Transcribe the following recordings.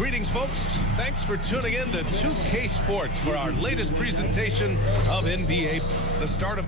Greetings, folks. Thanks for tuning in to 2K Sports for our latest presentation of NBA. The start of...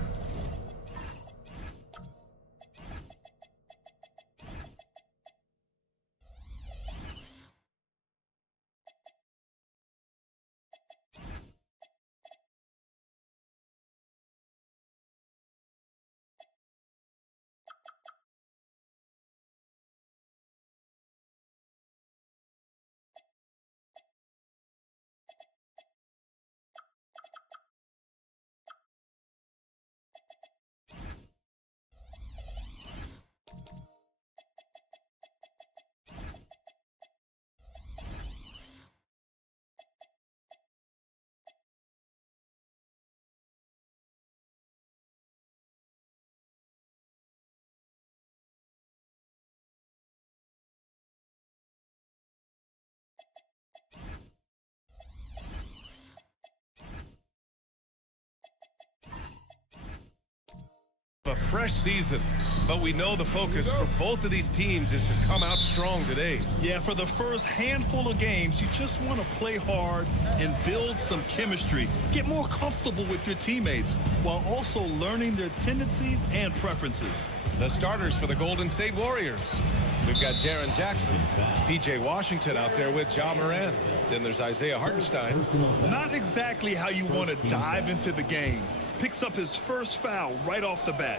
A fresh season, but we know the focus for both of these teams is to come out strong today. Yeah, for the first handful of games, you just want to play hard and build some chemistry. Get more comfortable with your teammates while also learning their tendencies and preferences. The starters for the Golden State Warriors. We've got Jaren Jackson, P.J. Washington out there with Ja Morant. Then there's Isaiah Hartenstein. Not exactly how you want to dive into the game. Picks up his first foul right off the bat.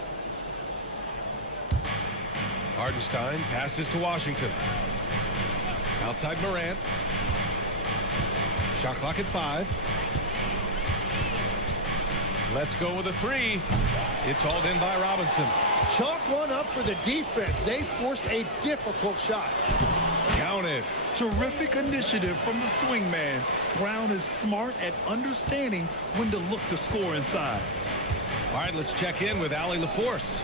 Hartenstein passes to Washington. Outside Morant. Shot clock at 5. Let's go with a 3. It's hauled in by Robinson. Chalk one up for the defense. They forced a difficult shot. Counted. Terrific initiative from the swing man. Brown is smart at understanding when to look to score inside. All right, let's check in with Allie LaForce.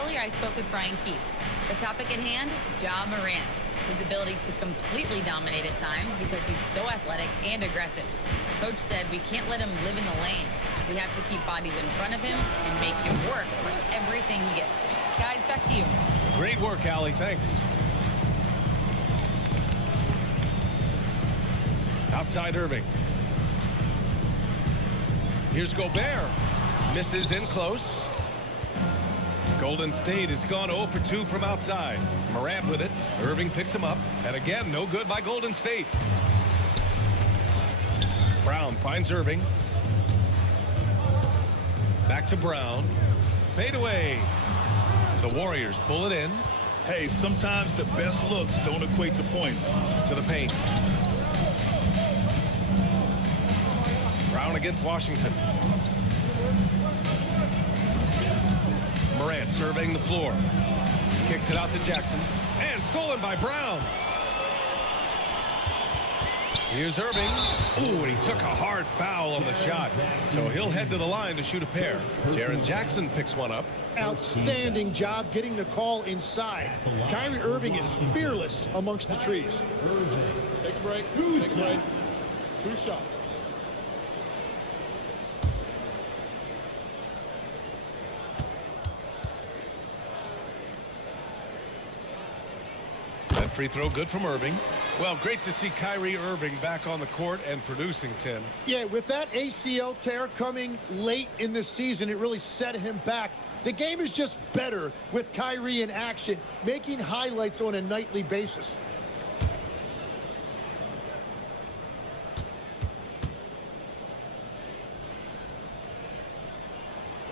Earlier, I spoke with Brian Keefe. The topic at hand, Ja Morant. His ability to completely dominate at times because he's so athletic and aggressive. Coach said we can't let him live in the lane. We have to keep bodies in front of him and make him work for everything he gets. Guys, back to you. Great work, Allie. Thanks. Outside Irving. Here's Gobert. Misses in close. Golden State has gone 0 for 2 from outside. Morant with it. Irving picks him up. And again, no good by Golden State. Brown finds Irving. Back to Brown. Fade away. The Warriors pull it in. Hey, sometimes the best looks don't equate to points. To the paint. Brown against Washington. Morant surveying the floor. Kicks it out to Jackson. And stolen by Brown. Here's Irving. Ooh, and he took a hard foul on the shot. So he'll head to the line to shoot a pair. Jaren Jackson picks one up. Outstanding job getting the call inside. Kyrie Irving is fearless amongst the trees. Take a break. Take a break. 2 shots. That free throw good from Irving. Well, great to see Kyrie Irving back on the court and producing, Tim. Yeah, with that ACL tear coming late in the season, it really set him back. The game is just better with Kyrie in action, making highlights on a nightly basis.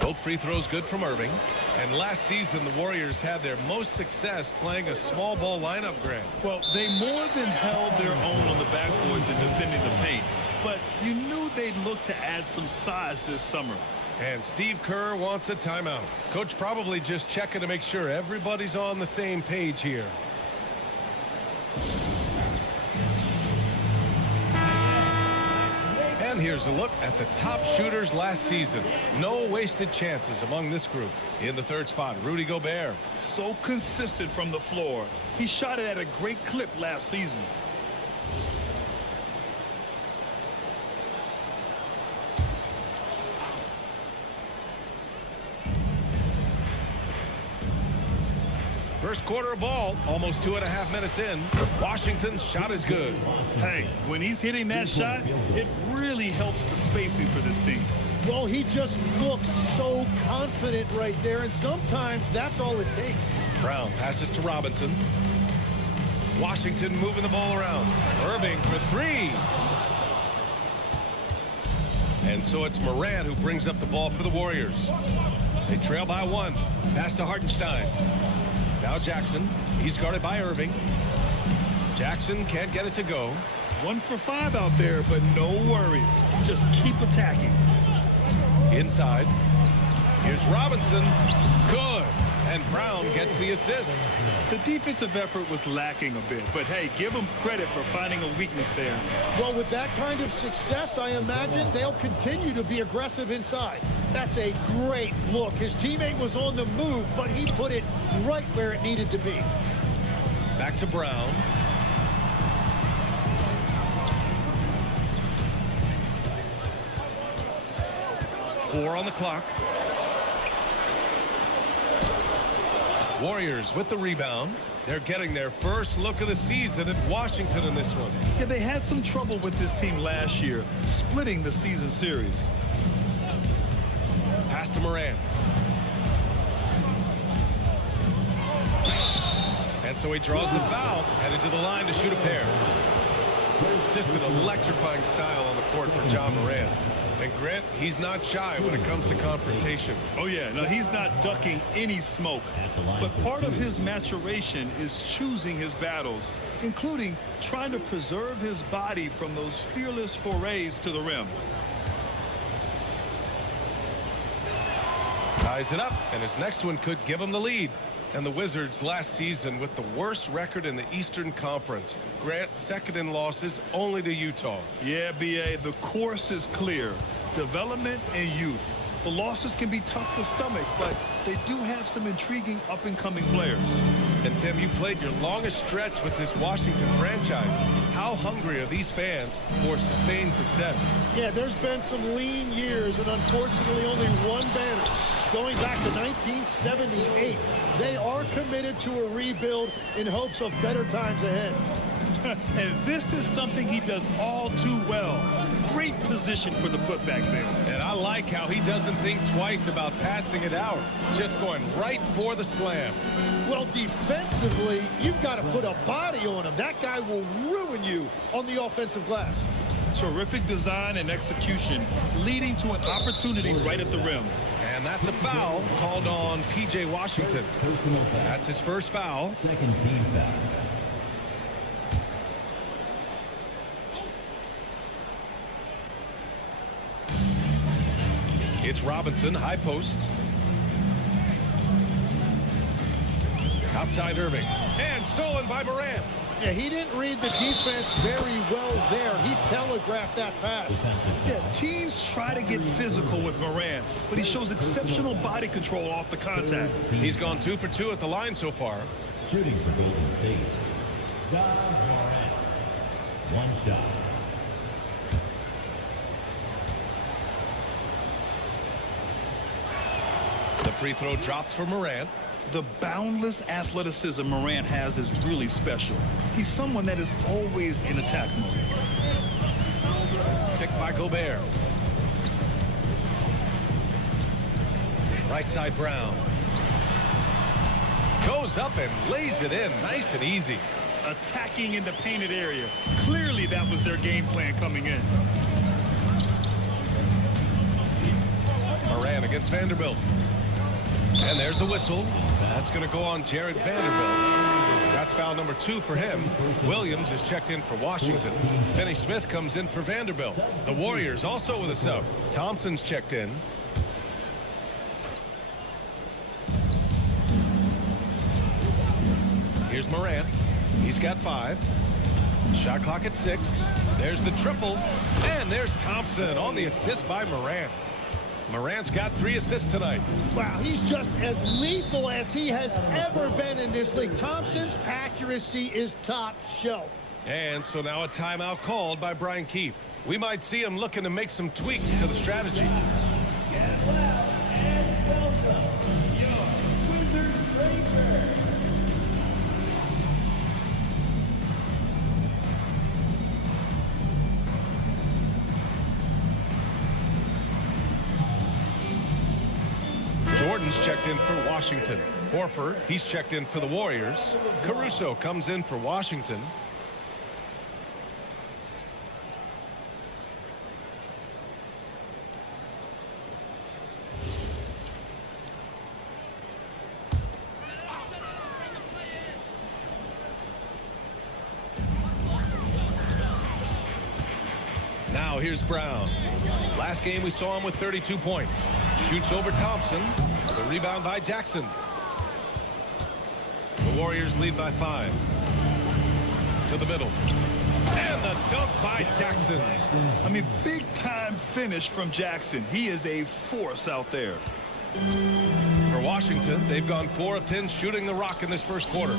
Both free throws good from Irving. And last season, the Warriors had their most success playing a small ball lineup, Grant. Well, they more than held their own on the backboards in defending the paint. But you knew they'd look to add some size this summer. And Steve Kerr wants a timeout. Coach probably just checking to make sure everybody's on the same page here. And here's a look at the top shooters last season. No wasted chances among this group. In the third spot, Rudy Gobert. So consistent from the floor. He shot it at a great clip last season. First quarter of ball, almost 2.5 minutes in. Washington's shot is good. Hey, when he's hitting that shot, it really helps the spacing for this team. Well, he just looks so confident right there, and sometimes that's all it takes. Brown passes to Robinson. Washington moving the ball around. Irving for three. And so it's Moran who brings up the ball for the Warriors. They trail by one. Pass to Hartenstein. Now Jackson. He's guarded by Irving. Jackson can't get it to go. 1 for 5 out there, but no worries. Just keep attacking. Inside. Here's Robinson. Good. And Brown gets the assist. The defensive effort was lacking a bit, but hey, give them credit for finding a weakness there. Well, with that kind of success, I imagine they'll continue to be aggressive inside. That's a great look. His teammate was on the move, but he put it right where it needed to be. Back to Brown. Four on the clock. Warriors with the rebound. They're getting their first look of the season at Washington in this one. Yeah, they had some trouble with this team last year, splitting the season series. Pass to Moran. And so he draws the foul, headed to the line to shoot a pair. Just an electrifying style on the court for John Moran. And Grant, he's not shy when it comes to confrontation. Oh yeah, no, he's not ducking any smoke. But part of his maturation is choosing his battles, including trying to preserve his body from those fearless forays to the rim. Ties it up, and his next one could give him the lead. And the Wizards last season with the worst record in the Eastern Conference. Grant, second in losses only to Utah. Yeah, B.A., the course is clear. Development and youth. The losses can be tough to stomach, but they do have some intriguing up-and-coming players. And Tim, you played your longest stretch with this Washington franchise. How hungry are these fans for sustained success? Yeah, there's been some lean years and unfortunately only one banner. Going back to 1978, they are committed to a rebuild in hopes of better times ahead. And this is something he does all too well. Great position for the putback there. And I like how he doesn't think twice about passing it out, just going right for the slam. Well, defensively, you've got to put a body on him. That guy will ruin you on the offensive glass. Terrific design and execution, leading to an opportunity right at the rim. And that's a foul called on P.J. Washington. That's his first foul. Second team foul. It's Robinson, high post. Outside Irving. And stolen by Moran. Yeah, he didn't read the defense very well there. He telegraphed that pass. Yeah, teams try to get physical with Moran, but he shows exceptional body control off the contact. He's gone 2 for 2 at the line so far. Shooting for Golden State. John Moran. One shot. The free throw drops for Moran. The boundless athleticism Moran has is really special. He's someone that is always in attack mode. Picked by Gobert. Right side Brown. Goes up and lays it in nice and easy. Attacking in the painted area. Clearly that was their game plan coming in. Moran against Vanderbilt. And there's a whistle. That's going to go on Jared Vanderbilt. That's foul number 2 for him. Williams is checked in for Washington. Finney Smith comes in for Vanderbilt. The Warriors also with a sub. Thompson's checked in. Here's Moran. He's got 5. Shot clock at 6. There's the triple. And there's Thompson on the assist by Moran. Moran's got 3 assists tonight. Wow, he's just as lethal as he has ever been in this league. Thompson's accuracy is top shelf. And so now a timeout called by Brian Keefe. We might see him looking to make some tweaks to the strategy. Halliburton's checked in for Washington. Horford, he's checked in for the Warriors. Caruso comes in for Washington. Now here's Brown. Last game we saw him with 32 points. Shoots over Thompson. The rebound by Jackson. The Warriors lead by 5. To the middle. And the dunk by Jackson. I mean, big time finish from Jackson. He is a force out there. For Washington, they've gone 4 of 10 shooting the rock in this first quarter.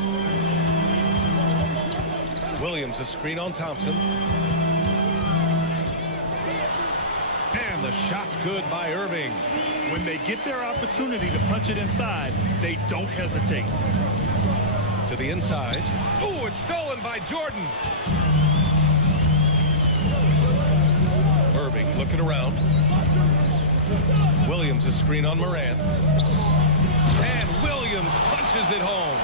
Williams, a screen on Thompson. And the shot's good by Irving. When they get their opportunity to punch it inside, they don't hesitate. To the inside. Oh, it's stolen by Jordan. Irving looking around. Williams, a screen on Morant. And Williams punches it home.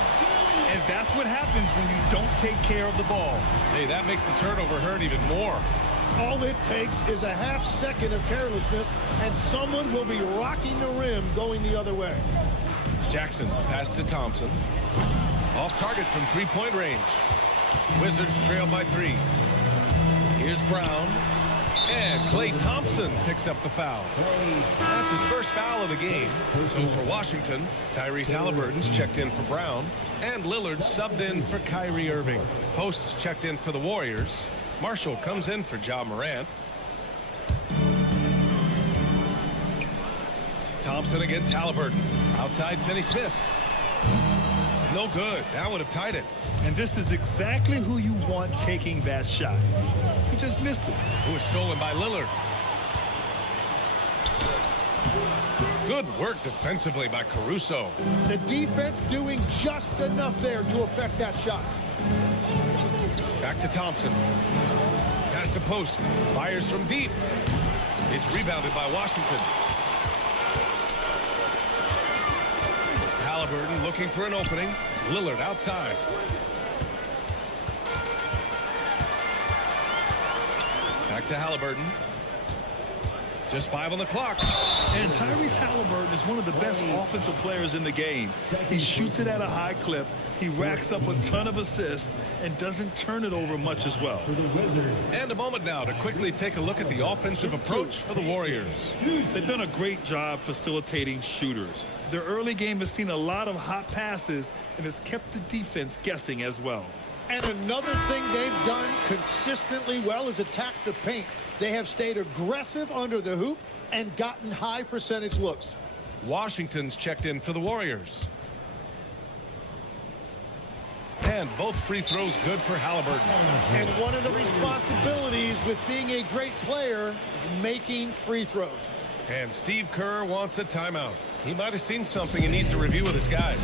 And that's what happens when you don't take care of the ball. Hey, that makes the turnover hurt even more. All it takes is a half second of carelessness, and someone will be rocking the rim going the other way. Jackson, pass to Thompson. Off target from three-point range. Wizards trail by 3. Here's Brown. And Klay Thompson picks up the foul. That's his first foul of the game. So for Washington, Tyrese Halliburton's checked in for Brown. And Lillard subbed in for Kyrie Irving. Post's checked in for the Warriors. Marshall comes in for Ja Morant. Thompson against Halliburton. Outside Finney-Smith. No good. That would have tied it. And this is exactly who you want taking that shot. He just missed it. It was stolen by Lillard. Good work defensively by Caruso. The defense doing just enough there to affect that shot. Back to Thompson. Pass to post. Fires from deep. It's rebounded by Washington. Halliburton looking for an opening. Lillard outside. Back to Halliburton. Just 5 on the clock. And Tyrese Halliburton is one of the best offensive players in the game. He shoots it at a high clip. He racks up a ton of assists and doesn't turn it over much as well. And a moment now to quickly take a look at the offensive approach for the Warriors. They've done a great job facilitating shooters. Their early game has seen a lot of hot passes and has kept the defense guessing as well. And another thing they've done consistently well is attack the paint. They have stayed aggressive under the hoop and gotten high percentage looks. Washington's checked in for the Warriors. And both free throws good for Halliburton. And one of the responsibilities with being a great player is making free throws. And Steve Kerr wants a timeout. He might have seen something he needs to review with his guys.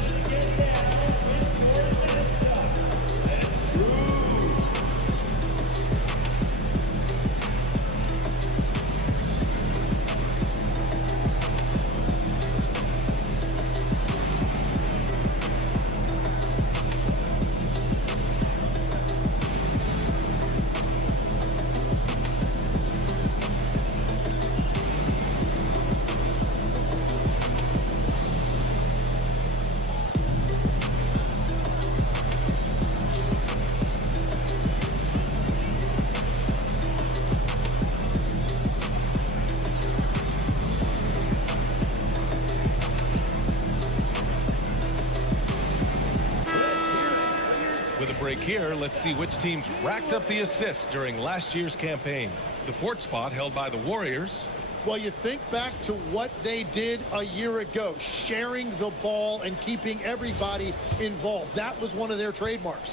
With a break here, let's see which teams racked up the assists during last year's campaign. The 4th spot held by the Warriors. Well, you think back to what they did a year ago, sharing the ball and keeping everybody involved. That was one of their trademarks.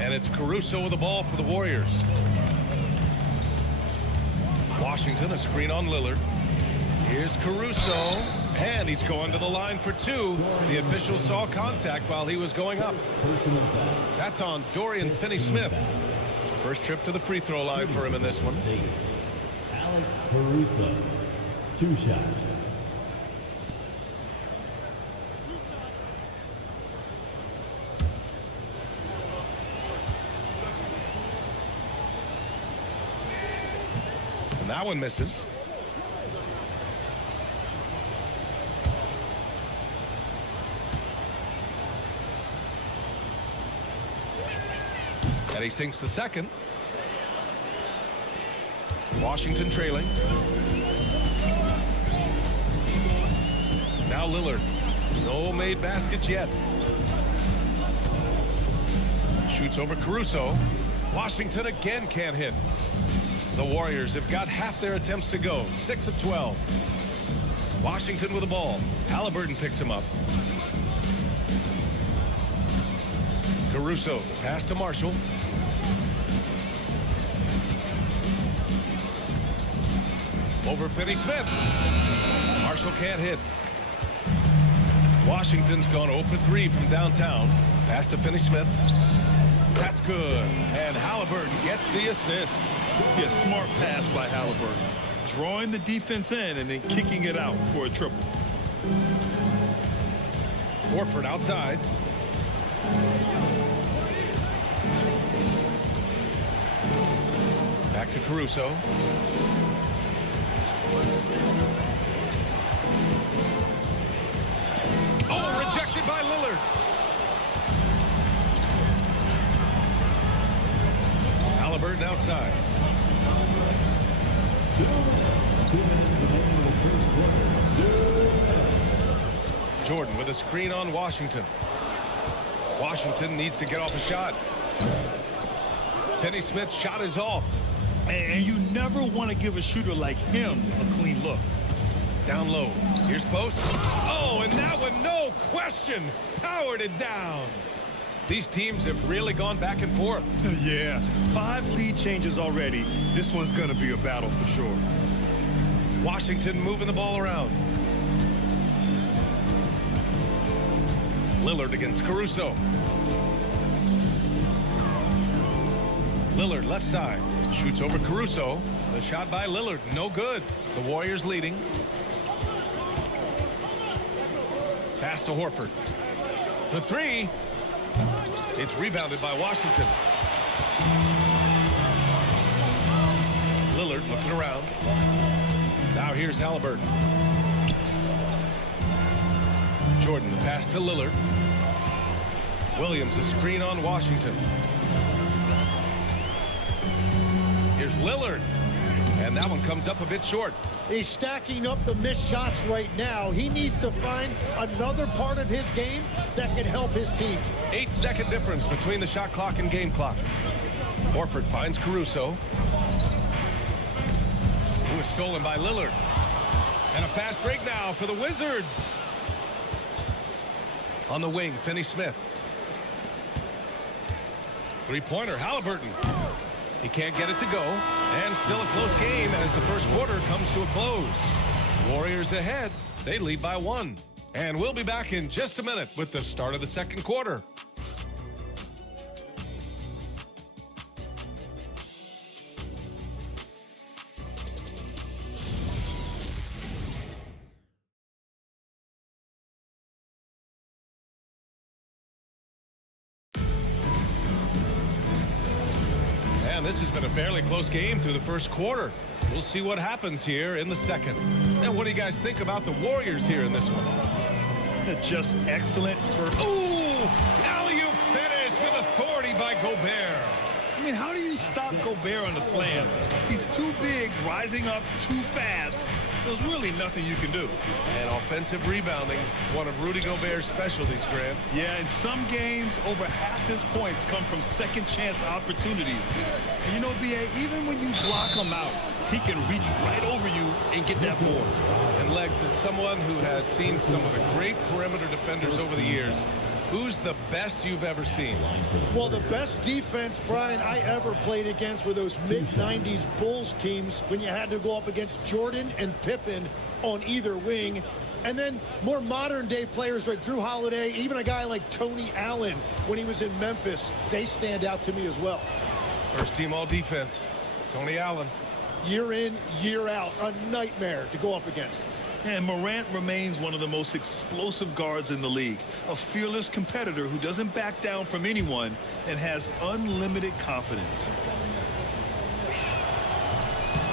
And it's Caruso with the ball for the Warriors. Washington, a screen on Lillard. Here's Caruso, and he's going to the line for 2. The official saw contact while he was going up. That's on Dorian Finney-Smith. First trip to the free throw line for him in this one. Alex Caruso, 2 shots. That one misses. And he sinks the second. Washington trailing. Now Lillard. No made baskets yet. Shoots over Caruso. Washington again can't hit. The Warriors have got half their attempts to go. 6 of 12. Washington with the ball. Halliburton picks him up. Caruso, pass to Marshall. Over Finney-Smith. Marshall can't hit. Washington's gone 0 for 3 from downtown. Pass to Finney-Smith. That's good. And Halliburton gets the assist. Yeah, smart pass by Halliburton. Drawing the defense in and then kicking it out for a triple. Horford outside. Back to Caruso. Oh, rejected by Lillard. Halliburton outside. Jordan with a screen on Washington. Washington needs to get off a shot. Finney-Smith's shot is off. And you never want to give a shooter like him a clean look. Down low. Here's post. Oh, and that one, no question, powered it down. These teams have really gone back and forth. Yeah, 5 lead changes already. This one's going to be a battle for sure. Washington moving the ball around. Lillard against Caruso. Lillard left side. Shoots over Caruso. The shot by Lillard, no good. The Warriors leading. Pass to Horford. The three. It's rebounded by Washington. Lillard looking around. Now here's Halliburton. Jordan, the pass to Lillard. Williams, a screen on Washington. Here's Lillard. And that one comes up a bit short. He's stacking up the missed shots right now. He needs to find another part of his game that can help his team. 8-second difference between the shot clock and game clock. Horford finds Caruso, who is stolen by Lillard. And a fast break now for the Wizards. On the wing, Finney-Smith. Three-pointer, Halliburton. He can't get it to go. And still a close game as the first quarter comes to a close. Warriors ahead. They lead by 1. And we'll be back in just a minute with the start of the second quarter. And this has been a fairly close game through the first quarter. We'll see what happens here in the second. And what do you guys think about the Warriors here in this one? Just excellent for... Ooh! Alley-oop finish with authority by Gobert. I mean, how do you stop Gobert on the slam? He's too big, rising up too fast. There's really nothing you can do. And offensive rebounding, one of Rudy Gobert's specialties, Grant. Yeah, in some games, over half his points come from second chance opportunities. And you know, B.A., even when you block him out, he can reach right over you and get that board. And Legs, is someone who has seen some of the great perimeter defenders over the years. Who's the best you've ever seen? Well, the best defense, Brian, I ever played against were those mid-90s Bulls teams when you had to go up against Jordan and Pippen on either wing. And then more modern-day players like Drew Holiday, even a guy like Tony Allen when he was in Memphis, they stand out to me as well. First team all defense, Tony Allen. Year in, year out, a nightmare to go up against. And Morant remains one of the most explosive guards in the league. A fearless competitor who doesn't back down from anyone and has unlimited confidence.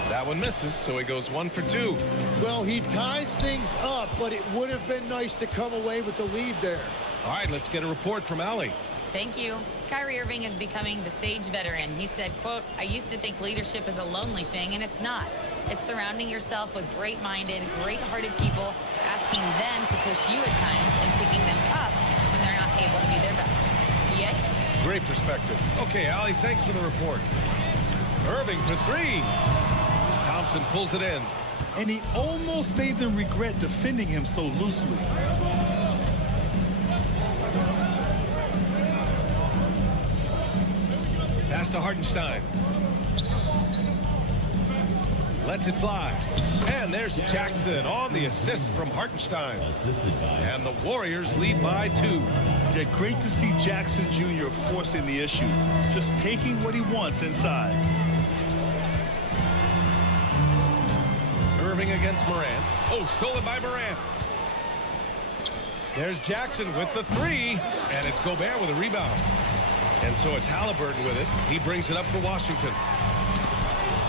That one misses, so he goes 1 for 2. Well, he ties things up, but it would have been nice to come away with the lead there. All right, let's get a report from Allie. Thank you. Kyrie Irving is becoming the sage veteran. He said, quote, "I used to think leadership is a lonely thing, and it's not. It's surrounding yourself with great-minded, great-hearted people, asking them to push you at times and picking them up when they're not able to be their best." Yay? Great perspective. Okay, Allie, thanks for the report. Irving for 3. Thompson pulls it in. And he almost made them regret defending him so loosely. Pass to Hartenstein. Lets it fly. And there's Jackson on the assist from Hartenstein. Assisted by And the Warriors lead by 2. Yeah, great to see Jackson Jr. forcing the issue. Just taking what he wants inside. Irving against Morant. Oh, stolen by Morant. There's Jackson with the 3. And it's Gobert with a rebound. And so it's Halliburton with it. He brings it up for Washington.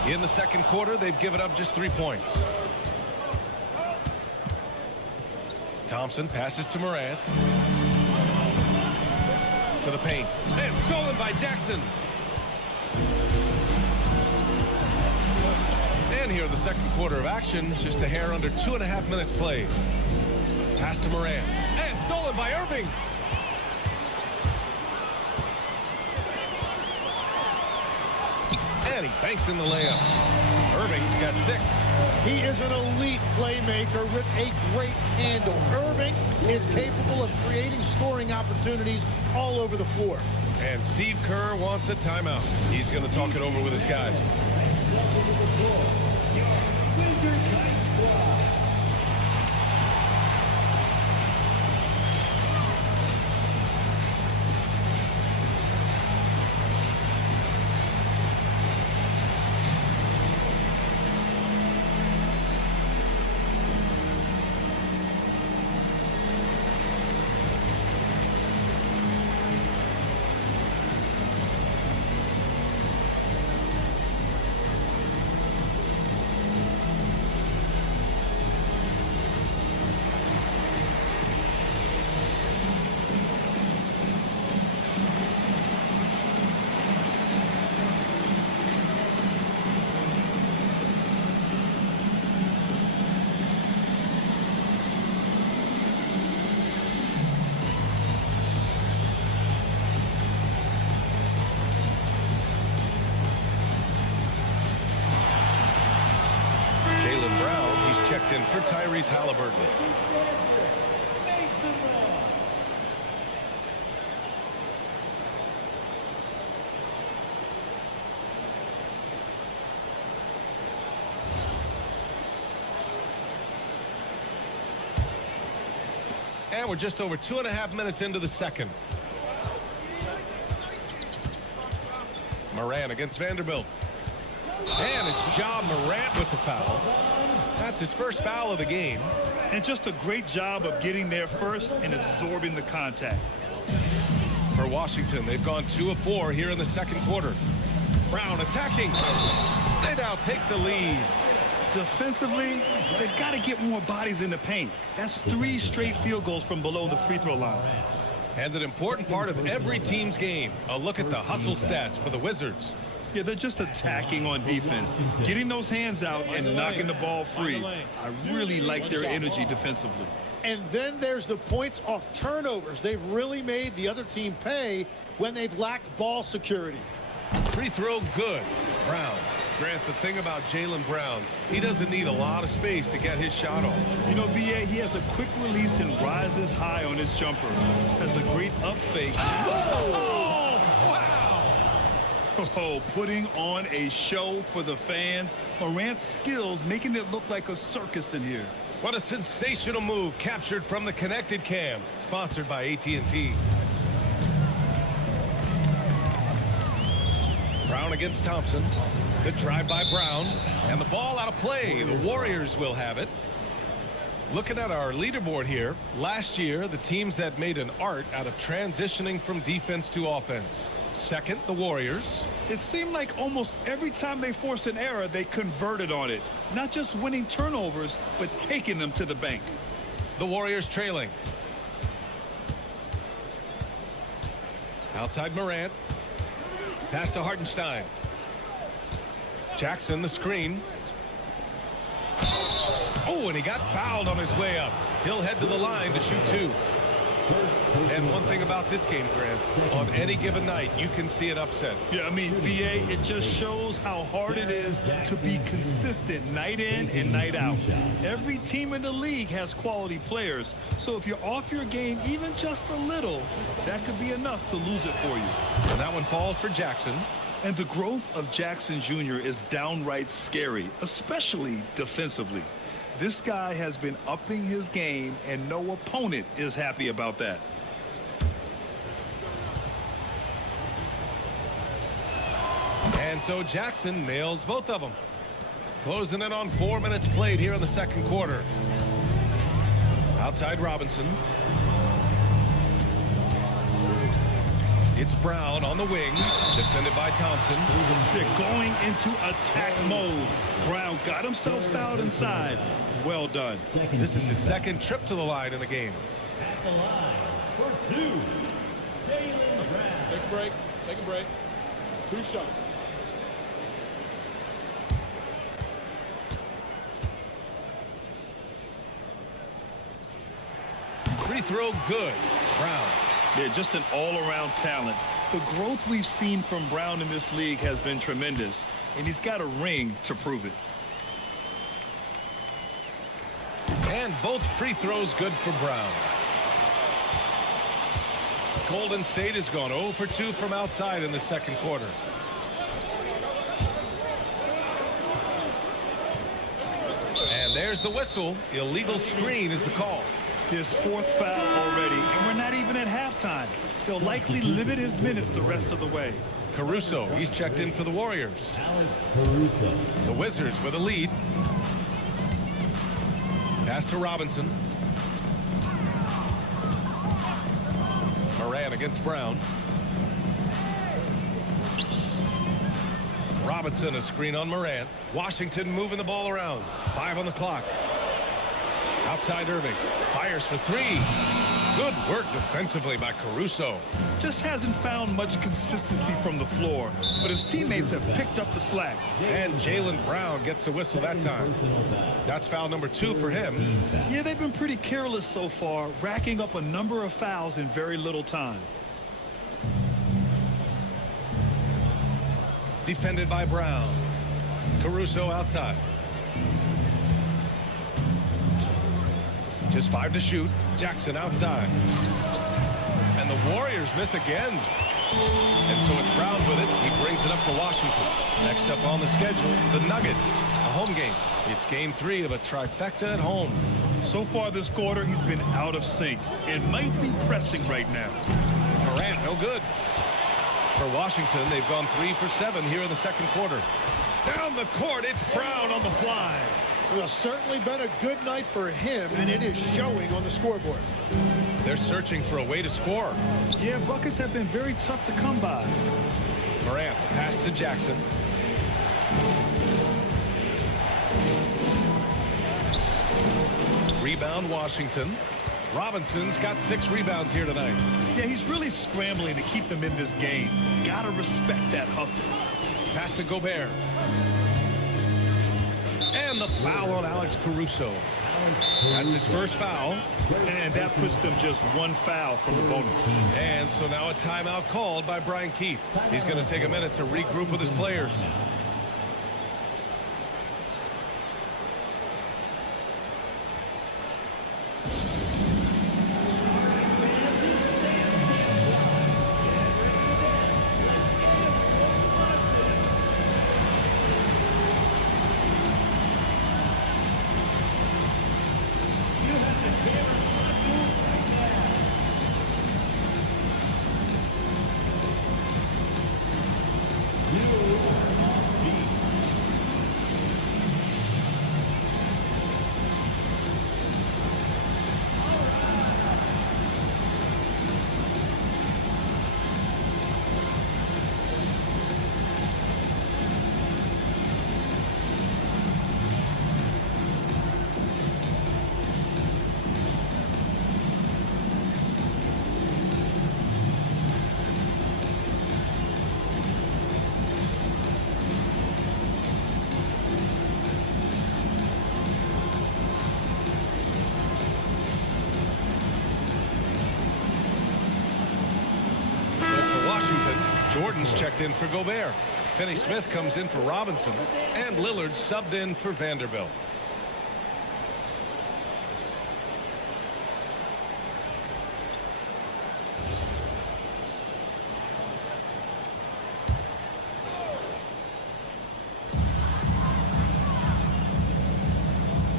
In the second quarter, they've given up just 3 points. Thompson passes to Morant. To the paint. And stolen by Jackson. And here in the second quarter of action, just a hair under 2.5 minutes played. Pass to Morant. And stolen by Irving. And he banks in the layup. Irving's got 6. He is an elite playmaker with a great handle. Irving is capable of creating scoring opportunities all over the floor. And Steve Kerr wants a timeout. He's going to talk it over with his guys. Checked in for Tyrese Halliburton. And we're just over 2.5 minutes into the second. Morant against Vanderbilt. And it's Ja Morant with the foul. That's his first foul of the game. And just a great job of getting there first and absorbing the contact. For Washington, they've gone 2 of 4 here in the second quarter. Brown attacking. They now take the lead. Defensively, they've got to get more bodies in the paint. That's 3 straight field goals from below the free throw line. And an important part of every team's game. A look at the hustle stats for the Wizards. Yeah, they're just attacking on defense, getting those hands out and knocking the ball free. I really like their energy defensively. And then there's the points off turnovers. They've really made the other team pay when they've lacked ball security. Free throw good. Brown. Grant, the thing about Jaylen Brown, he doesn't need a lot of space to get his shot off. You know, B.A., he has a quick release and rises high on his jumper. Has a great up fake. Oh, wow. Oh, putting on a show for the fans. Morant's skills making it look like a circus in here. What a sensational move captured from the Connected Cam, sponsored by AT&T. Brown against Thompson. Good drive by Brown. And the ball out of play. The Warriors will have it. Looking at our leaderboard here, last year, the teams that made an art out of transitioning from defense to offense. Second, the Warriors. It seemed like almost every time they forced an error, they converted on it. Not just winning turnovers, but taking them to the bank. The Warriors trailing. Outside Morant. Pass to Hartenstein. Jackson, the screen. Oh, and he got fouled on his way up. He'll head to the line to shoot two. And one thing about this game, Grant, on any given night, you can see an upset. Yeah, I mean, BA, it just shows how hard it is to be consistent night in and night out. Every team in the league has quality players, so if you're off your game even just a little, that could be enough to lose it for you. And that one falls for Jackson. And the growth of Jackson Jr. is downright scary, especially defensively. This guy has been upping his game, and no opponent is happy about that. And so Jackson nails both of them. Closing in on 4 minutes played here in the second quarter. Outside Robinson. It's Brown on the wing, defended by Thompson. They're going into attack mode. Brown got himself fouled inside. Well done. This is his second trip to the line in the game. At the line for two, Jaylen Brown. Take a break. Take a break. 2 shots. Free throw good. Brown. Yeah, just an all-around talent. The growth we've seen from Brown in this league has been tremendous, and he's got a ring to prove it. And both free throws good for Brown. Golden State has gone 0 for 2 from outside in the second quarter. And there's the whistle. Illegal screen is the call. His 4th foul already, and we're not even at halftime. They'll likely limit his minutes the rest of the way. Caruso, he's checked in for the Warriors. Alex Caruso. The Wizards with a lead. Pass to Robinson. Morant against Brown. Robinson, a screen on Morant. Washington moving the ball around. 5 on the clock. Outside Irving. Fires for 3. Good work defensively by Caruso. Just hasn't found much consistency from the floor, but his teammates have picked up the slack. And Jaylen Brown gets a whistle that time. That's foul number 2 for him. Yeah, they've been pretty careless so far, racking up a number of fouls in very little time. Defended by Brown. Caruso outside. Just 5 to shoot. Jackson outside. And the Warriors miss again. And so it's Brown with it. He brings it up for Washington. Next up on the schedule, the Nuggets. A home game. It's game 3 of a trifecta at home. So far this quarter, he's been out of sync and might be pressing right now. Morant, no good. For Washington, they've gone 3 for 7 here in the second quarter. Down the court, it's Brown on the fly. Well, certainly been a good night for him, and it is showing on the scoreboard. They're searching for a way to score. Yeah, buckets have been very tough to come by. Morant, pass to Jackson. Rebound, Washington. Robinson's got 6 rebounds here tonight. Yeah, he's really scrambling to keep them in this game. Gotta respect that hustle. Pass to Gobert. And the foul on Alex Caruso. That's his first foul. And that puts them just 1 foul from the bonus. And so now a timeout called by Brian Keefe. He's going to take a minute to regroup with his players. Gordon's checked in for Gobert. Finney-Smith comes in for Robinson. And Lillard subbed in for Vanderbilt.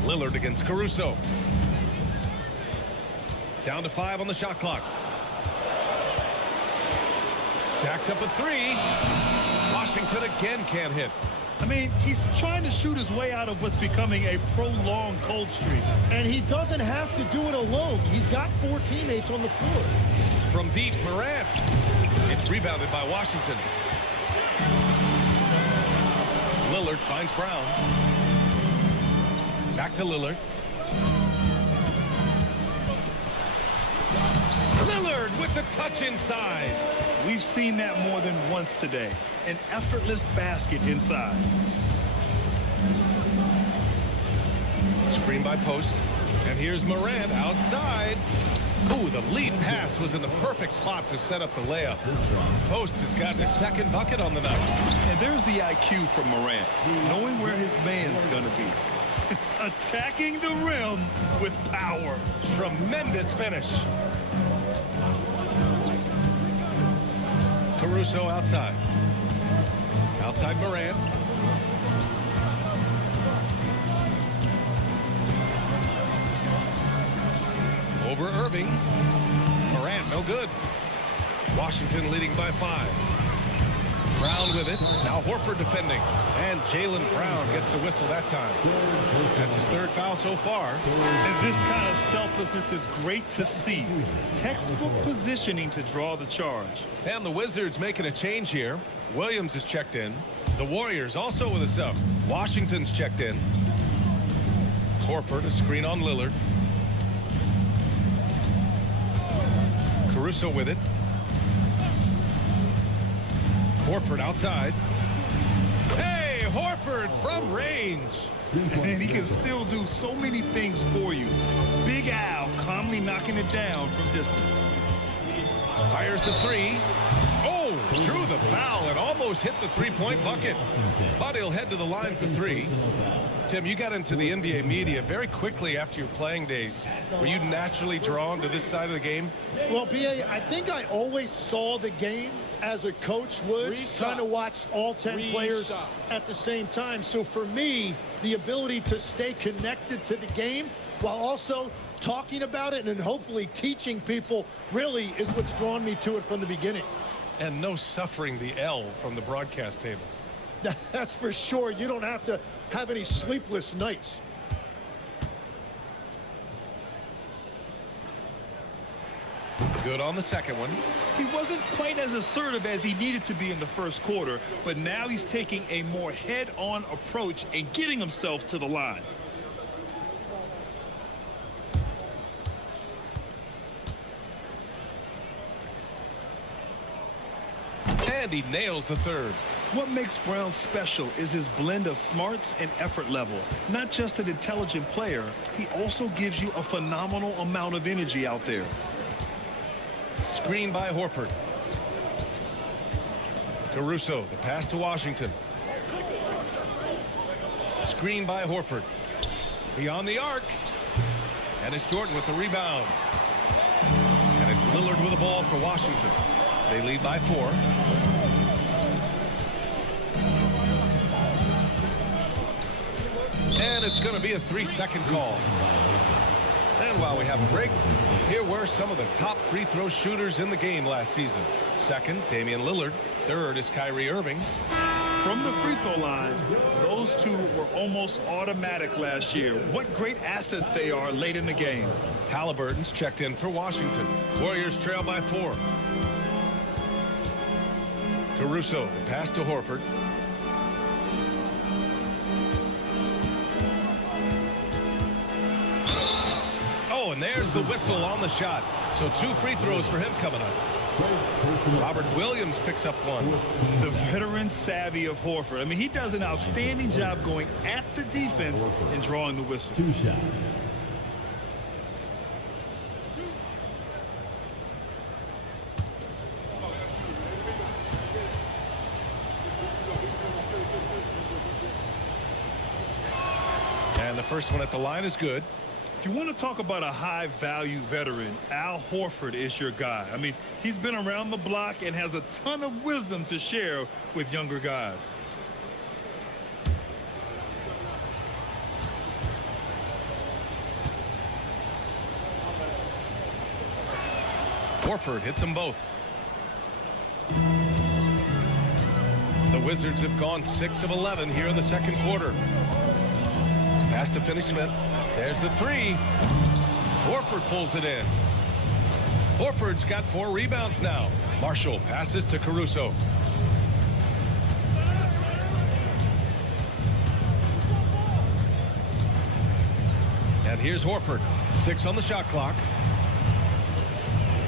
Lillard against Caruso. Down to 5 on the shot clock. Jacks up a 3. Washington again can't hit. I mean, he's trying to shoot his way out of what's becoming a prolonged cold streak. And he doesn't have to do it alone. He's got 4 teammates on the floor. From deep, Morant. It's rebounded by Washington. Lillard finds Brown. Back to Lillard. Lillard with the touch inside. We've seen that more than once today. An effortless basket inside. Screen by Post. And here's Morant outside. Ooh, the lead pass was in the perfect spot to set up the layup. Post has gotten his second bucket on the night. And there's the IQ from Morant, knowing where his man's going to be. Attacking the rim with power. Tremendous finish. Caruso outside. Outside Morant. Over Irving. Morant, no good. Washington leading by 5. Brown with it. Now Horford defending. And Jaylen Brown gets a whistle that time. That's his 3rd foul so far. And this kind of selflessness is great to see. Textbook positioning to draw the charge. And the Wizards making a change here. Williams is checked in. The Warriors also with a sub. Washington's checked in. Horford, a screen on Lillard. Caruso with it. Horford outside. Hey, Horford from range. And he can still do so many things for you. Big Al calmly knocking it down from distance. Fires the 3. Oh, drew the foul and almost hit the 3-point bucket. But he'll head to the line for 3. Tim, you got into the NBA media very quickly after your playing days. Were you naturally drawn to this side of the game? Well, B.A., I think I always saw the game as a coach would, trying to watch all 10 players at the same time. So for me, the ability to stay connected to the game while also talking about it and hopefully teaching people really is what's drawn me to it from the beginning. And no suffering the L from the broadcast table. That's for sure. You don't have to have any sleepless nights. Good on the second one. He wasn't quite as assertive as he needed to be in the first quarter, but now he's taking a more head-on approach and getting himself to the line. And he nails the 3rd. What makes Brown special is his blend of smarts and effort level. Not just an intelligent player, he also gives you a phenomenal amount of energy out there. Screen by Horford. Caruso, the pass to Washington. Screen by Horford. Beyond the arc. And it's Jordan with the rebound. And it's Lillard with the ball for Washington. They lead by 4. And it's going to be a 3-second call. And while we have a break, here were some of the top free throw shooters in the game last season. 2nd, Damian Lillard. 3rd is Kyrie Irving. From the free throw line, those two were almost automatic last year. What great assets they are late in the game. Halliburton's checked in for Washington. Warriors trail by 4. Caruso, the pass to Horford. Oh, and there's the whistle on the shot. So 2 free throws for him coming up. Robert Williams picks up 1. The veteran savvy of Horford. I mean, he does an outstanding job going at the defense and drawing the whistle. 2 shots. first one at the line is good. If you want to talk about a high-value veteran, Al Horford is your guy. I mean, he's been around the block and has a ton of wisdom to share with younger guys. Horford hits them both. The Wizards have gone 6 of 11 here in the second quarter. Pass to Finney-Smith. There's the three. Horford pulls it in. Horford's got 4 rebounds now. Marshall passes to Caruso. And here's Horford. 6 on the shot clock.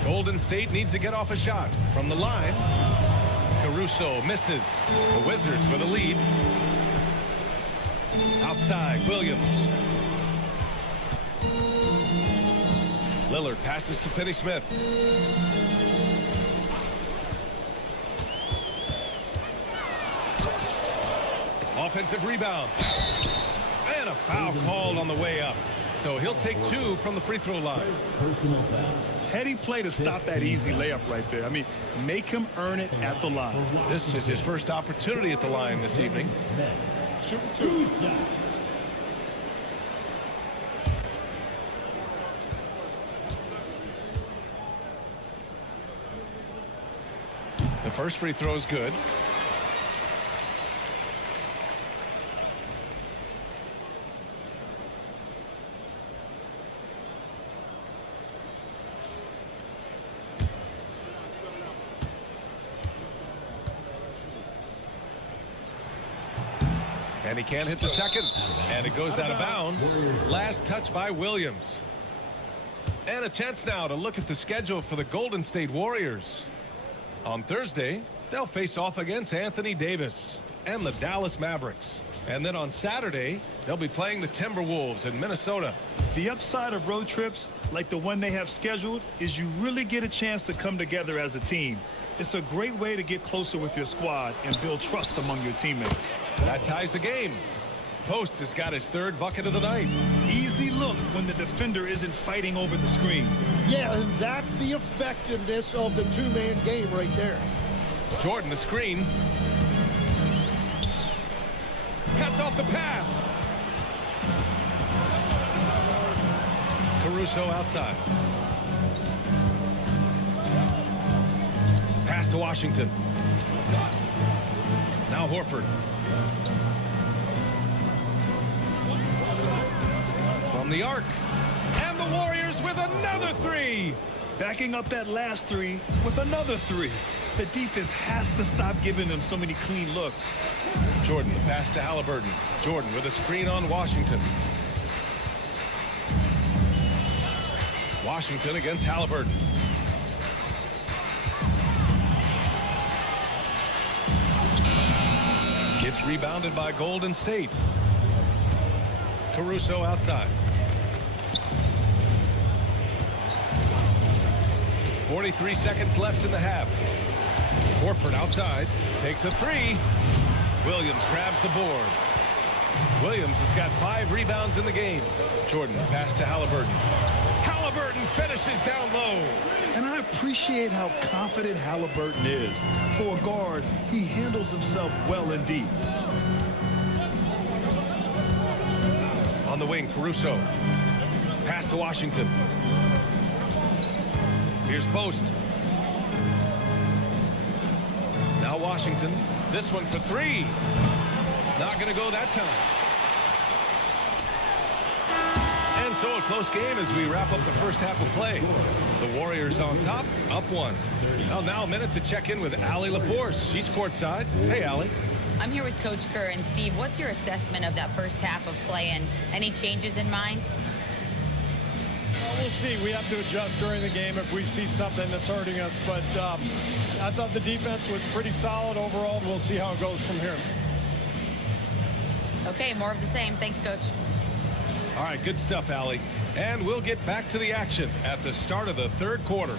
Golden State needs to get off a shot from the line. Caruso misses. The Wizards with a lead. Outside, Williams. Lillard passes to Finney-Smith. Offensive rebound. And a foul called on the way up. So he'll take 2 from the free throw line. Personal foul. Heady play to stop that easy layup right there. I mean, make him earn it at the line. This is his first opportunity at the line this evening. Shoot 2. The first free throw is good. And he can't hit the second. And it goes out of bounds. Last touch by Williams. And a chance now to look at the schedule for the Golden State Warriors. On Thursday, they'll face off against Anthony Davis and the Dallas Mavericks. And then on Saturday, they'll be playing the Timberwolves in Minnesota. The upside of road trips, like the one they have scheduled, is you really get a chance to come together as a team. It's a great way to get closer with your squad and build trust among your teammates. That ties the game. Post has got his 3rd bucket of the night. Easy look when the defender isn't fighting over the screen. Yeah, and that's the effectiveness of the two-man game right there. Jordan the screen. Cuts off the pass. Caruso outside. Pass to Washington. Now Horford. From the arc. And the Warriors with another 3. Backing up that last 3 with another 3. The defense has to stop giving them so many clean looks. Jordan, the pass to Halliburton. Jordan with a screen on Washington. Washington against Halliburton. It's rebounded by Golden State. Caruso outside. 43 seconds left in the half. Horford outside. Takes a 3. Williams grabs the board. Williams has got 5 rebounds in the game. Jordan pass to Halliburton. Halliburton finishes down low. And I appreciate how confident Halliburton is. For a guard, he handles himself well and deep. On the wing, Caruso. Pass to Washington. Here's Post. Now Washington. This one for 3. Not going to go that time. And so a close game as we wrap up the first half of play. The Warriors on top, up 1. Well, now a minute to check in with Allie LaForce. She's courtside. Hey, Allie. I'm here with Coach Kerr. And Steve, what's your assessment of that first half of play and any changes in mind? Well, we'll see. We have to adjust during the game if we see something that's hurting us. But I thought the defense was pretty solid overall. We'll see how it goes from here. Okay, more of the same. Thanks, Coach. All right, good stuff, Allie. And we'll get back to the action at the start of the third quarter.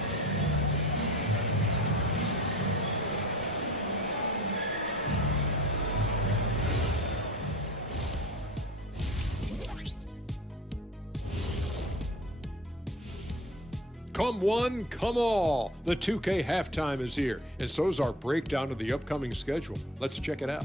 Come one, come all. The 2K halftime is here, and so is our breakdown of the upcoming schedule. Let's check it out.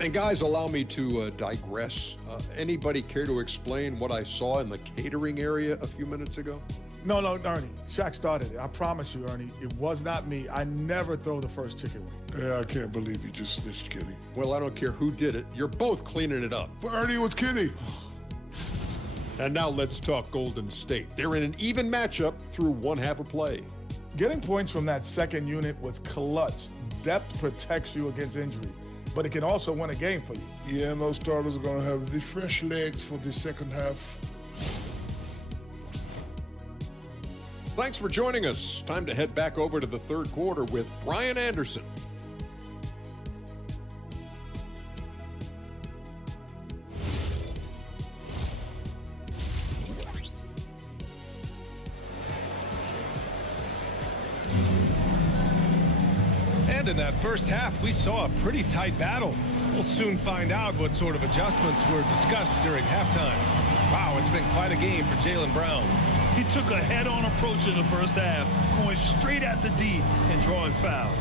And guys, allow me to digress. Anybody care to explain what I saw in the catering area a few minutes ago? No, Ernie. Shaq started it. I promise you, Ernie. It was not me. I never throw the first chicken wing. Yeah, I can't believe you just snitched Kenny. Well, I don't care who did it. You're both cleaning it up. But Ernie, it was Kenny. And now let's talk Golden State. They're in an even matchup through one half of play. Getting points from that second unit was clutch. Depth protects you against injury, but it can also win a game for you. Yeah, and those starters are going to have the fresh legs for the second half. Thanks for joining us. Time to head back over to the third quarter with Brian Anderson. And in that first half, we saw a pretty tight battle. We'll soon find out what sort of adjustments were discussed during halftime. Wow, it's been quite a game for Jaylen Brown. He took a head-on approach in the first half, going straight at the D and drawing fouls.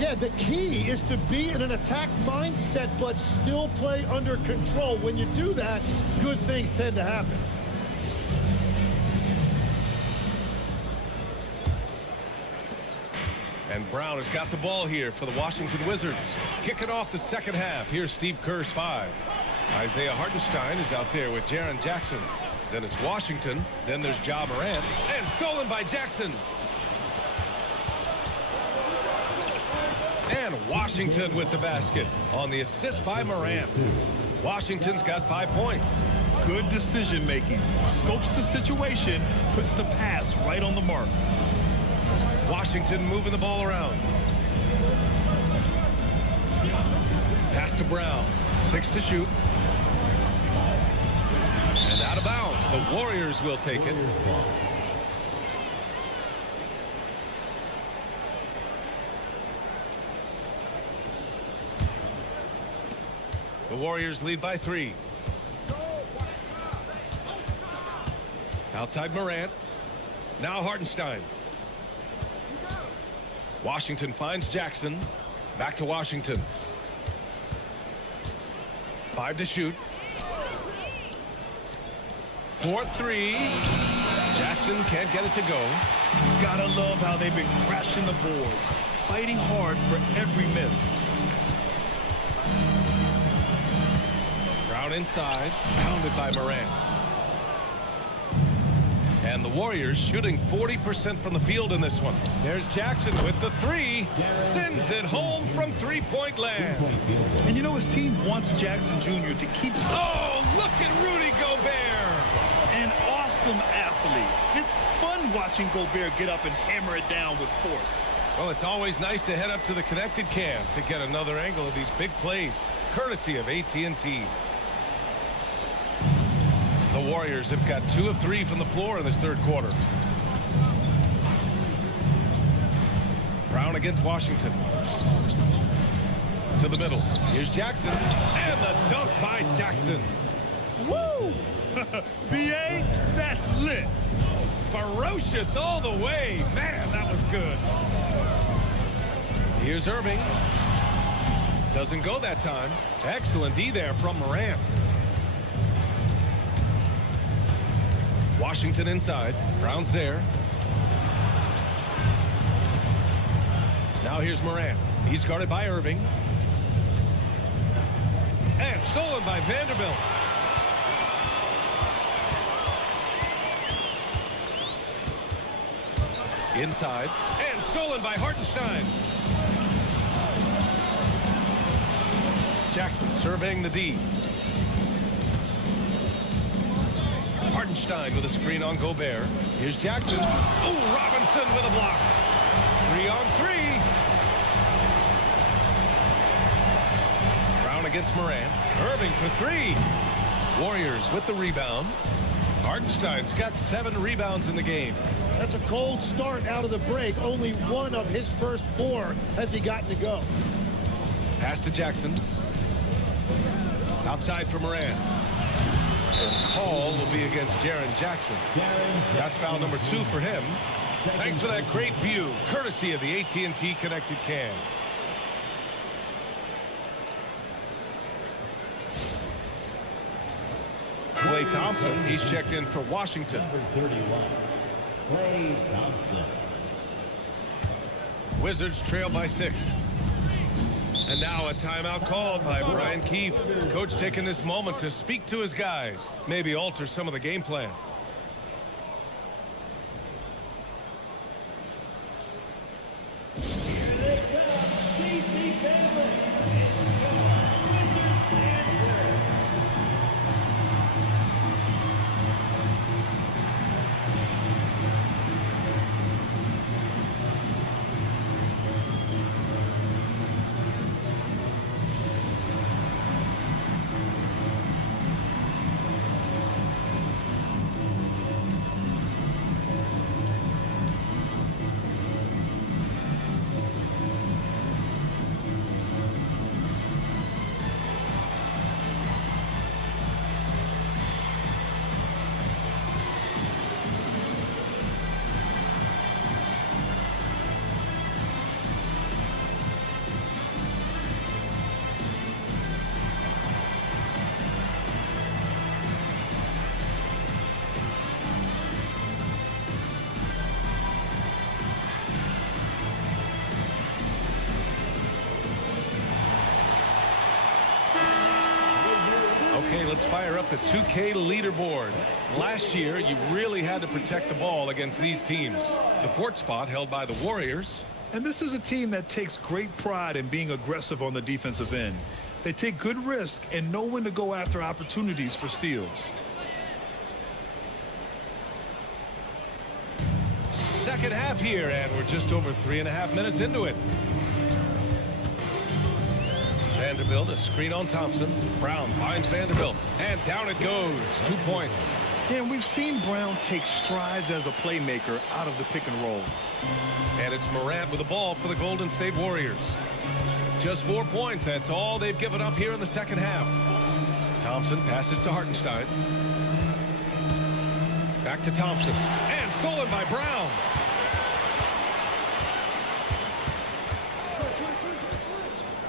Yeah, the key is to be in an attack mindset, but still play under control. When you do that, good things tend to happen. And Brown has got the ball here for the Washington Wizards. Kicking off the second half. Here's Steve Kerr's 5. Isaiah Hartenstein is out there with Jaren Jackson. Then it's Washington. Then there's Ja Morant. And stolen by Jackson. And Washington with the basket on the assist by Morant. Washington's got 5 points. Good decision making. Scopes the situation, puts the pass right on the mark. Washington moving the ball around. Pass to Brown. 6 to shoot. And out of bounds. The Warriors will take it. The Warriors lead by 3. Outside Morant. Now Hartenstein. Washington finds Jackson. Back to Washington. 5 to shoot. 4-3. Jackson can't get it to go. Gotta love how they've been crashing the boards, fighting hard for every miss. Brown inside, pounded by Morant. And the Warriors shooting 40% from the field in this one. There's Jackson with the 3. Sends it home from three-point land. And you know his team wants Jackson Jr. to keep... Oh, look at Rudy Gobert. An awesome athlete. It's fun watching Gobert get up and hammer it down with force. Well, it's always nice to head up to the connected cam to get another angle of these big plays, courtesy of AT&T. The Warriors have got 2 of 3 from the floor in this third quarter. Brown against Washington. To the middle. Here's Jackson. And the dunk by Jackson. Woo! B.A., that's lit. Ferocious all the way. Man, that was good. Here's Irving. Doesn't go that time. Excellent D there from Morant. Washington inside. Brown's there. Now here's Morant. He's guarded by Irving. And stolen by Vanderbilt. Inside. And stolen by Hartenstein. Jackson surveying the D. Hartenstein with a screen on Gobert. Here's Jackson. Oh, Robinson with a block. 3-on-3. Brown against Morant. Irving for 3. Warriors with the rebound. Hartenstein's got 7 rebounds in the game. That's a cold start out of the break. Only 1 of his first 4 has he gotten to go. Pass to Jackson. Outside for Morant. Call will be against Jaren Jackson. That's foul number 2 for him. Thanks for that great view, courtesy of the AT&T Connected Cam. Klay Thompson, he's checked in for Washington. Number 31, Klay Thompson. Wizards trail by 6. And now a timeout called by Brian Keefe. Coach taking this moment to speak to his guys, maybe alter some of the game plan. Okay, let's fire up the 2K leaderboard. Last year, you really had to protect the ball against these teams. The 4th spot held by the Warriors. And this is a team that takes great pride in being aggressive on the defensive end. They take good risk and know when to go after opportunities for steals. Second half here, and we're just over 3.5 minutes into it. Vanderbilt, a screen on Thompson. Brown finds Vanderbilt, and down it goes. 2 points. And we've seen Brown take strides as a playmaker out of the pick and roll. And it's Morant with the ball for the Golden State Warriors. Just 4 points. That's all they've given up here in the second half. Thompson passes to Hartenstein. Back to Thompson. And stolen by Brown.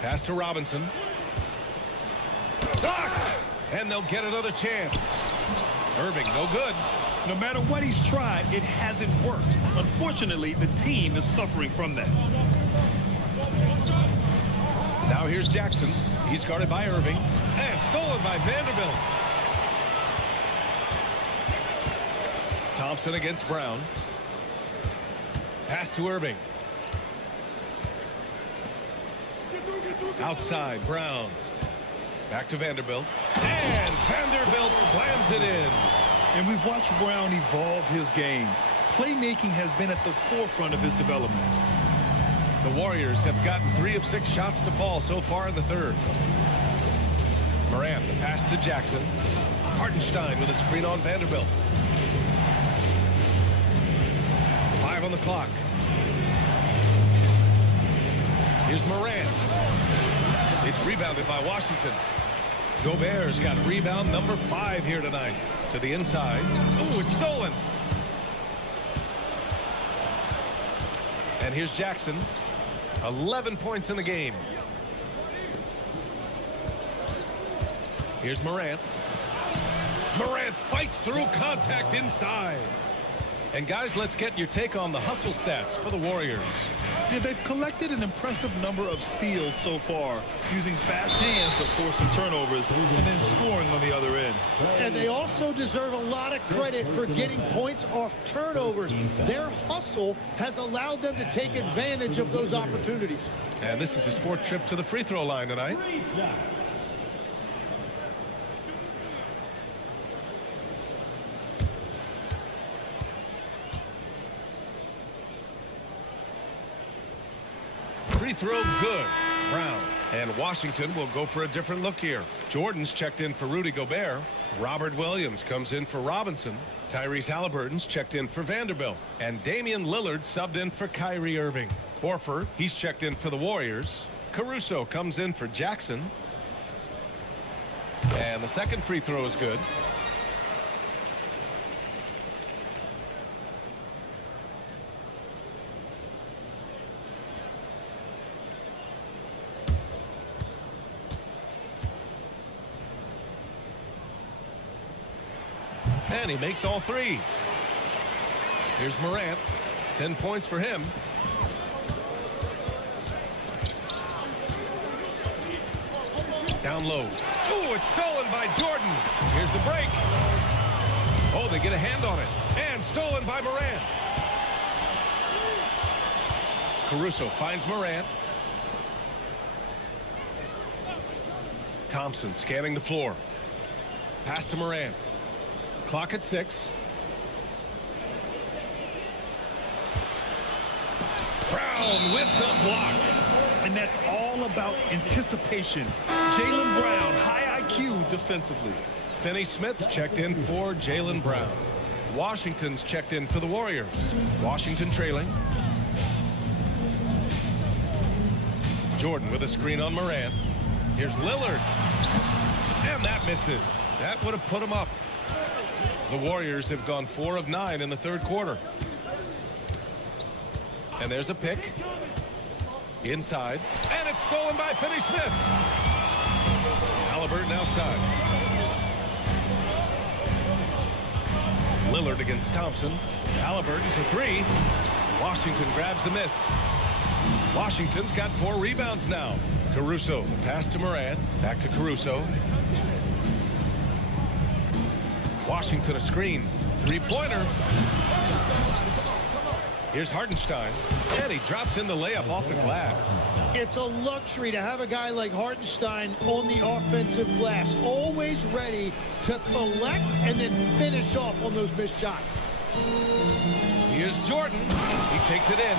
Pass to Robinson. Blocked! And they'll get another chance. Irving, no good. No matter what he's tried, it hasn't worked. Unfortunately, the team is suffering from that. Now here's Jackson. He's guarded by Irving. And stolen by Vanderbilt. Thompson against Brown. Pass to Irving. Outside, Brown. Back to Vanderbilt. And Vanderbilt slams it in. And we've watched Brown evolve his game. Playmaking has been at the forefront of his development. The Warriors have gotten 3 of 6 shots to fall so far in the third. Morant, the pass to Jackson. Hartenstein with a screen on Vanderbilt. 5 on the clock. Here's Morant. It's rebounded by Washington. Gobert's got rebound number 5 here tonight. To the inside. Oh, it's stolen. And here's Jackson. 11 points in the game. Here's Morant. Morant fights through contact inside. And guys, let's get your take on the hustle stats for the Warriors. Yeah, they've collected an impressive number of steals so far, using fast hands to force some turnovers and then scoring on the other end. And they also deserve a lot of credit for getting points off turnovers. Their hustle has allowed them to take advantage of those opportunities. And this is his 4th trip to the free throw line tonight. Free throw good. Brown. And Washington will go for a different look here. Jordan's checked in for Rudy Gobert. Robert Williams comes in for Robinson. Tyrese Halliburton's checked in for Vanderbilt. And Damian Lillard subbed in for Kyrie Irving. Horford, he's checked in for the Warriors. Caruso comes in for Jackson. And the second free throw is good. And he makes all three. Here's Morant. 10 points for him. Down low. Oh, it's stolen by Jordan. Here's the break. Oh, they get a hand on it. And stolen by Morant. Caruso finds Morant. Thompson scanning the floor. Pass to Morant. Clock at 6. Brown with the block. And that's all about anticipation. Jaylen Brown, high IQ defensively. Finney Smith checked in for Jaylen Brown. Washington's checked in for the Warriors. Washington trailing. Jordan with a screen on Morant. Here's Lillard. And that misses. That would have put him up. The Warriors have gone 4 of 9 in the third quarter. And there's a pick. Inside. And it's stolen by Finney Smith. Halliburton outside. Lillard against Thompson. Halliburton's a 3. Washington grabs the miss. Washington's got 4 rebounds now. Caruso, pass to Morant. Back to Caruso. Washington a screen. 3-pointer. Here's Hartenstein. And he drops in the layup off the glass. It's a luxury to have a guy like Hartenstein on the offensive glass, always ready to collect and then finish off on those missed shots. Here's Jordan. He takes it in.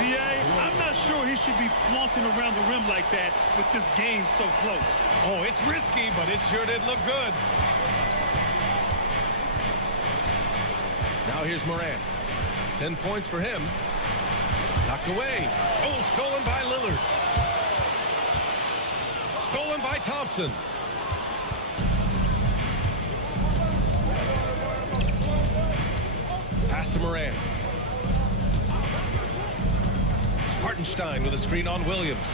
B.A., I'm not sure he should be flaunting around the rim like that with this game so close. Oh, it's risky, but it sure did look good. Now here's Morant. 10 points for him. Knocked away. Oh, stolen by Lillard. Stolen by Thompson. Pass to Morant. Hartenstein with a screen on Williams.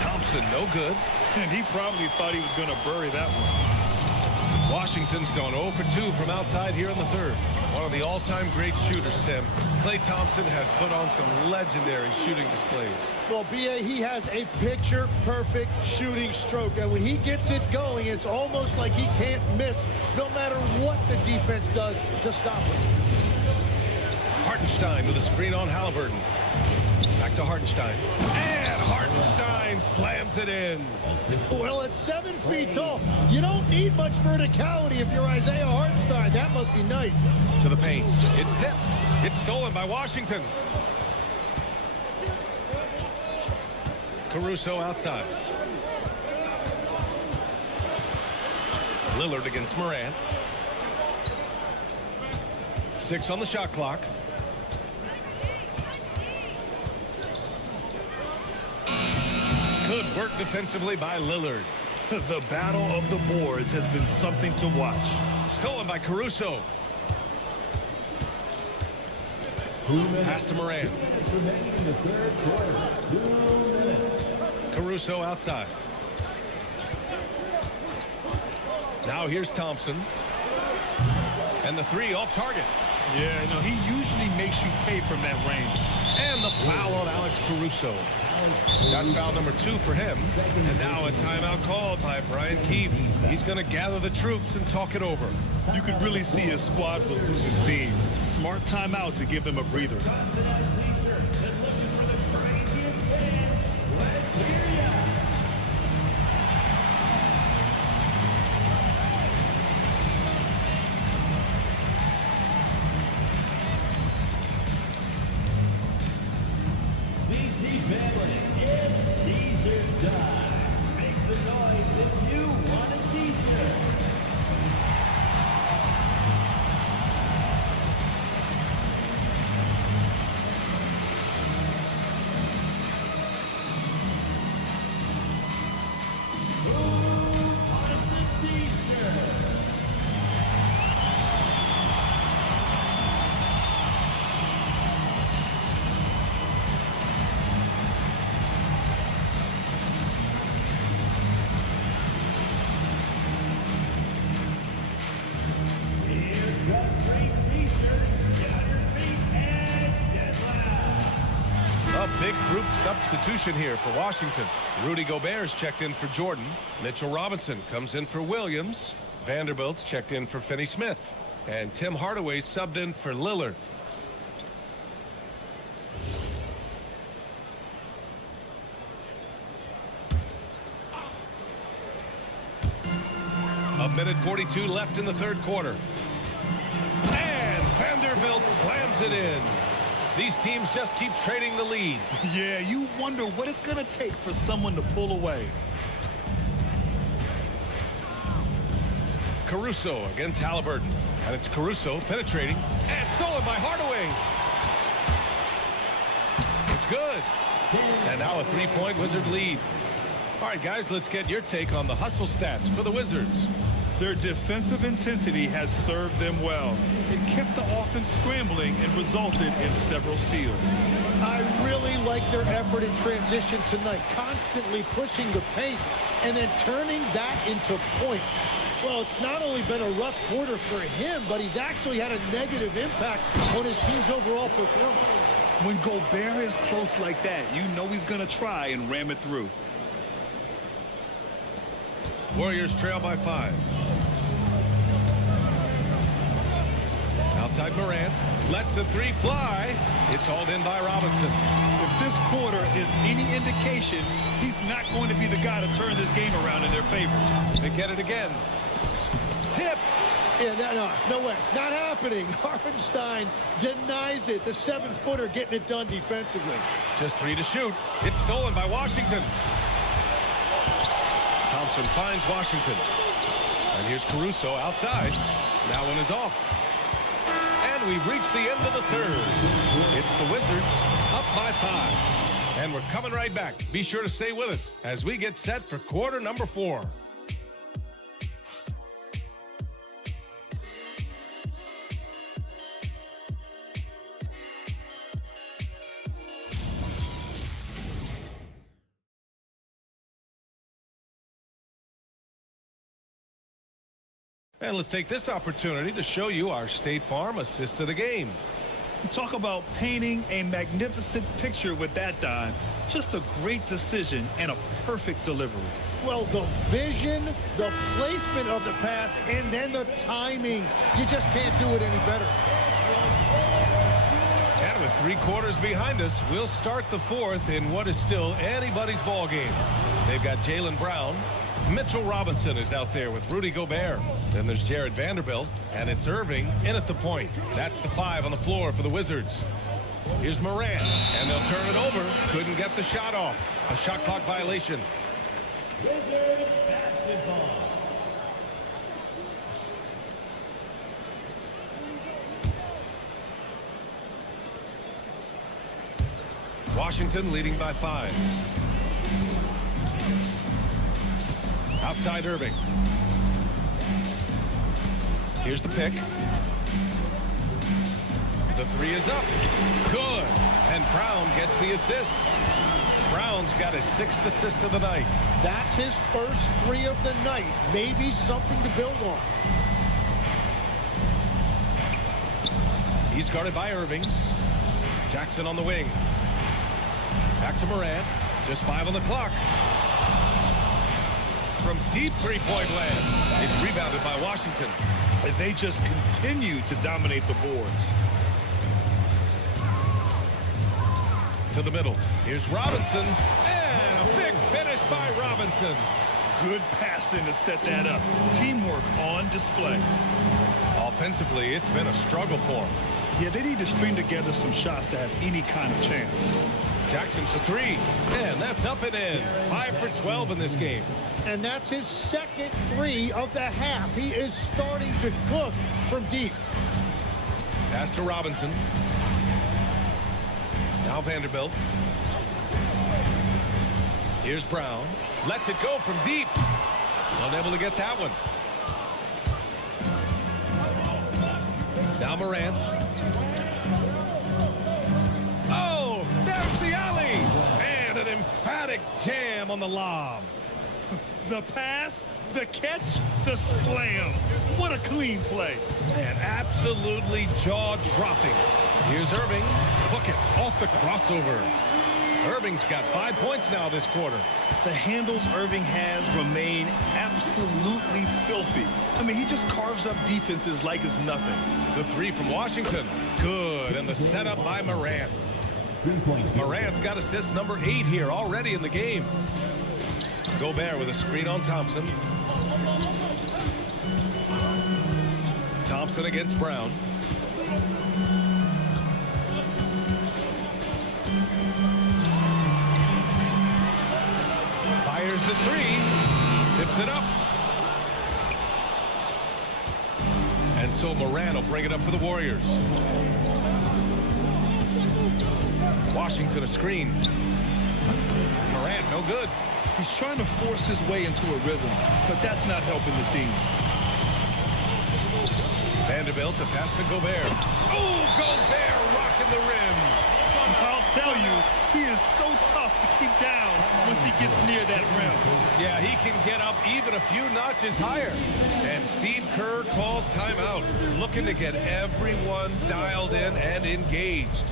Thompson, no good. And he probably thought he was going to bury that one. Washington's gone 0 for 2 from outside here in the third. One of the all-time great shooters, Tim. Klay Thompson has put on some legendary shooting displays. Well, B.A., he has a picture-perfect shooting stroke. And when he gets it going, it's almost like he can't miss no matter what the defense does to stop him. Hartenstein with a screen on Halliburton. Back to Hartenstein. And Hartenstein slams it in. Well, at 7 feet tall, you don't need much verticality if you're Isaiah Hartenstein. That must be nice. To the paint. It's tipped. It's stolen by Washington. Caruso outside. Lillard against Morant. 6 on the shot clock. Good work defensively by Lillard. The battle of the boards has been something to watch. Stolen by Caruso. Pass to Morant. Caruso outside. Now here's Thompson. And the 3 off target. Yeah, no, he usually makes you pay from that range. And the foul on Alex Caruso. That's foul number 2 for him. And now a timeout called by Brian Keefe. He's going to gather the troops and talk it over. You could really see his squad was losing steam. Smart timeout to give them a breather. big group substitution here for Washington. Rudy Gobert's checked in for Jordan. Mitchell Robinson comes in for Williams. Vanderbilt's checked in for Finney Smith. And Tim Hardaway subbed in for Lillard. A minute 42 left in the third quarter. And Vanderbilt slams it in. These teams just keep trading the lead. Yeah, you wonder what it's going to take for someone to pull away. Caruso against Halliburton. And it's Caruso penetrating. And stolen by Hardaway. It's good. And now a three-point Wizard lead. All right, guys, let's get your take on the hustle stats for the Wizards. Their defensive intensity has served them well. It kept the offense scrambling and resulted in several steals. I really like their effort in transition tonight, constantly pushing the pace and then turning that into points. Well, it's not only been a rough quarter for him, but he's actually had a negative impact on his team's overall performance. When Gobert is close like that, you know he's going to try and ram it through. Warriors trail by 5. Outside Morant. Lets the three fly. It's hauled in by Robinson. If this quarter is any indication, he's not going to be the guy to turn this game around in their favor. They get it again. Tipped. Yeah, no way. Not happening. Hartenstein denies it. The 7-footer getting it done defensively. Just 3 to shoot. It's stolen by Washington. Thompson finds Washington. And here's Caruso outside. That one is off. And we've reached the end of the third. It's the Wizards up by 5. And we're coming right back. Be sure to stay with us as we get set for quarter number 4. And let's take this opportunity to show you our State Farm assist of the game. You talk about painting a magnificent picture with that dime. Just a great decision and a perfect delivery. Well, the vision, the placement of the pass, and then the timing. You just can't do it any better. And with 3 quarters behind us, we'll start the 4th in what is still anybody's ball game. They've got Jaylen Brown. Mitchell Robinson is out there with Rudy Gobert. Then there's Jared Vanderbilt, and it's Irving in at the point. That's the 5 on the floor for the Wizards. Here's Morant, and they'll turn it over. Couldn't get the shot off. A shot clock violation. Wizards basketball. Washington leading by 5. Outside Irving. Here's the pick. The 3 is up. Good. And Brown gets the assist. Brown's got his 6th assist of the night. That's his first 3 of the night. Maybe something to build on. He's guarded by Irving. Jackson on the wing. Back to Morant. Just 5 on the clock. From deep three-point land. It's rebounded by Washington. And they just continue to dominate the boards. To the middle. Here's Robinson. And a big finish by Robinson. Good passing to set that up. Teamwork on display. Offensively, it's been a struggle for him. Yeah, they need to string together some shots to have any kind of chance. Jackson for 3. And that's up and in. 5 for 12 in this game. And that's his second 3 of the half. He is starting to cook from deep. Pass to Robinson. Now Vanderbilt. Here's Brown. Lets it go from deep. Unable to get that one. Now Morant. Oh, there's the alley. And an emphatic jam on the lob. The pass, the catch, the slam. What a clean play. And absolutely jaw-dropping. Here's Irving. Book it off the crossover. Irving's got 5 points now this quarter. The handles Irving has remain absolutely filthy. I mean, he just carves up defenses like it's nothing. The three from Washington. Good. And the setup by Morant. Morant's got assist number 8 here already in the game. Gobert with a screen on Thompson. Thompson against Brown. Fires the three. Tips it up. And so Morant will bring it up for the Warriors. Washington a screen. Morant no good. He's trying to force his way into a rhythm, but that's not helping the team. Vanderbilt to pass to Gobert. Oh, Gobert rocking the rim. I'll tell you, he is so tough to keep down once he gets near that rim. Yeah, he can get up even a few notches higher. And Steve Kerr calls timeout, looking to get everyone dialed in and engaged.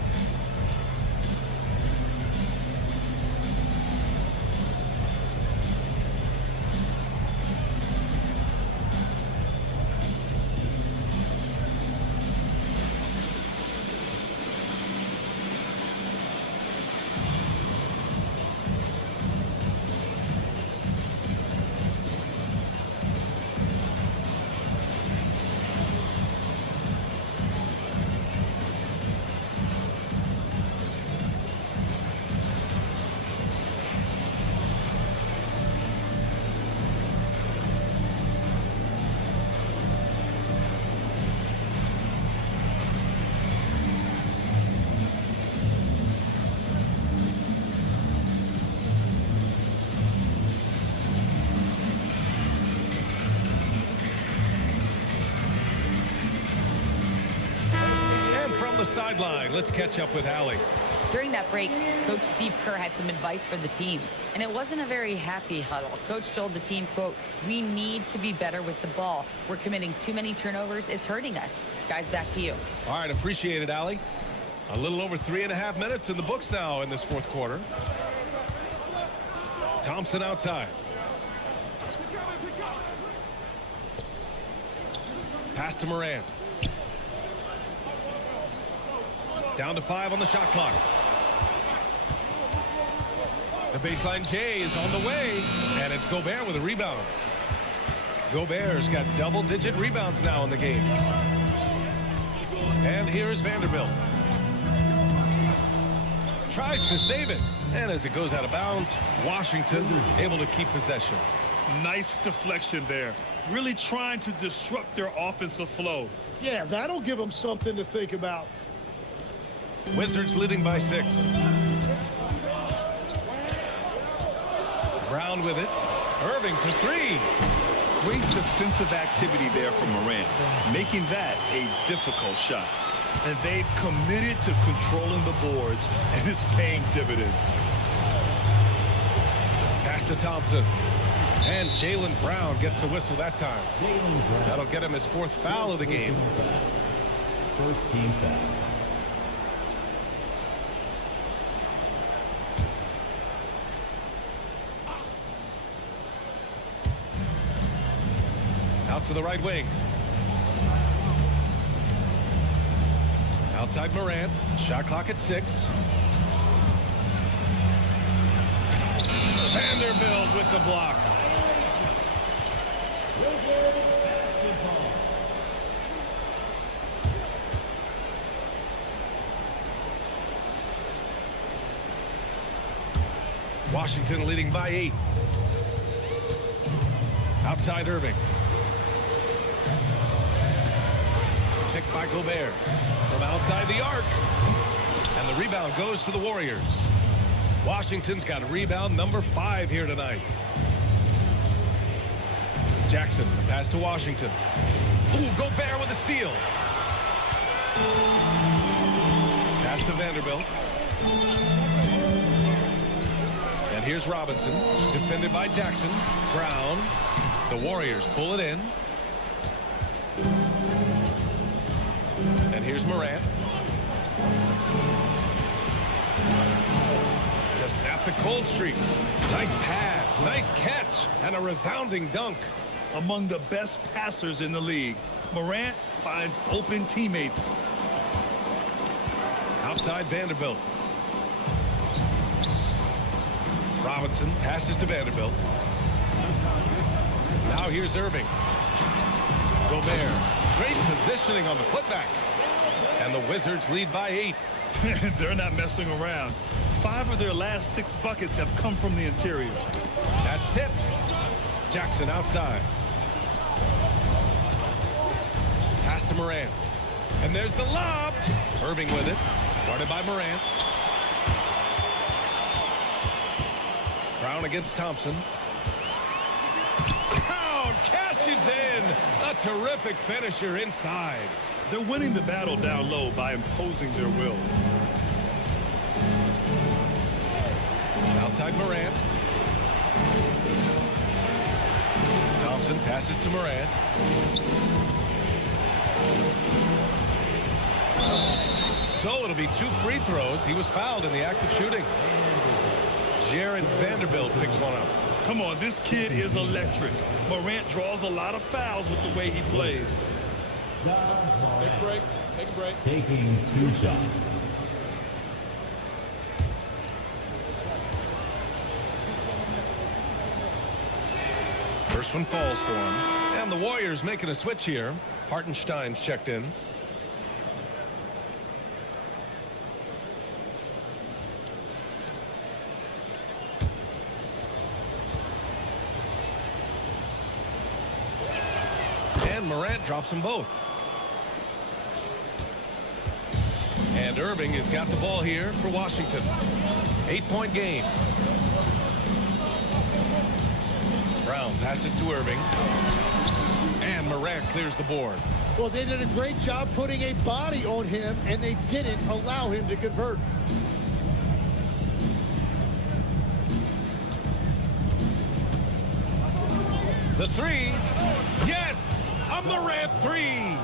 The sideline. Let's catch up with Allie. During that break, Coach Steve Kerr had some advice for the team, and it wasn't a very happy huddle. Coach told the team, quote, "We need to be better with the ball. We're committing too many turnovers. It's hurting us." Guys, back to you. All right, appreciate it, Allie. A little over 3.5 minutes in the books now in this fourth quarter. Thompson outside. Pass to Morant. Down to 5 on the shot clock. The baseline J is on the way, and it's Gobert with a rebound. Gobert's got double-digit rebounds now in the game. And here's Vanderbilt. Tries to save it, and as it goes out of bounds, Washington able to keep possession. Nice deflection there. Really trying to disrupt their offensive flow. Yeah, that'll give them something to think about. Wizards leading by 6. Brown with it. Irving for 3. Great defensive activity there from Morant, making that a difficult shot. And they've committed to controlling the boards, and it's paying dividends. Pass to Thompson. And Jaylen Brown gets a whistle that time. That'll get him his 4th foul of the game. First team foul. Out to the right wing. Outside Morant. Shot clock at 6. Vanderbilt with the block. Washington leading by 8. Outside Irving. Picked by Gobert from outside the arc. And the rebound goes to the Warriors. Washington's got rebound number 5 here tonight. Jackson, the pass to Washington. Ooh, Gobert with a steal. Pass to Vanderbilt. And here's Robinson, defended by Jackson. Brown. The Warriors pull it in. And here's Morant. to snap the cold streak. Nice pass, nice catch, and a resounding dunk. Among the best passers in the league, Morant finds open teammates. Outside Vanderbilt. Robinson passes to Vanderbilt. Now here's Irving. Gobert. Great positioning on the putback. And the Wizards lead by 8. They're not messing around. 5 of their last 6 buckets have come from the interior. That's tipped. Jackson outside. Pass to Morant. And there's the lob. Irving with it. Guarded by Morant. Brown against Thompson. Brown cashes in. A terrific finisher inside. They're winning the battle down low by imposing their will. Outside Morant. Thompson passes to Morant. So it'll be 2 free throws. He was fouled in the act of shooting. Jared Vanderbilt picks one up. Come on, this kid is electric. Morant draws a lot of fouls with the way he plays. Take a break. Take a break. Taking 2 shots. First one falls for him. And the Warriors making a switch here. Hartenstein's checked in. And Morant drops them both. And Irving has got the ball here for Washington. 8-point game. Brown passes to Irving. And Morant clears the board. Well, they did a great job putting a body on him, and they didn't allow him to convert. The 3. Yes! A Morant 3!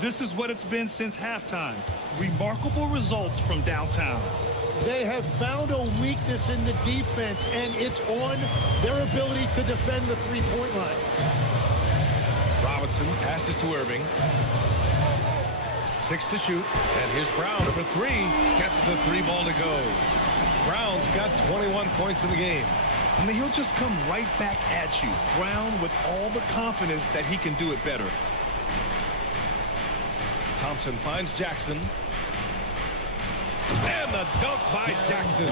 This is what it's been since halftime. Remarkable results from downtown. They have found a weakness in the defense, and it's on their ability to defend the three-point line. Robinson passes to Irving. 6 to shoot. And here's Brown for 3. Gets the 3 ball to go. Brown's got 21 points in the game. I mean, he'll just come right back at you. Brown with all the confidence that he can do it better. Thompson finds Jackson. And the dunk by Jackson.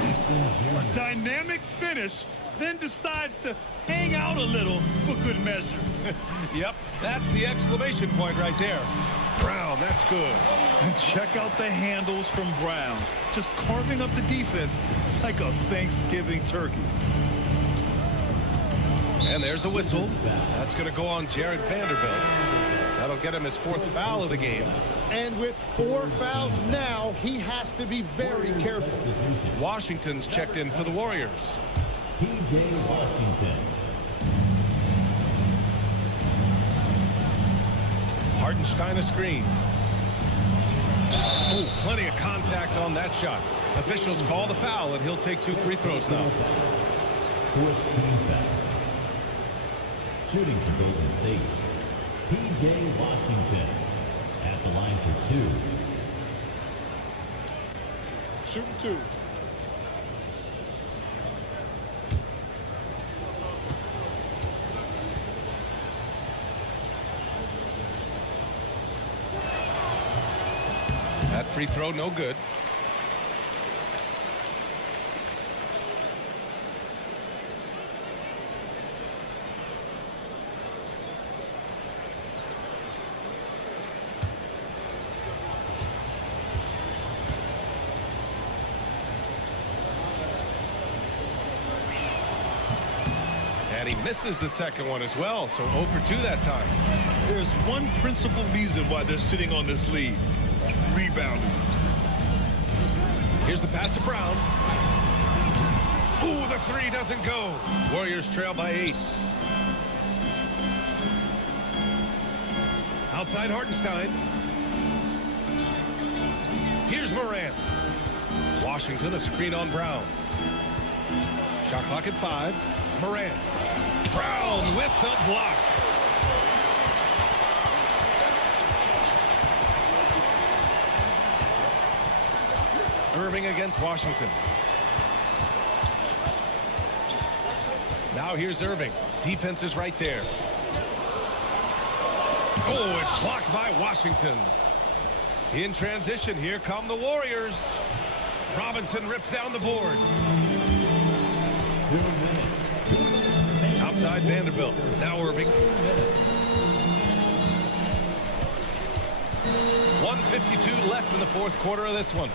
A dynamic finish, then decides to hang out a little for good measure. Yep, that's the exclamation point right there. Brown, that's good. And check out the handles from Brown. Just carving up the defense like a Thanksgiving turkey. And there's a whistle. That's going to go on Jared Vanderbilt. That'll get him his 4th foul of the game. And with 4 fouls now, he has to be very careful. Washington's checked in for the Warriors. P.J. Washington. Hartenstein a screen. Oh, plenty of contact on that shot. Officials call the foul, and he'll take 2 free throws now. 4th team foul. Shooting for Golden State. P.J. Washington at the line for 2. Shooting 2. That free throw, no good. And he misses the second one as well, so 0 for 2 that time. There's one principal reason why they're sitting on this lead. Rebounding. Here's the pass to Brown. Ooh, the 3 doesn't go. Warriors trail by 8. Outside Hartenstein. Here's Morant. Washington a screen on Brown. Shot clock at 5. Morant. Brown with the block. Irving against Washington. Now here's Irving. Defense is right there. Oh, it's blocked by Washington. In transition, here come the Warriors. Robinson rips down the board. Outside Vanderbilt. Now Irving. 1:52 left in the fourth quarter of this one.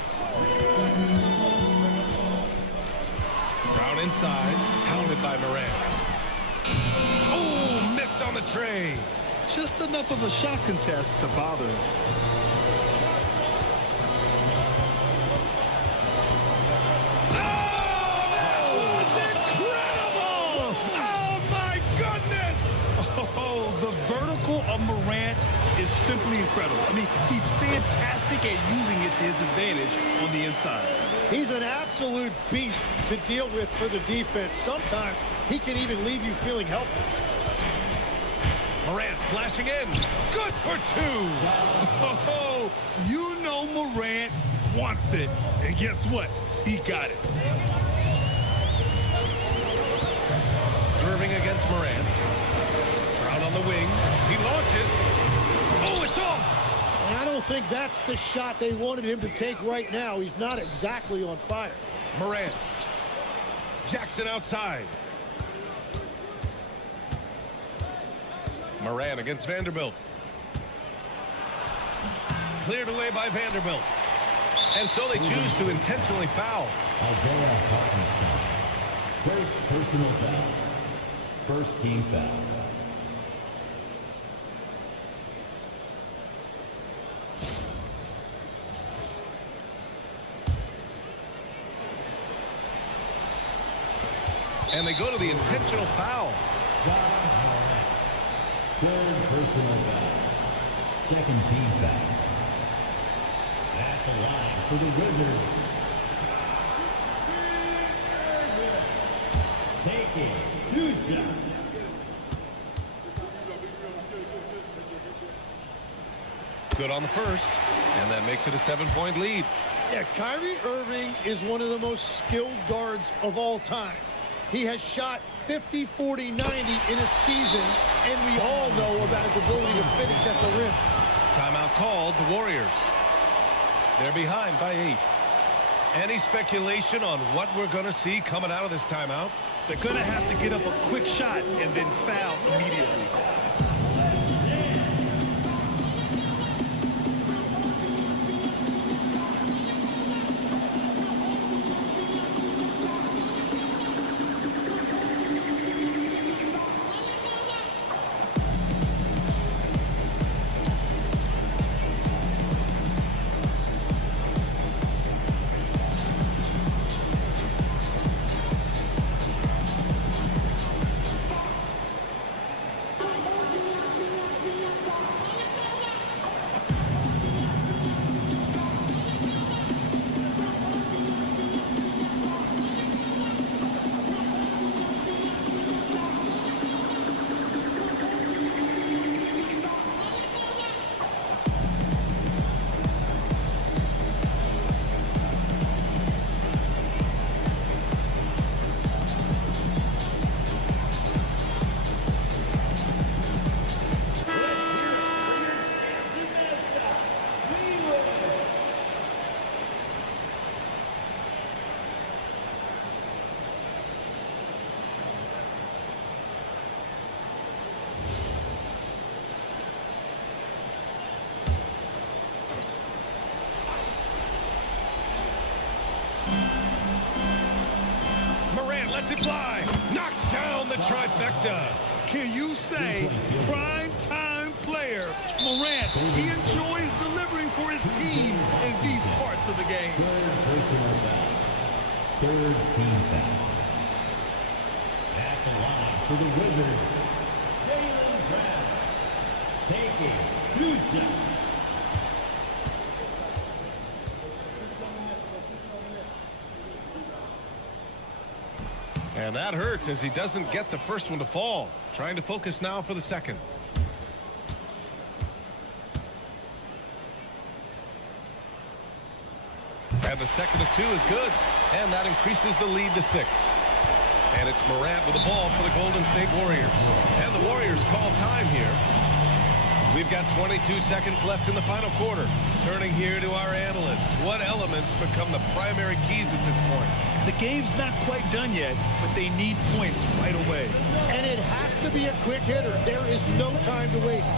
Brown inside. Pounded by Morant. Oh, missed on the tray. Just enough of a shot contest to bother him. The vertical of Morant is simply incredible. I mean, he's fantastic at using it to his advantage on the inside. He's an absolute beast to deal with for the defense. Sometimes he can even leave you feeling helpless. Morant slashing in. Good for 2. Oh, you know Morant wants it. And guess what? He got it. Irving against Morant. Brown on the wing. He launches. Oh, it's off. And I don't think that's the shot they wanted him to take right now. He's not exactly on fire. Morant. Jackson outside. Morant against Vanderbilt. Cleared away by Vanderbilt. And so they choose to intentionally foul. First personal foul. First team foul. And they go to the intentional foul. Third personal foul. Second team foul. At the line for the Wizards. Taking 2 shots. Good on the first. And that makes it a 7-point lead. Yeah, Kyrie Irving is one of the most skilled guards of all time. He has shot 50, 40, 90 in a season, and we all know about his ability to finish at the rim. Timeout called. The Warriors. They're behind by 8. Any speculation on what we're going to see coming out of this timeout? They're going to have to get up a quick shot and then foul immediately. Lets it fly. Knocks down the trifecta. Can you say prime time player Morant? He enjoys delivering for his team in these parts of the game. Third personal foul. Third team foul. At the line for the Wizards. Jaylen Brown taking 2 shots. And that hurts as he doesn't get the first one to fall. Trying to focus now for the second. And the second of two is good. And that increases the lead to 6. And it's Morant with the ball for the Golden State Warriors. And the Warriors call time here. We've got 22 seconds left in the final quarter. Turning here to our analyst. What elements become the primary keys at this point? The game's not quite done yet, but they need points right away. And it has to be a quick hitter. There is no time to waste.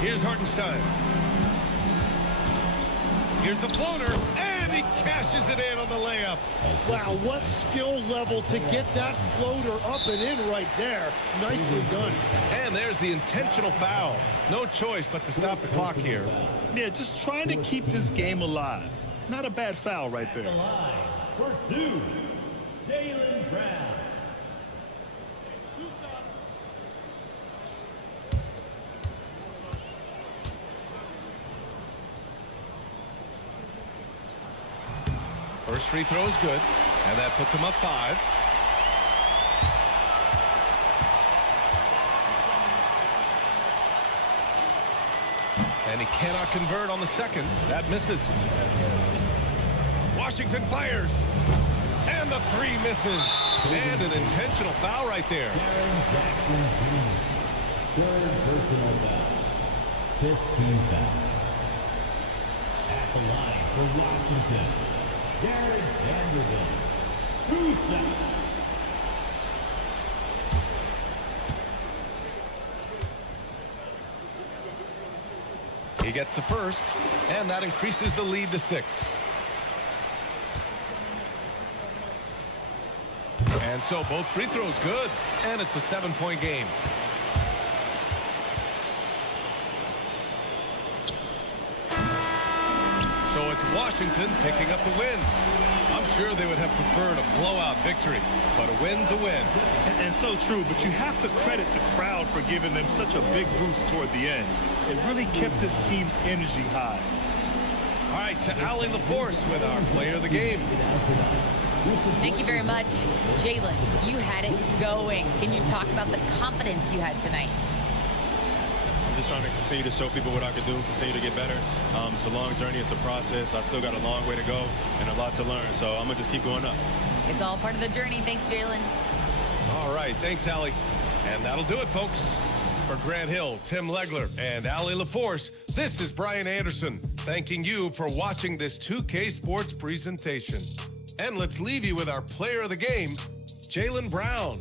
Here's Hartenstein. Here's the floater, and he cashes it in on the layup. Wow, what skill level to get that floater up and in right there. Nicely done. And there's the intentional foul. No choice but to stop the clock here. Yeah, just trying to keep this game alive. Not a bad foul right there. For 2, Jaylen Brown. First free throw is good, and that puts him up 5. And he cannot convert on the second. That misses. Washington fires. And the 3 misses. And an intentional foul right there. Jaren Jackson Jr. 3rd personal foul. 15th foul. At the line for Washington, Jared Vanderbilt. 2 shots. He gets the first, and that increases the lead to 6. And so both free throws good, and it's a 7-point game. So it's Washington picking up the win. I'm sure they would have preferred a blowout victory, but a win's a win. And so true, but you have to credit the crowd for giving them such a big boost toward the end. It really kept this team's energy high. All right, to Allie LaForce with our player of the game. Thank you very much. Jaylen, you had it going. Can you talk about the confidence you had tonight? I'm just trying to continue to show people what I can do, continue to get better. It's a long journey. It's a process. I still got a long way to go and a lot to learn, so I'm going to just keep going up. It's all part of the journey. Thanks, Jaylen. All right, thanks, Allie. And that'll do it, folks. For Grant Hill, Tim Legler, and Allie LaForce, this is Brian Anderson, thanking you for watching this 2K Sports presentation. And let's leave you with our player of the game, Jaylen Brown.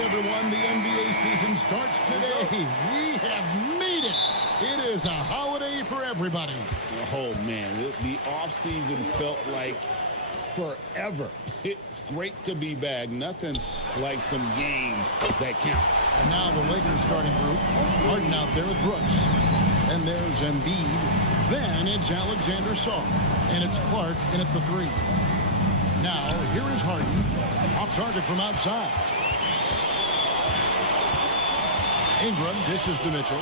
everyone. The NBA season starts today. We have made it. It is a holiday for everybody. Oh, man. The offseason felt like forever. It's great to be back. Nothing like some games that count. And now the Lakers starting group. Harden out there with Brooks. And there's Embiid. Then it's Alexander Song. And it's Clark in at the 3. Now, here is Harden. Off target from outside. Ingram dishes to Mitchell.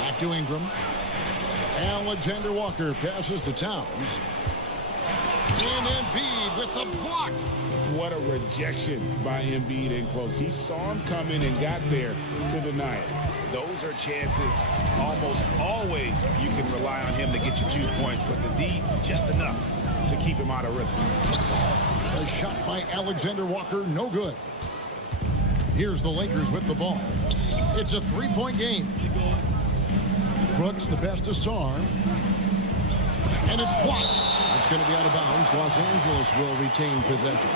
Back to Ingram. Alexander Walker passes to Towns. And Embiid with the block. What a rejection by Embiid in close. He saw him coming and got there to deny it. Those are chances almost always you can rely on him to get you 2 points, but the D, just enough to keep him out of rhythm. A shot by Alexander Walker, no good. Here's the Lakers with the ball. It's a 3-point game. Brooks, the pass to Sarr. And it's blocked. It's going to be out of bounds. Los Angeles will retain possession.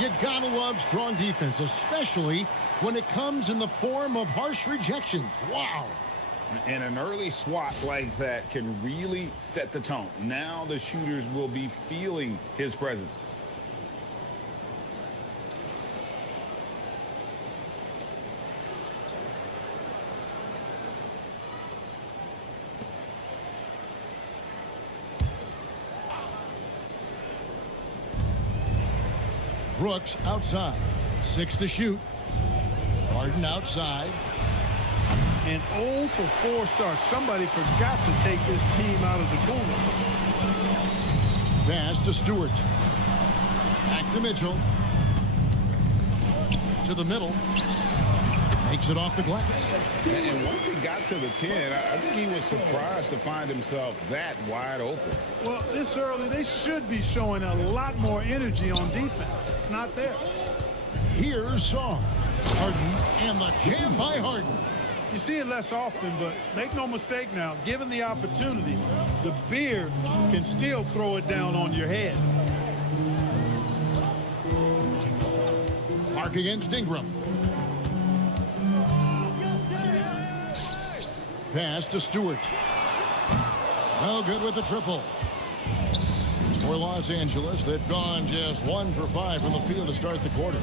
You gotta love strong defense, especially when it comes in the form of harsh rejections. Wow. And an early swat like that can really set the tone. Now the shooters will be feeling his presence. Brooks outside. 6 to shoot. Harden outside. And 0 for 4 starts. Somebody forgot to take this team out of the cooler. Pass to Stewart. Back to Mitchell. To the middle. Makes it off the glass. And once he got to the 10, I think he was surprised to find himself that wide open. Well, this early, they should be showing a lot more energy on defense. It's not there. Here's Song. Harden and the jam by Harden. You see it less often, but make no mistake now, given the opportunity, the beard can still throw it down on your head. Clark against Ingram. Pass to Stewart. No good with the triple. For Los Angeles, they've gone just 1 for 5 from the field to start the quarter.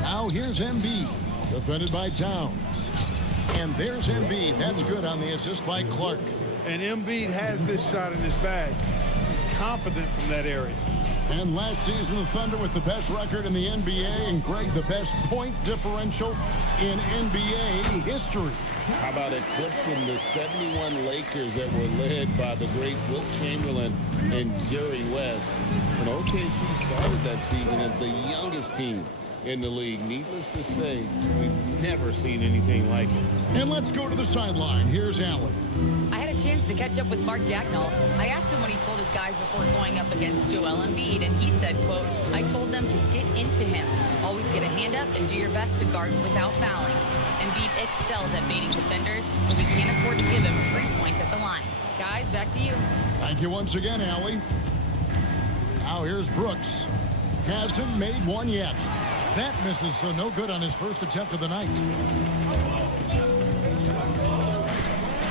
Now here's Embiid, defended by Towns. And there's Embiid. That's good on the assist by Clark. And Embiid has this shot in his bag. He's confident from that area. And last season, the Thunder with the best record in the NBA, and Greg, the best point differential in NBA history. How about eclipsing the 71 Lakers that were led by the great Wilt Chamberlain and Jerry West? And OKC started that season as the youngest team in the league. Needless to say, we've never seen anything like it. And let's go to the sideline. Here's Allen. I had a chance to catch up with Mark Dagnall. I asked him what he told his guys before going up against Joel Embiid, and he said, quote, I told them to get into him. Always get a hand up and do your best to guard without fouling. Embiid excels at baiting defenders, but we can't afford to give him 3 points at the line. Guys, back to you. Thank you once again, Allie. Now here's Brooks. Hasn't made one yet. That misses, so no good on his first attempt of the night.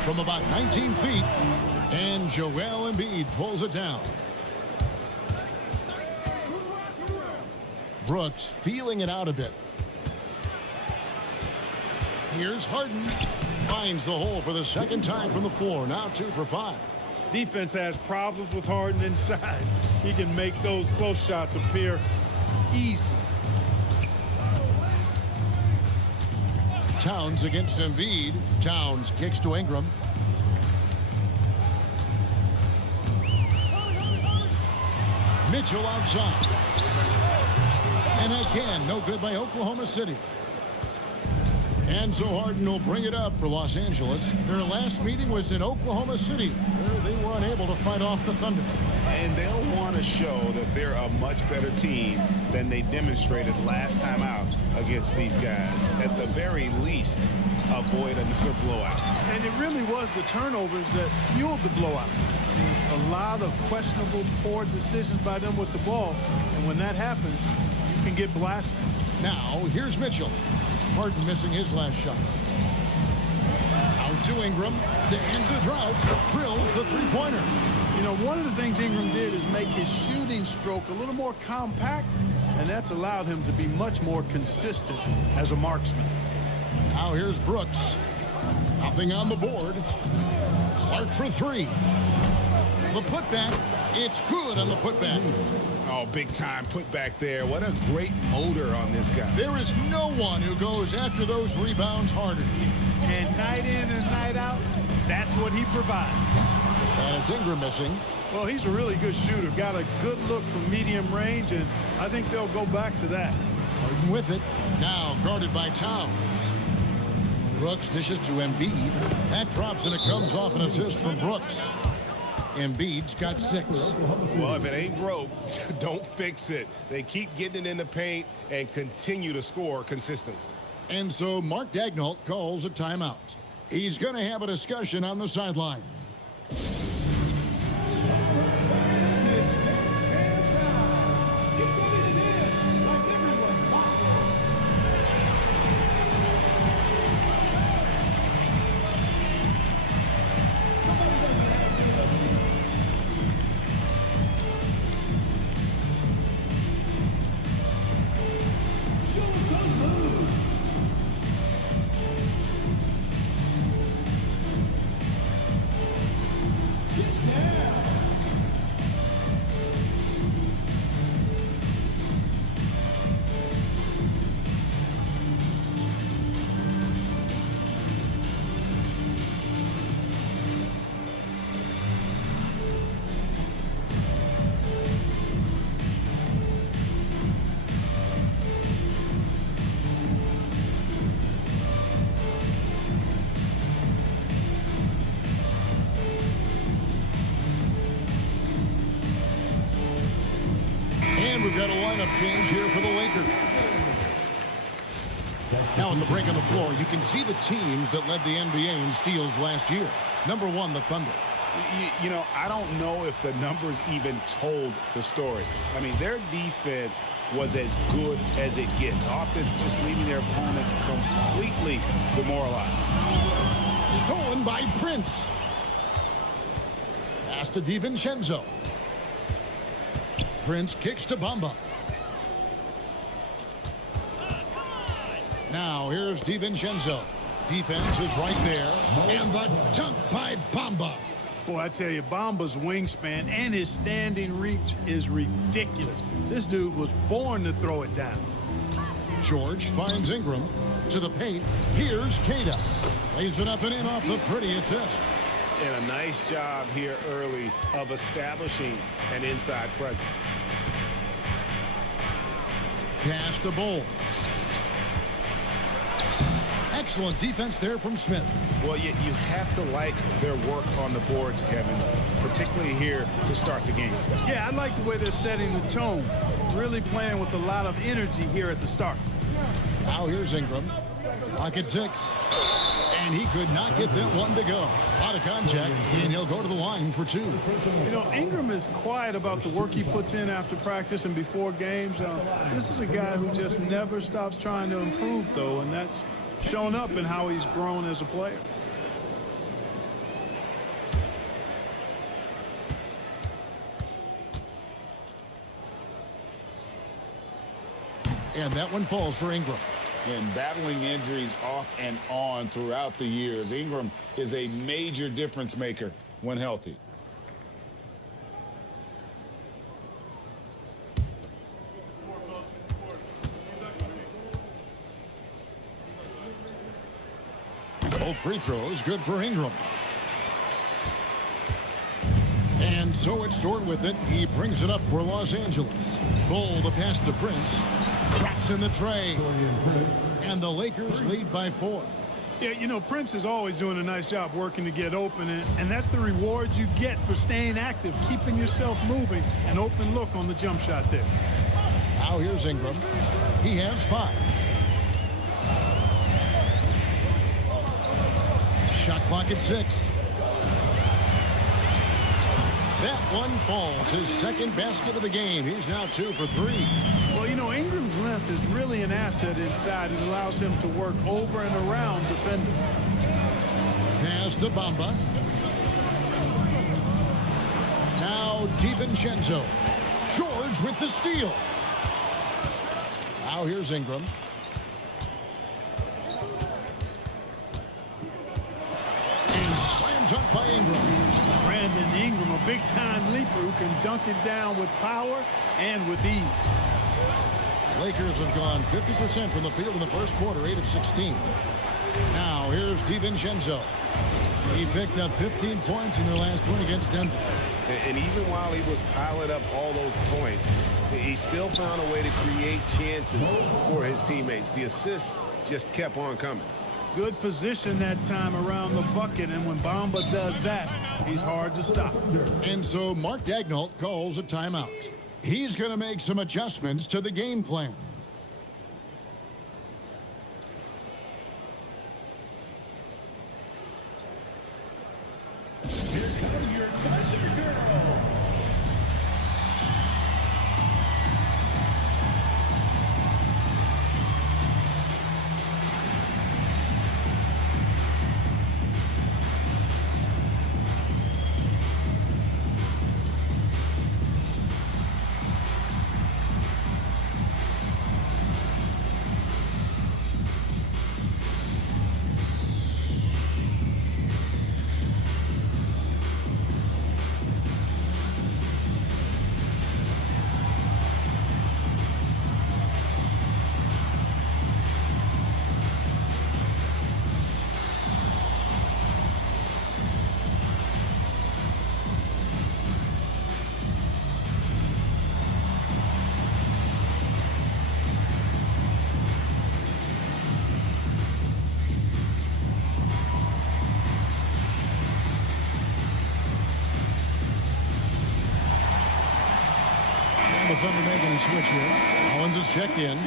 From about 19 feet, and Joel Embiid pulls it down. Brooks feeling it out a bit. Here's Harden. Finds the hole for the second time from the floor. Now 2 for 5. Defense has problems with Harden inside. He can make those close shots appear easy. Towns against Embiid. Towns kicks to Ingram. Mitchell outside. And again, no good by Oklahoma City. And so Harden will bring it up for Los Angeles. Their last meeting was in Oklahoma City, where they were unable to fight off the Thunder. And they'll want to show that they're a much better team than they demonstrated last time out against these guys. At the very least, avoid another blowout. And it really was the turnovers that fueled the blowout. A lot of questionable, poor decisions by them with the ball. And when that happens, you can get blasted. Now, here's Mitchell. Harden missing his last shot. Out to Ingram. To end the drought, drills the three-pointer. You know, one of the things Ingram did is make his shooting stroke a little more compact, and that's allowed him to be much more consistent as a marksman. Now here's Brooks. Nothing on the board. Clark for three. The putback. It's good on the putback. Oh, big time putback there. What a great motor on this guy. There is no one who goes after those rebounds harder. And night in and night out, that's what he provides. And it's Ingram missing. Well, he's a really good shooter. Got a good look from medium range, and I think they'll go back to that. Harden with it. Now guarded by Towns. Brooks dishes to Embiid. That drops and it comes off an assist from Brooks. Embiid's got 6. Well, if it ain't broke, don't fix it. They keep getting it in the paint and continue to score consistently. And so Mark Daigneault calls a timeout. He's going to have a discussion on the sideline. We've got a lineup change here for the Lakers. Now at the break on the floor, you can see the teams that led the NBA in steals last year. Number 1, the Thunder. You know, I don't know if the numbers even told the story. I mean, their defense was as good as it gets, often just leaving their opponents completely demoralized. Stolen by Prince. Pass to DiVincenzo. Prince kicks to Bamba. Now here's DiVincenzo. Defense is right there. And the dunk by Bamba. Boy, I tell you, Bamba's wingspan and his standing reach is ridiculous. This dude was born to throw it down. George finds Ingram to the paint. Here's Keita. Lays it up and in off the pretty assist. And a nice job here early of establishing an inside presence. Pass to Bull. Excellent defense there from Smith. Well, you have to like their work on the boards, Kevin, particularly here to start the game. Yeah, I like the way they're setting the tone. Really playing with a lot of energy here at the start. Now here's Ingram. Clock at 6. And he could not get that one to go. A lot of contact, and he'll go to the line for 2. You know, Ingram is quiet about the work he puts in after practice and before games. This is a guy who just never stops trying to improve, though, and that's shown up in how he's grown as a player. And that one falls for Ingram. And battling injuries off and on throughout the years, Ingram is a major difference maker when healthy. Both free throws good for Ingram. And so it's Dort with it. He brings it up for Los Angeles. Bull the pass to Prince. Traps in the tray. And the Lakers lead by 4. Yeah, you know, Prince is always doing a nice job working to get open, and that's the rewards you get for staying active, keeping yourself moving, an open look on the jump shot there. Now here's Ingram. He has 5. Shot clock at 6. That one falls. His second basket of the game. He's now 2 for 3. Well, you know, Ingram's length is really an asset inside. It allows him to work over and around defenders. Pass to Bamba. Now DiVincenzo. George with the steal. Now here's Ingram. And slam dunk by Ingram. Brandon Ingram, a big-time leaper who can dunk it down with power and with ease. Lakers have gone 50% from the field in the first quarter, 8 of 16. Now here's DiVincenzo. He picked up 15 points in their last win against Denver. And even while he was piling up all those points, he still found a way to create chances for his teammates. The assists just kept on coming. Good position that time around the bucket, and when Bamba does that, he's hard to stop. And so Mark Daigneault calls a timeout. He's going to make some adjustments to the game plan. The Thunder making a switch here. Owens is checked in.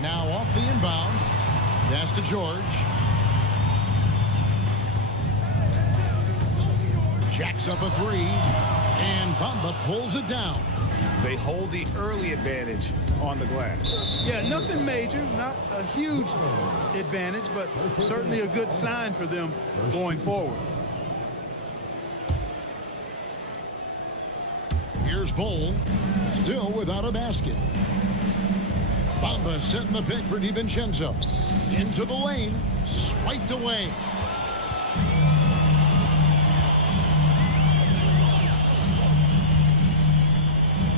Now off the inbound. Pass to George. Jacks up a three, and Bamba pulls it down. They hold the early advantage on the glass. Yeah, nothing major, not a huge advantage, but certainly a good sign for them going forward. Here's Bol, still without a basket. Bamba setting the pick for DiVincenzo. Into the lane, swiped away.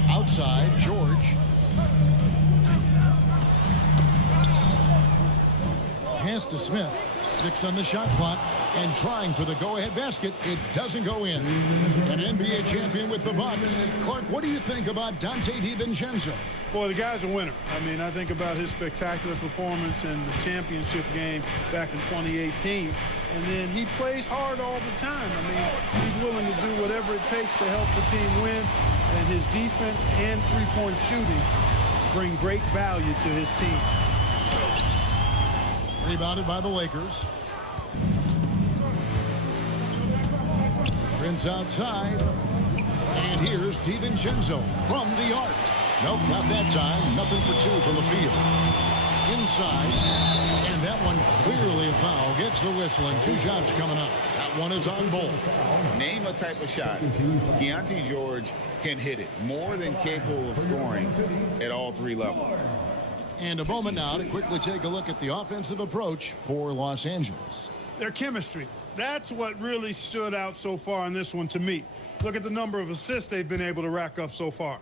Outside, George. Pass to Smith. 6 on the shot clock. And trying for the go-ahead basket. It doesn't go in. An NBA champion with the Bucks. Clark, what do you think about Dante DiVincenzo? Boy, the guy's a winner. I mean, I think about his spectacular performance in the championship game back in 2018. And then he plays hard all the time. I mean, he's willing to do whatever it takes to help the team win. And his defense and three-point shooting bring great value to his team. Rebounded by the Lakers. Prince outside. And here's DiVincenzo from the arc. Nope, not that time. Nothing for 2 from the field. Inside. And that one clearly a foul. Gets the whistle and 2 shots coming up. That one is on Bol. Name a type of shot. Keontae George can hit it. More than capable of scoring at all 3 levels. And a moment now to quickly take a look at the offensive approach for Los Angeles. Their chemistry. That's what really stood out so far in this one to me. Look at the number of assists they've been able to rack up so far.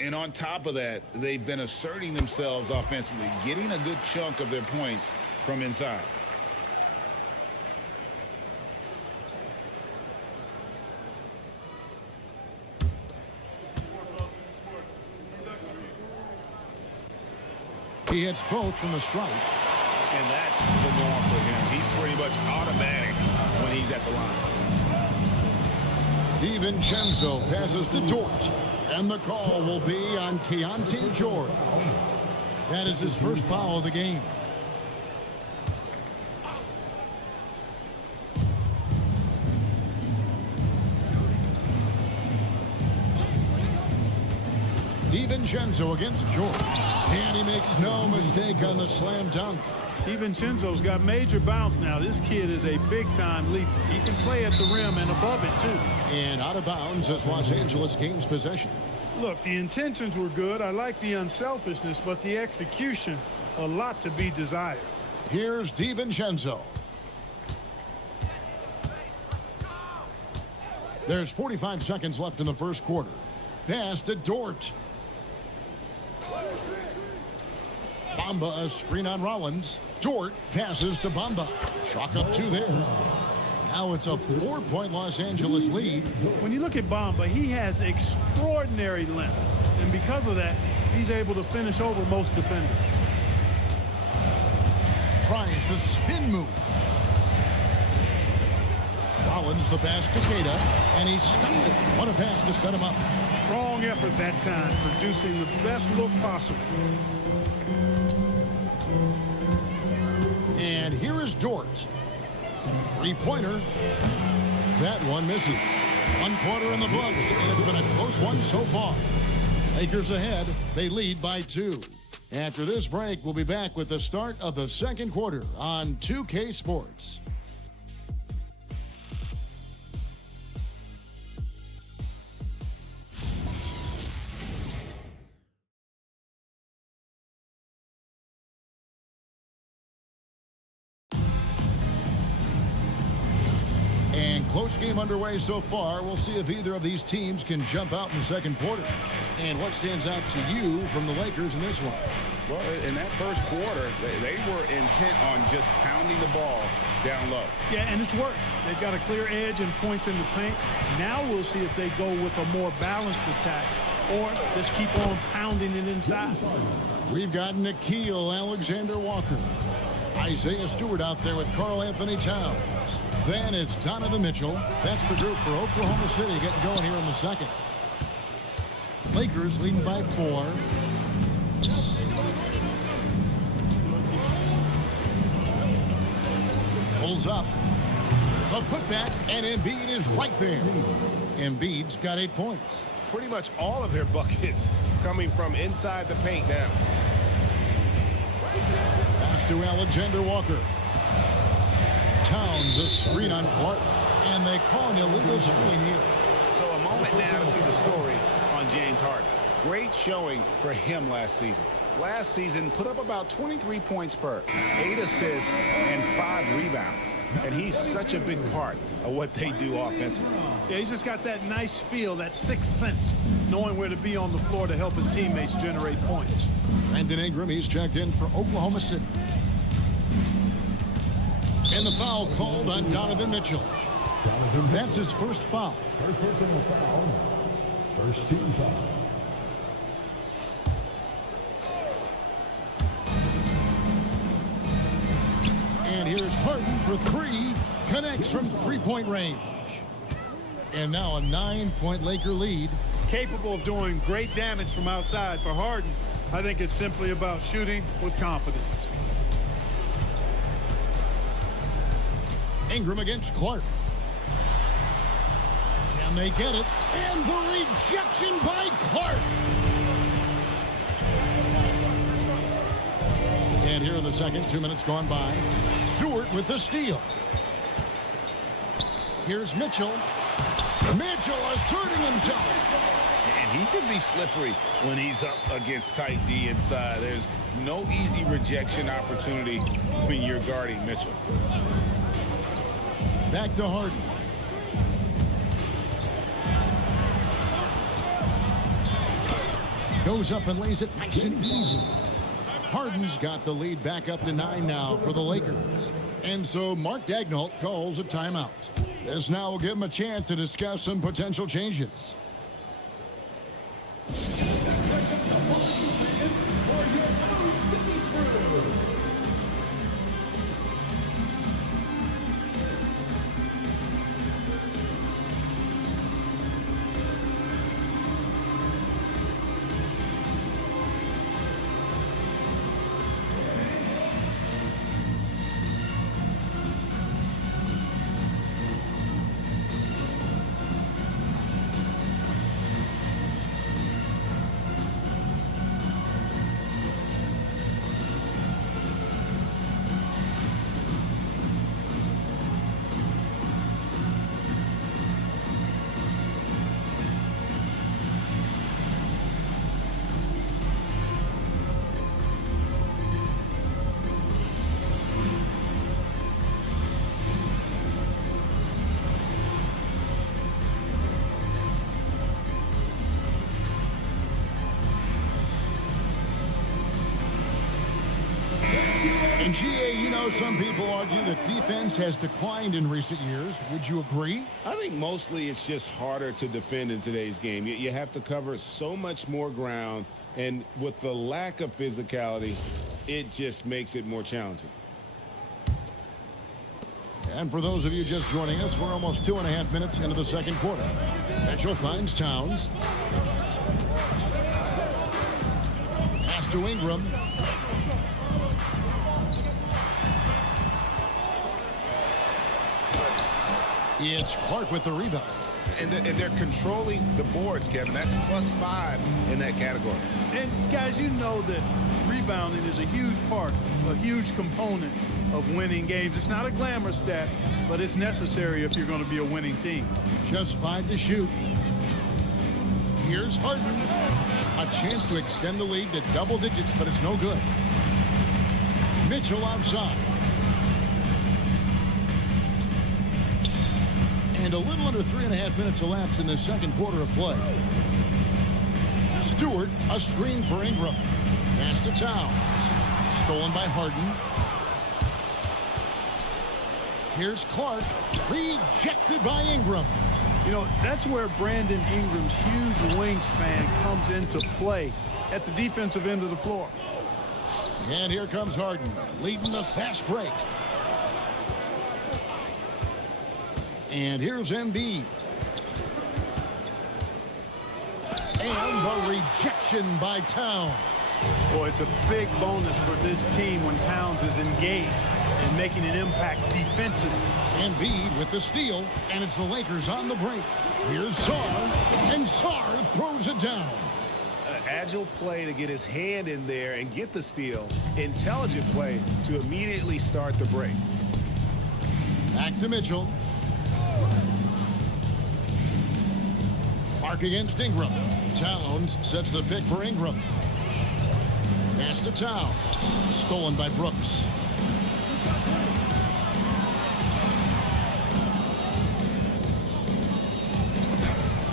And on top of that, they've been asserting themselves offensively, getting a good chunk of their points from inside. He hits both from the stripe. And that's the norm for him. He's pretty much automatic when he's at the line. DiVincenzo passes to Dort, and the call will be on Keontae George. That is his first foul of the game. DiVincenzo against George, and he makes no mistake on the slam dunk. DiVincenzo's got major bounce now. This kid is a big-time leaper. He can play at the rim and above it, too. And out of bounds as Los Angeles gains possession. Look, the intentions were good. I like the unselfishness, but the execution, a lot to be desired. Here's DiVincenzo. There's 45 seconds left in the first quarter. Pass to Dort. Bamba, a screen on Rollins. Dort passes to Bamba. Chalk up 2 there. Now it's a 4-point Los Angeles lead. When you look at Bamba, he has extraordinary length. And because of that, he's able to finish over most defenders. Tries the spin move. Rollins the pass to Queta, and he stops it. What a pass to set him up. Strong effort that time, producing the best look possible. And here is Dort. Three-pointer. That one misses. 1 quarter in the books, and it's been a close one so far. Lakers ahead. They lead by 2. After this break, we'll be back with the start of the second quarter on 2K Sports. Close game underway so far. We'll see if either of these teams can jump out in the second quarter. And what stands out to you from the Lakers in this one? Well, in that first quarter, they were intent on just pounding the ball down low. Yeah, and it's worked. They've got a clear edge and points in the paint. Now we'll see if they go with a more balanced attack or just keep on pounding it inside. We've got Nickeil Alexander-Walker. Isaiah Stewart out there with Karl Anthony Towns. Then it's Donovan Mitchell. That's the group for Oklahoma City getting going here in the second. Lakers leading by 4. Pulls up. A putback, and Embiid is right there. Embiid's got 8 points. Pretty much all of their buckets coming from inside the paint now. Pass to Alexander-Walker. Towns a screen on Clark, and they call an illegal screen here. So a moment now to see the story on James Harden. Great showing for him last season. Last season put up about 23 points per, 8 assists, and 5 rebounds. And he's such a big part of what they do offensively. Yeah, he's just got that nice feel, that sixth sense, knowing where to be on the floor to help his teammates generate points. Brandon Ingram, he's checked in for Oklahoma City. And the foul called on Donovan Mitchell. That's his first foul. First personal foul. First team foul. And here's Harden for 3. Connects from three-point range. And now a 9-point Laker lead. Capable of doing great damage from outside for Harden. I think it's simply about shooting with confidence. Ingram against Clark. Can they get it? And the rejection by Clark. And here in the second, 2 minutes gone by. Stewart with the steal. Here's Mitchell. Mitchell asserting himself. And he can be slippery when he's up against tight D inside. There's no easy rejection opportunity when you're guarding Mitchell. Back to Harden. Goes up and lays it nice and easy. Harden's got the lead back up to 9 now for the Lakers. And so Mark Daigneault calls a timeout. This now will give him a chance to discuss some potential changes. Hey, you know, some people argue that defense has declined in recent years. Would you agree? I think mostly it's just harder to defend in today's game. You have to cover so much more ground, and with the lack of physicality, it just makes it more challenging. And for those of you just joining us, we're almost 2.5 minutes into the second quarter. Mitchell finds Towns. Pass to Ingram. It's Clark with the rebound. And they're controlling the boards, Kevin. That's +5 in that category. And guys, you know that rebounding is a huge part, a huge component of winning games. It's not a glamour stat, but it's necessary if you're going to be a winning team. Just 5 to shoot. Here's Harden. A chance to extend the lead to double digits, but it's no good. Mitchell outside. And a little under 3.5 minutes elapsed in the second quarter of play. Stewart, a screen for Ingram. Pass to Towns. Stolen by Harden. Here's Clark. Rejected by Ingram. You know, that's where Brandon Ingram's huge wingspan comes into play at the defensive end of the floor. And here comes Harden, leading the fast break. And here's Embiid. And the rejection by Towns. Boy, it's a big bonus for this team when Towns is engaged and making an impact defensively. Embiid with the steal, and it's the Lakers on the break. Here's Sarr, and Sarr throws it down. Agile play to get his hand in there and get the steal. Intelligent play to immediately start the break. Back to Mitchell. Clark against Ingram. Towns sets the pick for Ingram. Pass to Towns. Stolen by Brooks.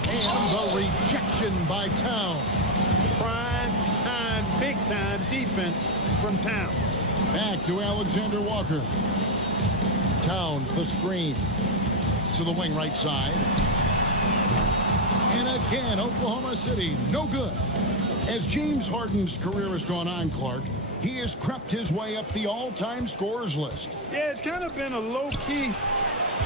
And the rejection by Towns. Prime time, big time defense from Towns. Back to Alexander Walker. Towns the screen. To the wing right side. And again, Oklahoma City, no good. As James Harden's career has gone on, Clark, he has crept his way up the all-time scorers list. Yeah, it's kind of been a low-key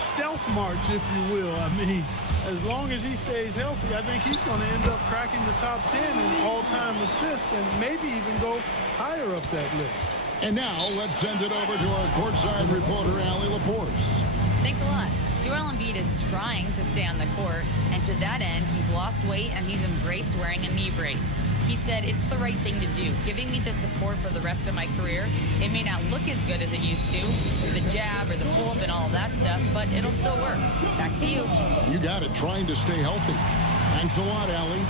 stealth march, if you will. I mean, as long as he stays healthy, I think he's going to end up cracking the top 10 in all-time assists and maybe even go higher up that list. And now let's send it over to our courtside reporter, Allie LaForce. Thanks a lot. Joel Embiid is trying to stay on the court, and to that end, he's lost weight and he's embraced wearing a knee brace. He said, it's the right thing to do, giving me the support for the rest of my career. It may not look as good as it used to, the jab or the pull-up and all that stuff, but it'll still work. Back to you. You got it, trying to stay healthy. Thanks a lot, Allie.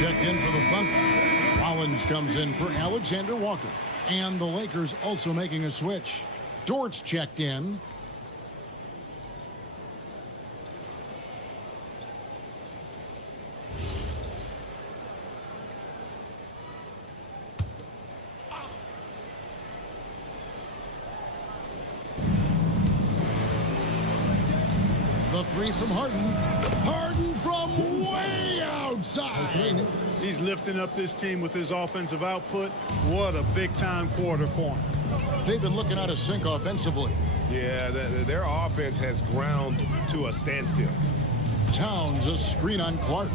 Checked in for the Thunder. Rollins comes in for Alexander Walker. And the Lakers also making a switch. Dort's checked in. The three from Harden. Harden from way outside. He's lifting up this team with his offensive output. What a big-time quarter for him. They've been looking out of sync offensively. Yeah, their offense has ground to a standstill. Towns a screen on Clark.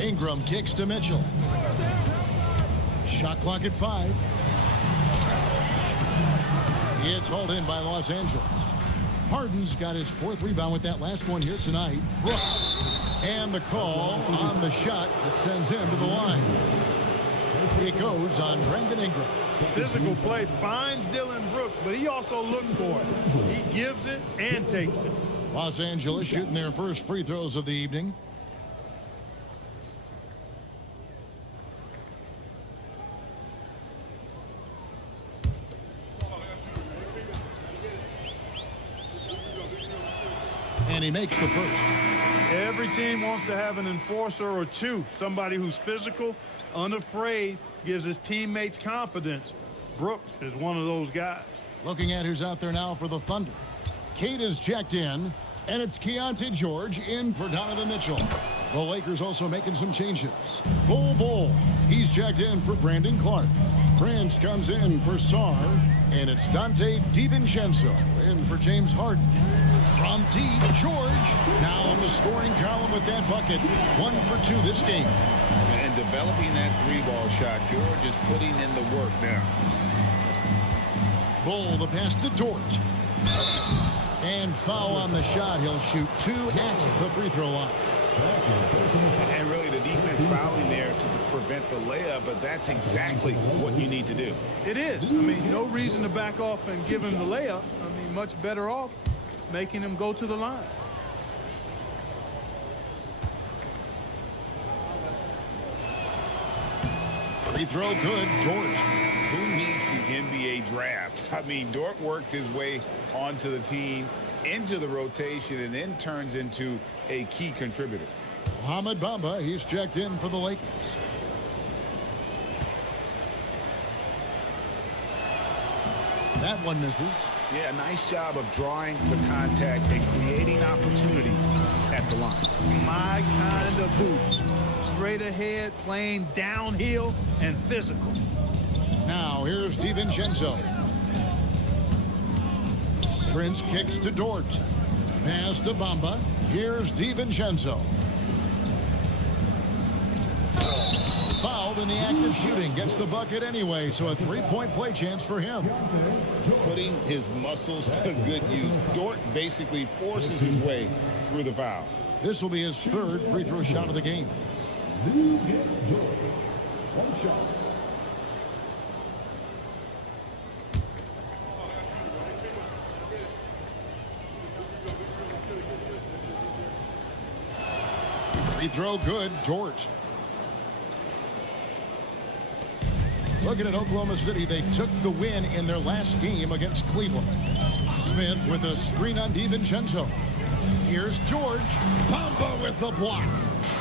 Ingram kicks to Mitchell. Shot clock at 5. It's hauled in by Los Angeles. Harden's got his 4th rebound with that last one here tonight. Brooks. And the call on the shot that sends him to the line. It goes on Brandon Ingram. Physical play finds Dylan Brooks, but he also looks for it. He gives it and takes it. Los Angeles shooting their first free throws of the evening. And he makes the first. Every team wants to have an enforcer or two, somebody who's physical, unafraid, gives his teammates confidence. Brooks is one of those guys. Looking at who's out there now for the Thunder. Kate is checked in, and it's Keontae George in for Donovan Mitchell. The Lakers also making some changes. Bull. He's checked in for Brandon Clark. Prince comes in for Sarr, and it's Dante DiVincenzo in for James Harden. From deep, George now in the scoring column with that bucket. 1 for 2 this game. And developing that 3-ball shot, George is putting in the work now. Bull, the pass to Dort. And foul on the shot. He'll shoot 2 at the free throw line. And really the defense fouling there to prevent the layup, but that's exactly what you need to do. It is. I mean, no reason to back off and give him the layup. I mean, much better off making him go to the line. Free throw good, George. Who needs the NBA draft? I mean, Dort worked his way onto the team, into the rotation, and then turns into a key contributor. Mohamed Bamba, he's checked in for the Lakers. That one misses. Yeah, nice job of drawing the contact and creating opportunities at the line. My kind of hoops. Straight ahead, playing downhill, and physical. Now, here's DiVincenzo. Prince kicks to Dort. Pass to Bamba. Here's DiVincenzo. Fouled in the act of shooting. Gets the bucket anyway, so a 3-point play chance for him. Putting his muscles to good use. Dort basically forces his way through the foul. This will be his 3rd free throw shot of the game. Who gets George? 1 shot. Free throw good, George. Looking at Oklahoma City, they took the win in their last game against Cleveland. Smith with a screen on DiVincenzo. Here's George. Bamba with the block.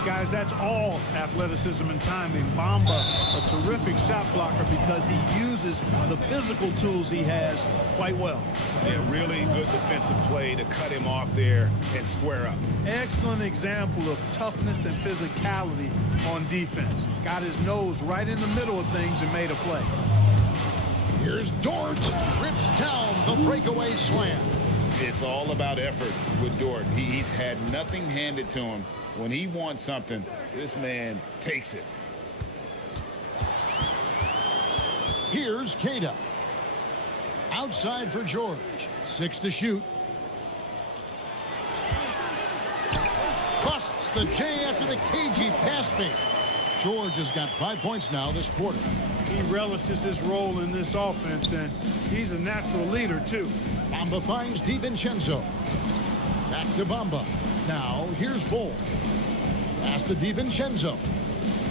Guys, that's all athleticism and timing. Bamba, a terrific shot blocker because he uses the physical tools he has quite well. Yeah, really good defensive play to cut him off there and square up. Excellent example of toughness and physicality on defense. Got his nose right in the middle of things and made a play. Here's Dort. Rips down the breakaway slam. It's all about effort with Dort. He's had nothing handed to him. When he wants something, this man takes it. Here's Keita. Outside for George. 6 to shoot. Busts the J after the cagey pass fake. George has got 5 points now this quarter. He relishes his role in this offense, and he's a natural leader, too. Bamba finds DiVincenzo. Back to Bamba. Now, here's Bull. Pass to DiVincenzo.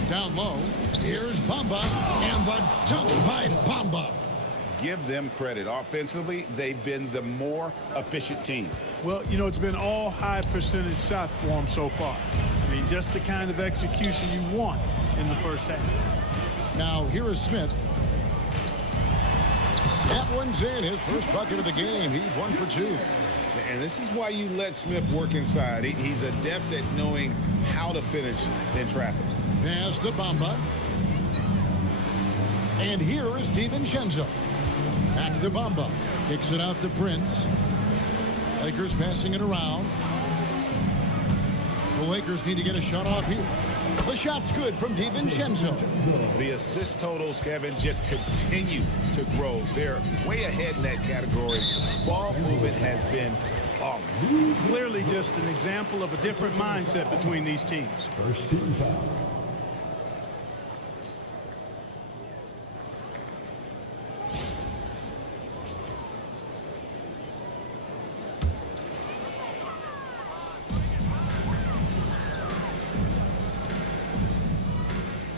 Down low. Here's Bamba. And the dunk by Bamba. Give them credit. Offensively, they've been the more efficient team. Well, you know, it's been all high percentage shots for them so far. I mean, just the kind of execution you want in the first half. Now, here is Smith. That one's in. His first bucket of the game. He's 1 for 2. And this is why you let Smith work inside. He's adept at knowing how to finish in traffic. Pass to Bamba. And here is DiVincenzo. Back to Bamba. Kicks it out to Prince. Lakers passing it around. The Lakers need to get a shot off here. The shot's good from DiVincenzo. The assist totals, Kevin, just continue to grow. They're way ahead in that category. Ball movement has been flawless. Clearly just an example of a different mindset between these teams. First team foul.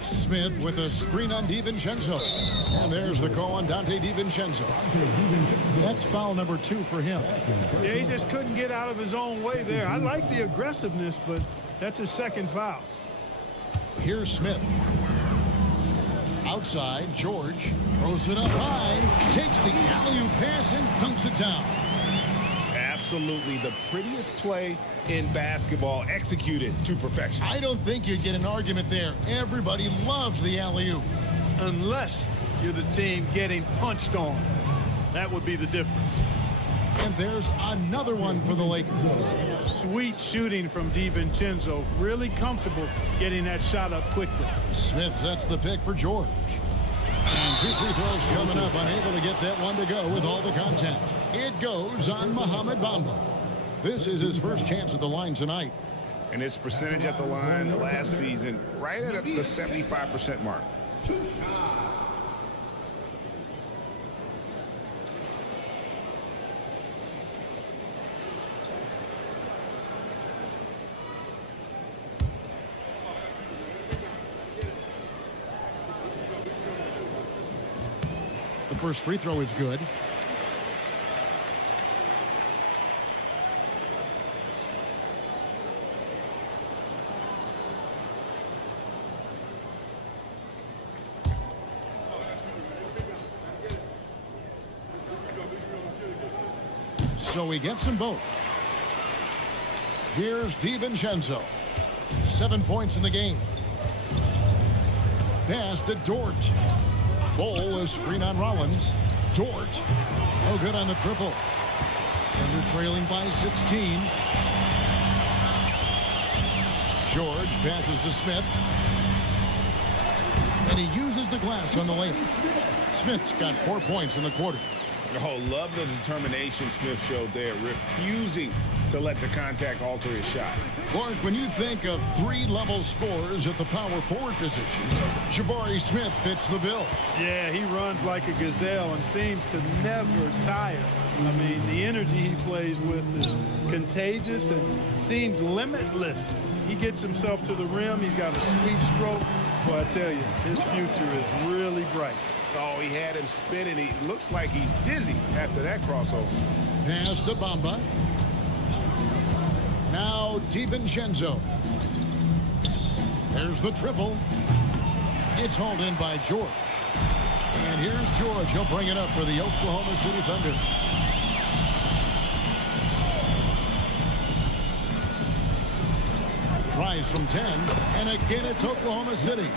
Smith with a screen on DiVincenzo. And there's the call on Dante DiVincenzo. That's foul number 2 for him. Yeah, he just couldn't get out of his own way there. I like the aggressiveness, but that's his second foul. Here's Smith. Outside, George throws it up high, takes the alley-oop pass and dunks it down. Absolutely the prettiest play in basketball, executed to perfection. I don't think you'd get an argument there. Everybody loves the alley-oop. Unless you're the team getting punched on. That would be the difference. And there's another one for the Lakers. Sweet shooting from DiVincenzo. Really comfortable getting that shot up quickly. Smith sets the pick for George. And 2 free throws coming up. Unable to get that one to go with all the contact. It goes on Mohamed Bamba. This is his first chance at the line tonight. And his percentage at the line last season, right at the 75% mark. The first free throw is good. So he gets them both. Here's DiVincenzo. 7 points in the game. Pass to Dort. Bol is screen on Rollins. Dort. No good on the triple. Thunder trailing by 16. George passes to Smith. And he uses the glass on the layup. Smith's got 4 points in the quarter. Oh, love the determination Smith showed there, refusing to let the contact alter his shot. Clark, when you think of 3-level scorers at the power forward position, Jabari Smith fits the bill. Yeah, he runs like a gazelle and seems to never tire. I mean, the energy he plays with is contagious and seems limitless. He gets himself to the rim. He's got a sweet stroke. Boy, I tell you, his future is really bright. Oh, he had him spinning. He looks like he's dizzy after that crossover. Pass to Bamba. Now DiVincenzo. There's the triple. It's hauled in by George. And here's George. He'll bring it up for the Oklahoma City Thunder. Tries from 10, and again it's Oklahoma City.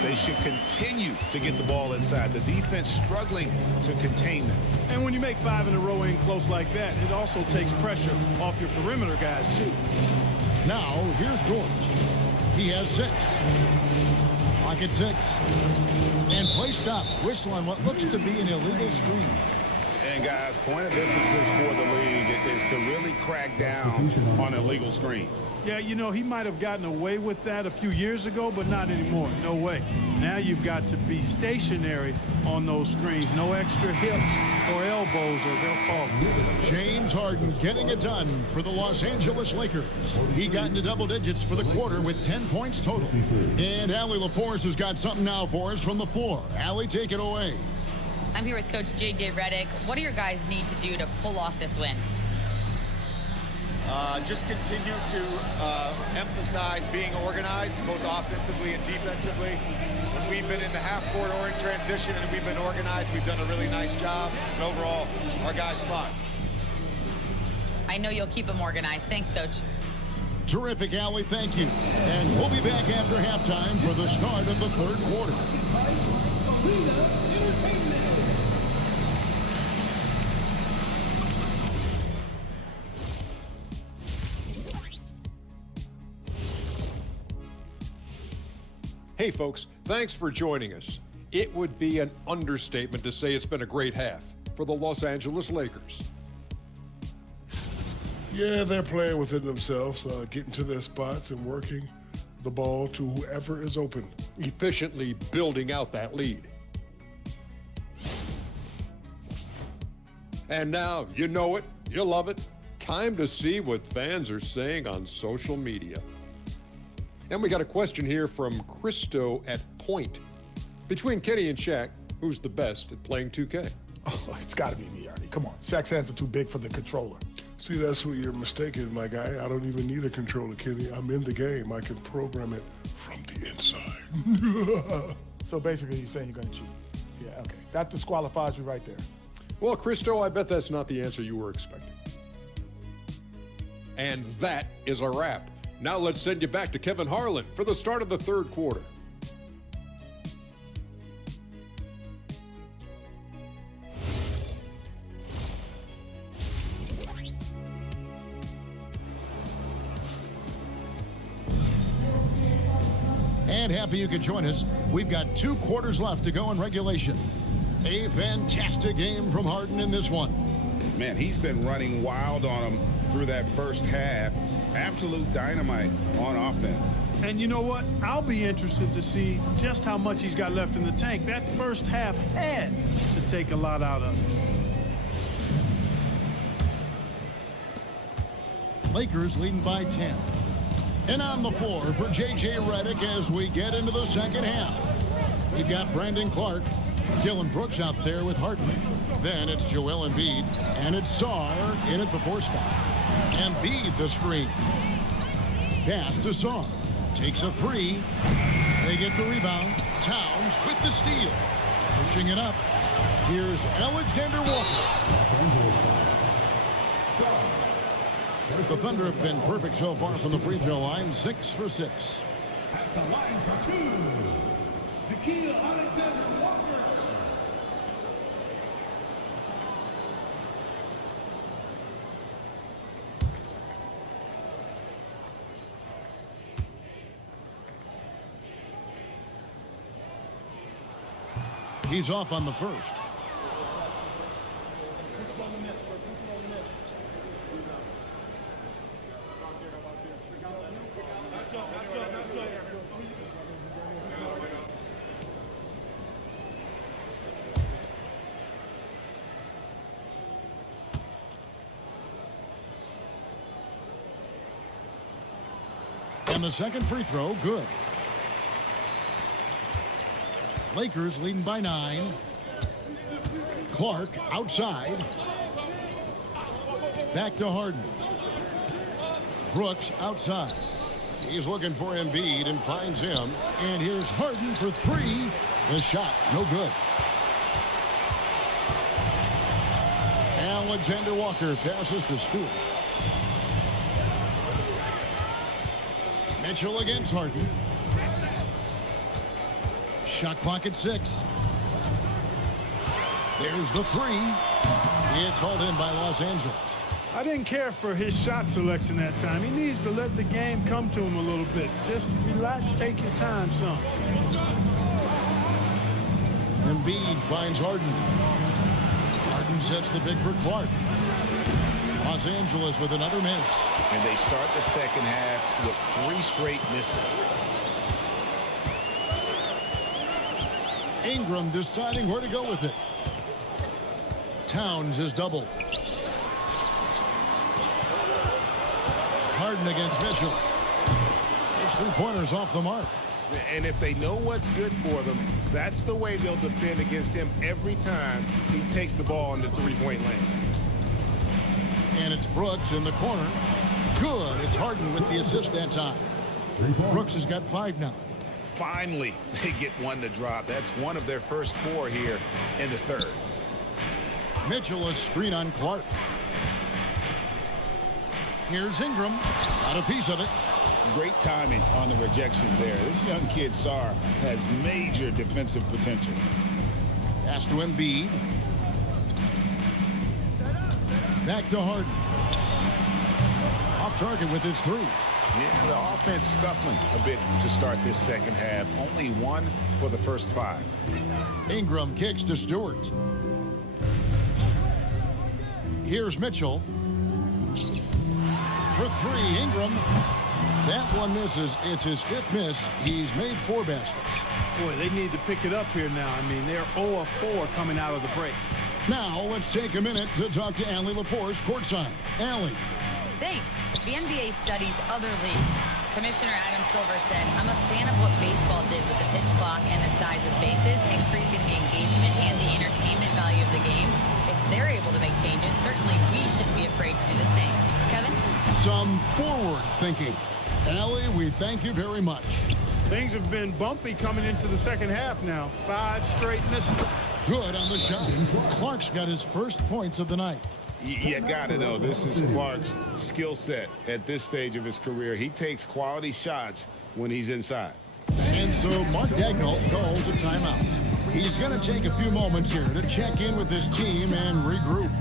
They should continue to get the ball inside. The defense struggling to contain them. And when you make 5 in a row in close like that, it also takes pressure off your perimeter guys, too. Now, here's George. He has 6. Lock at 6. And play stops. Whistle on what looks to be an illegal screen. And guys, point of emphasis for the league is to really crack down on illegal screens. Yeah, you know, he might have gotten away with that a few years ago, but not anymore. No way. Now you've got to be stationary on those screens. No extra hips or elbows, or they'll fall. James Harden getting it done for the Los Angeles Lakers. He got into double digits for the quarter with 10 points total. And Allie LaForce has got something now for us from the floor. Allie, take it away. I'm here with Coach J.J. Redick. What do your guys need to do to pull off this win? Just continue to emphasize being organized, both offensively and defensively. When we've been in the half-court or in transition and we've been organized, we've done a really nice job. And overall, our guys fought. I know you'll keep them organized. Thanks, Coach. Terrific, Allie. Thank you. And we'll be back after halftime for the start of the third quarter. Hey, folks, thanks for joining us. It would be an understatement to say it's been a great half for the Los Angeles Lakers. Yeah, they're playing within themselves, getting to their spots and working the ball to whoever is open. Efficiently building out that lead. And now, you know it, you love it. Time to see what fans are saying on social media. And we got a question here from Christo at Point. Between Kenny and Shaq, who's the best at playing 2K? Oh, it's got to be me, Arnie. Come on. Shaq's hands are too big for the controller. See, that's where you're mistaken, my guy. I don't even need a controller, Kenny. I'm in the game. I can program it from the inside. So basically, you're saying you're going to cheat. Yeah, okay. That disqualifies you right there. Well, Christo, I bet that's not the answer you were expecting. And that is a wrap. Now let's send you back to Kevin Harlan for the start of the third quarter. And happy you could join us. We've got 2 quarters left to go in regulation. A fantastic game from Harden in this one. Man, he's been running wild on him through that first half. Absolute dynamite on offense. And you know what? I'll be interested to see just how much he's got left in the tank. That first half had to take a lot out of him. Lakers leading by 10. And on the floor for J.J. Redick as we get into the second half. We've got Brandon Clark, Dylan Brooks out there with Harden. Then it's Joel Embiid, and it's Sarr in at the 4 spot. Embiid the screen. Pass to Sarr. Takes a 3. They get the rebound. Towns with the steal. Pushing it up. Here's Alexander Walker. The Thunder have been perfect so far from the free throw line, 6 for 6. At the line for 2, Nickeil Alexander-Walker. He's off on the first. And the second free throw, good. Lakers leading by 9. Clark outside. Back to Harden. Brooks outside. He's looking for Embiid and finds him. And here's Harden for 3. The shot, no good. Alexander Walker passes to Stewart. Mitchell against Harden. Shot clock at 6. There's the 3. It's hauled in by Los Angeles. I didn't care for his shot selection that time. He needs to let the game come to him a little bit. Just relax, take your time some. Embiid finds Harden. Harden sets the big for Clark. Los Angeles with another miss. And they start the second half with 3 straight misses. Ingram deciding where to go with it. Towns is doubled. Harden against Mitchell. It's 3-pointers off the mark. And if they know what's good for them, that's the way they'll defend against him every time he takes the ball in the 3-point lane. And it's Brooks in the corner. Good. It's Harden with the assist that time. Brooks has got 5 now. Finally, they get one to drop. That's one of their first 4 here in the third. Mitchell a screen on Clark. Here's Ingram. Got a piece of it. Great timing on the rejection there. This young kid, Sarr, has major defensive potential. Pass to Embiid. Back to Harden. off target with his three. Yeah, the offense scuffling a bit to start this second half. Only one for the first 5. Ingram kicks to Stewart. Here's Mitchell. For 3, Ingram. That one misses. It's his 5th miss. He's made 4 baskets. Boy, they need to pick it up here now. I mean, they're 0 of 4 coming out of the break. Now, let's take a minute to talk to Allie LaForce courtside. Allie. Thanks. The NBA studies other leagues. Commissioner Adam Silver said, I'm a fan of what baseball did with the pitch clock and the size of bases, increasing the engagement and the entertainment value of the game. If they're able to make changes, certainly we shouldn't be afraid to do the same. Kevin? Some forward thinking. Allie, we thank you very much. Things have been bumpy coming into the second half now. 5 straight misses. Good on the shot. Clark's got his first points of the night. You got to know, this is Clark's skill set at this stage of his career. He takes quality shots when he's inside. And so Mark Daigneault calls a timeout. He's going to take a few moments here to check in with his team and regroup.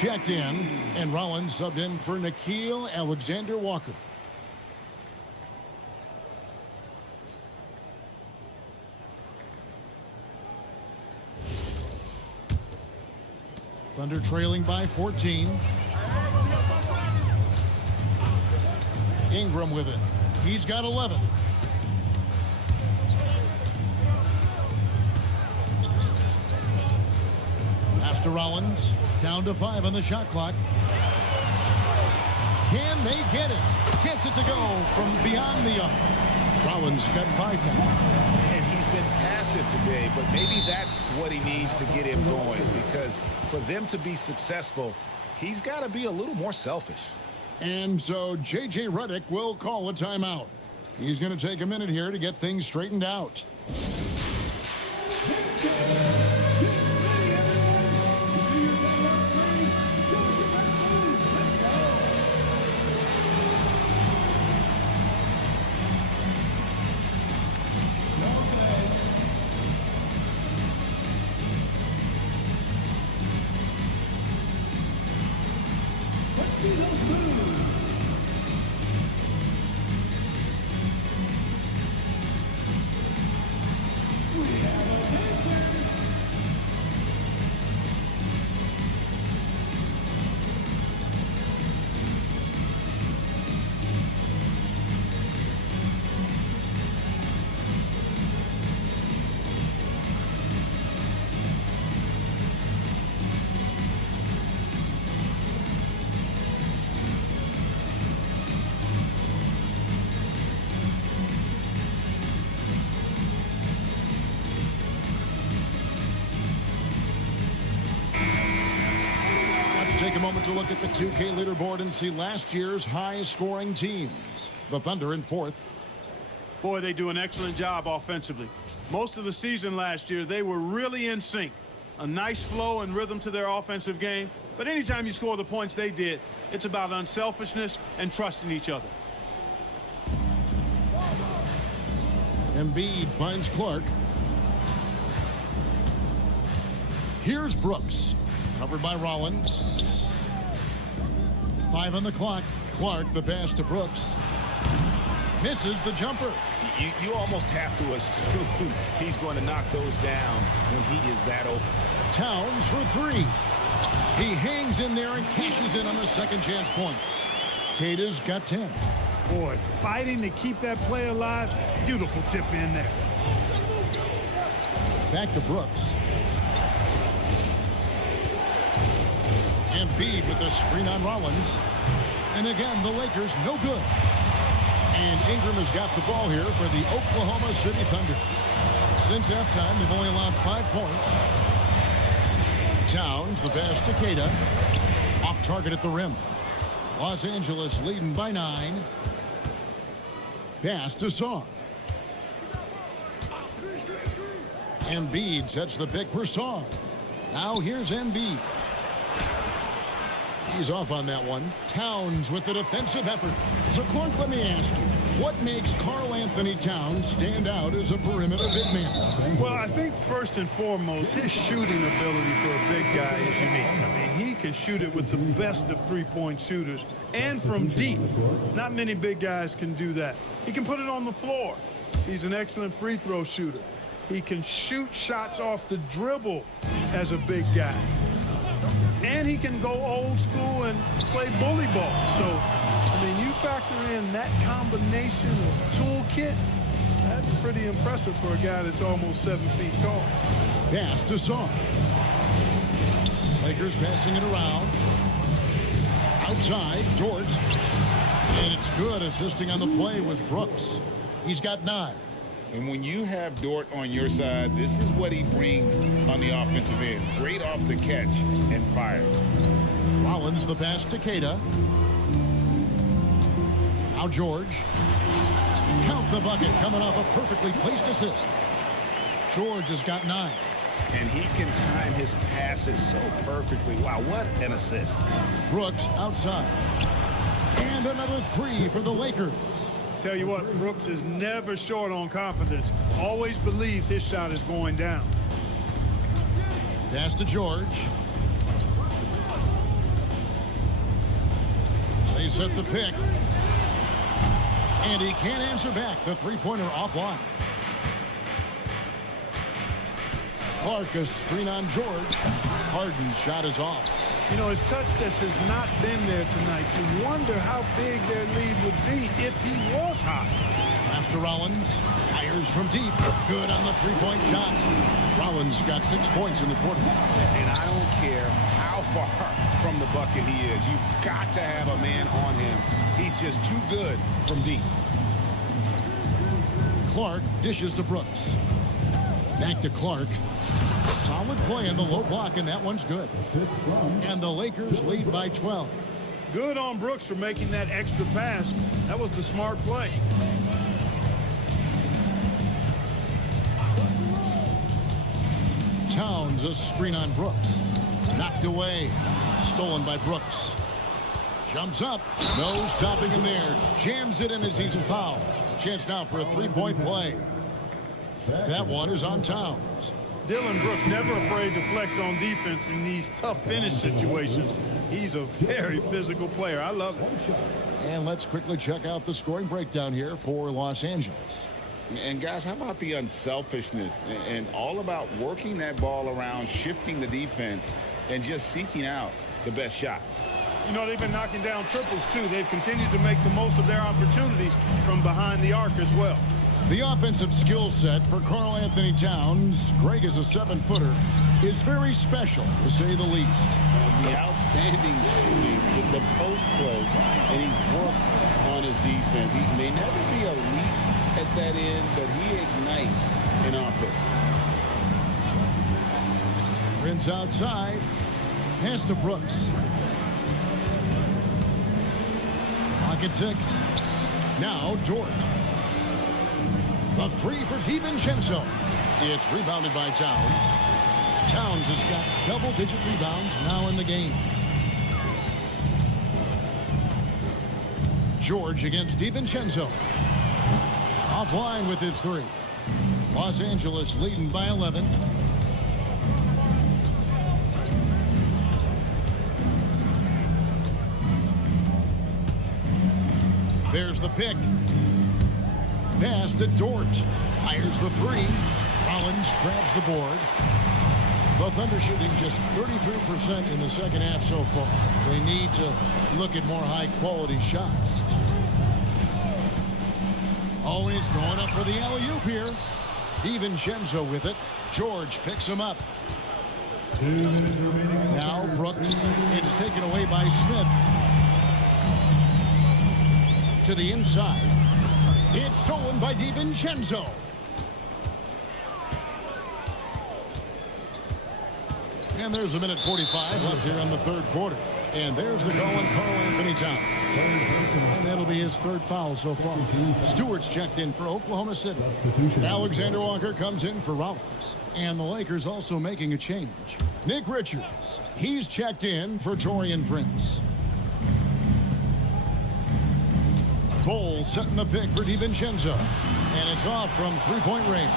Checked in, and Rollins subbed in for Nickeil Alexander-Walker. Thunder trailing by 14. Ingram with it. He's got 11. Pass to Rollins. Down to 5 on the shot clock. Can they get it? Gets it to go from beyond the arc. Rollins got 5 now. And he's been passive today, but maybe that's what he needs to get him going, because for them to be successful, he's got to be a little more selfish. And so J.J. Redick will call a timeout. He's going to take a minute here to get things straightened out. Take a moment to look at the 2K leaderboard and see last year's high-scoring teams. The Thunder in 4th. Boy, they do an excellent job offensively. Most of the season last year, they were really in sync. A nice flow and rhythm to their offensive game. But anytime you score the points they did, it's about unselfishness and trusting each other. Embiid finds Clark. Here's Brooks. Covered by Rollins. 5 on the clock. Clark, the pass to Brooks. Misses the jumper. You almost have to assume he's going to knock those down when he is that open. Towns for 3. He hangs in there and cashes in on the second chance points. Tatum's got 10. Boy, fighting to keep that play alive. Beautiful tip in there. Back to Brooks. Embiid with the screen on Rollins. And again, the Lakers no good. And Ingram has got the ball here for the Oklahoma City Thunder. Since halftime, they've only allowed 5 points. Towns, the pass to Queta. Off target at the rim. Los Angeles leading by 9. Pass to Saar. Embiid sets the pick for Saar. Now here's Embiid. He's off on that one. Towns with the defensive effort. So, Clark, let me ask you, what makes Karl Anthony Towns stand out as a perimeter big man? Well, I think first and foremost, his shooting ability for a big guy is unique. I mean, he can shoot it with the best of three-point shooters and from deep. Not many big guys can do that. He can put it on the floor. He's an excellent free throw shooter. He can shoot shots off the dribble as a big guy. And he can go old school and play bully ball. So, I mean, you factor in that combination of toolkit, that's pretty impressive for a guy that's almost 7 feet tall. Pass to Saar. Lakers passing it around. Outside, George. And it's good. Assisting on the play was Brooks. He's got 9. And when you have Dort on your side, this is what he brings on the offensive end. Great off the catch and fire. Rollins, the pass to Queta. Now George. Count the bucket coming off a perfectly placed assist. George has got 9. And he can time his passes so perfectly. Wow, what an assist. Brooks outside. And another 3 for the Lakers. Tell you what, Brooks is never short on confidence. Always believes his shot is going down. Pass to George. They set the pick. And he can't answer back. The three-pointer offline. Clark, a screen on George. Harden's shot is off. You know, his touch test has not been there tonight. You wonder how big their lead would be if he was hot. Pass to Rollins. Fires from deep. Good on the three-point shot. Rollins got 6 points in the quarter. And I don't care how far from the bucket he is. You've got to have a man on him. He's just too good from deep. Clark dishes to Brooks. Back to Clark. Solid play in the low block, and that one's good. And the Lakers lead by 12. Good on Brooks for making that extra pass. That was the smart play. Towns, a screen on Brooks. Knocked away. Stolen by Brooks. Jumps up. No stopping him there. Jams it in as he's fouled. Chance now for a three-point play. That one is on Towns. Dillon Brooks never afraid to flex on defense in these tough finish situations. He's a very physical player. I love it. And let's quickly check out the scoring breakdown here for Los Angeles. And guys, how about the unselfishness and all about working that ball around, shifting the defense, and just seeking out the best shot? You know, they've been knocking down triples, too. They've continued to make the most of their opportunities from behind the arc as well. The offensive skill set for Karl Anthony Towns, Greg is a 7-footer, is very special, to say the least. The outstanding shooting, the post play, and he's worked on his defense. He may never be elite at that end, but he ignites in offense. Prince outside. Pass to Brooks. Pocket 6. Now George. The 3 for DiVincenzo. It's rebounded by Towns. Towns has got double-digit rebounds now in the game. George against DiVincenzo. Offline with his 3. Los Angeles leading by 11. There's the pick. Pass to Dort. Fires the 3. Rollins grabs the board. The Thunder shooting just 33% in the second half so far. They need to look at more high-quality shots. Always going up for the alley-oop here. DiVincenzo with it. George picks him up. 2 minutes remaining. Now Brooks. It's taken away by Smith. To the inside. It's stolen by DiVincenzo. And there's a minute 45 left here in the third quarter. And there's the call on Karl Anthony Towns. And that'll be his third foul so far. Stewart's checked in for Oklahoma City. Alexander Walker comes in for Rollins. And the Lakers also making a change. Nick Richards, he's checked in for Taurean Prince. Bowles setting the pick for DiVincenzo. And it's off from three-point range.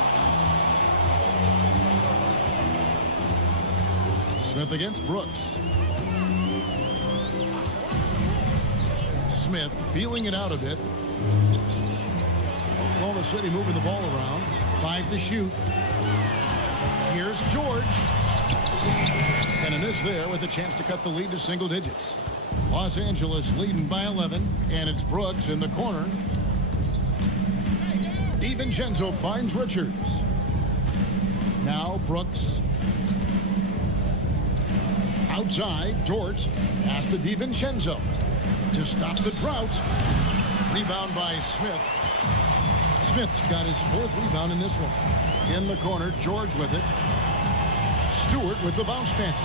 Smith against Brooks. Smith feeling it out a bit. Oklahoma City moving the ball around. 5 to shoot. Here's George. And a miss there with a chance to cut the lead to single digits. Los Angeles leading by 11. And it's Brooks in the corner. DiVincenzo finds Richards. Now Brooks. Outside, George pass to DiVincenzo to stop the drought. Rebound by Smith. Smith's got his 4th rebound in this one. In the corner, George with it. Stewart with the bounce pass.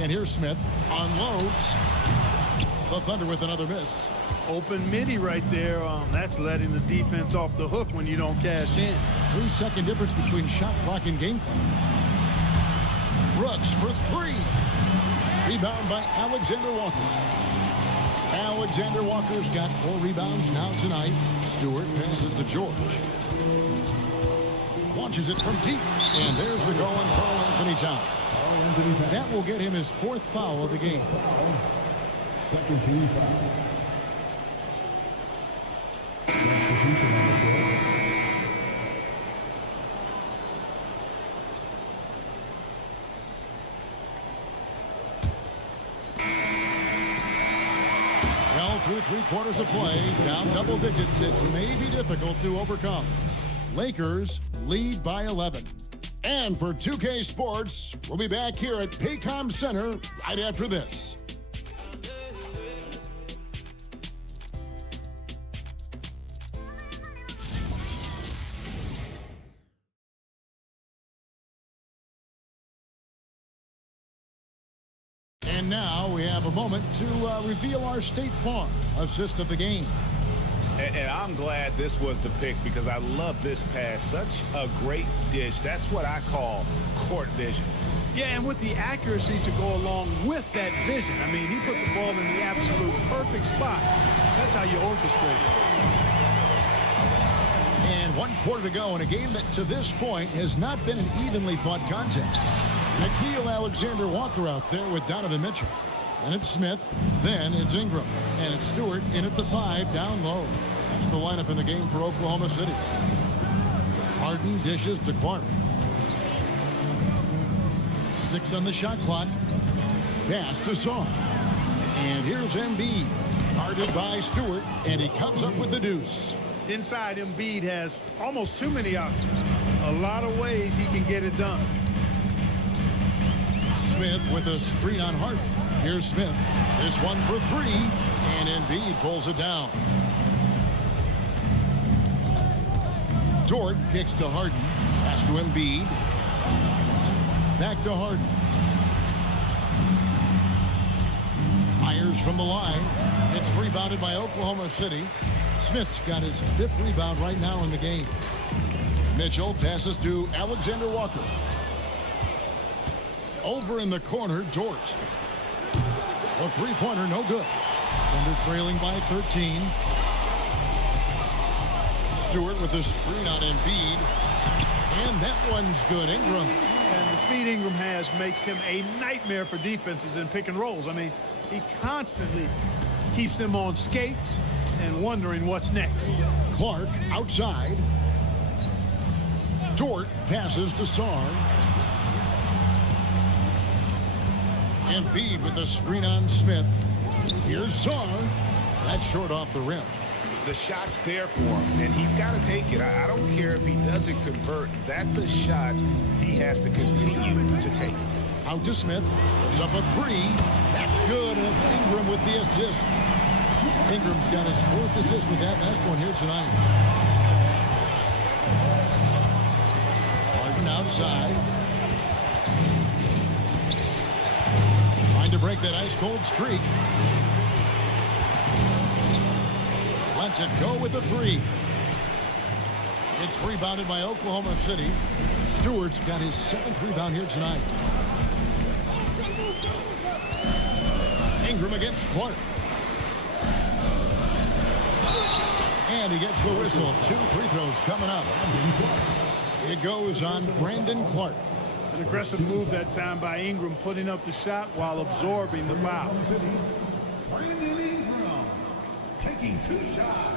And here's Smith. Unloads. The Thunder with another miss. Open midi right there. That's letting the defense off the hook when you don't cash in. 3-second difference between shot clock and game clock. Brooks for 3. Rebound by Alexander Walker. Alexander Walker's got 4 rebounds now tonight. Stewart passes to George. Launches it from deep. And there's the goal on Karl Anthony Towns. That will get him his 4th foul of the game. Second team foul. Substitution on the floor. Well, through 3 quarters of play, down double digits, it may be difficult to overcome. Lakers lead by 11. And for 2K Sports, we'll be back here at Paycom Center right after this. And now we have a moment to reveal our State Farm assist of the game. And I'm glad this was the pick because I love this pass. Such a great dish. That's what I call court vision. Yeah, and with the accuracy to go along with that vision. I mean, he put the ball in the absolute perfect spot. That's how you orchestrate it. And 1 quarter to go in a game that to this point has not been an evenly fought contest. Nickeil Alexander-Walker out there with Donovan Mitchell. And it's Smith. Then it's Ingram. And it's Stewart in at the 5 down low. That's the lineup in the game for Oklahoma City. Harden dishes to Clark. 6 on the shot clock. Pass to Song. And here's Embiid. Guarded by Stewart. And he comes up with the deuce. Inside, Embiid has almost too many options. A lot of ways he can get it done. Smith with a screen on Harden. Here's Smith. It's 1 for 3. And Embiid pulls it down. Dort kicks to Harden. Pass to Embiid. Back to Harden. Fires from the line. It's rebounded by Oklahoma City. Smith's got his 5th rebound right now in the game. Mitchell passes to Alexander Walker. Over in the corner, George. A 3-pointer, no good. Thunder trailing by 13. Stewart with a screen on Embiid. And that one's good. Ingram. And the speed Ingram has makes him a nightmare for defenses in pick and rolls. I mean, he constantly keeps them on skates and wondering what's next. Clark outside. Dort passes to Sarr. Embiid with a screen on Smith. Here's Sarr. That's short off the rim. The shot's there for him, and he's got to take it. I don't care if he doesn't convert. That's a shot he has to continue to take. Out to Smith. Puts up a three. That's good, and it's Ingram with the assist. Ingram's got his 4th assist with that last one here tonight. Harden outside. Trying to break that ice-cold streak. Lets it go with a three. It's rebounded by Oklahoma City. Stewart's got his 7th rebound here tonight. Ingram against Clark. And he gets the whistle. 2 free throws coming up. It goes on Brandon Clark. An aggressive move that time by Ingram, putting up the shot while absorbing the foul. Brandon Ingram taking 2 shots.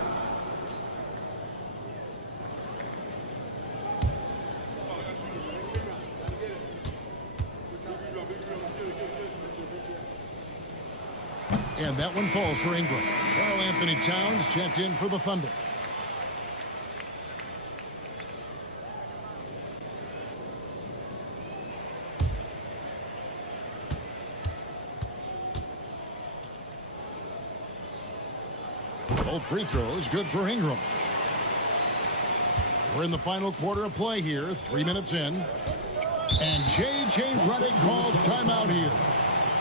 And that one falls for Ingram. Karl Anthony Towns checked in for the Thunder. Both free throws good for Ingram. We're in the final quarter of play here, 3 minutes in. And J.J. Redick calls timeout here.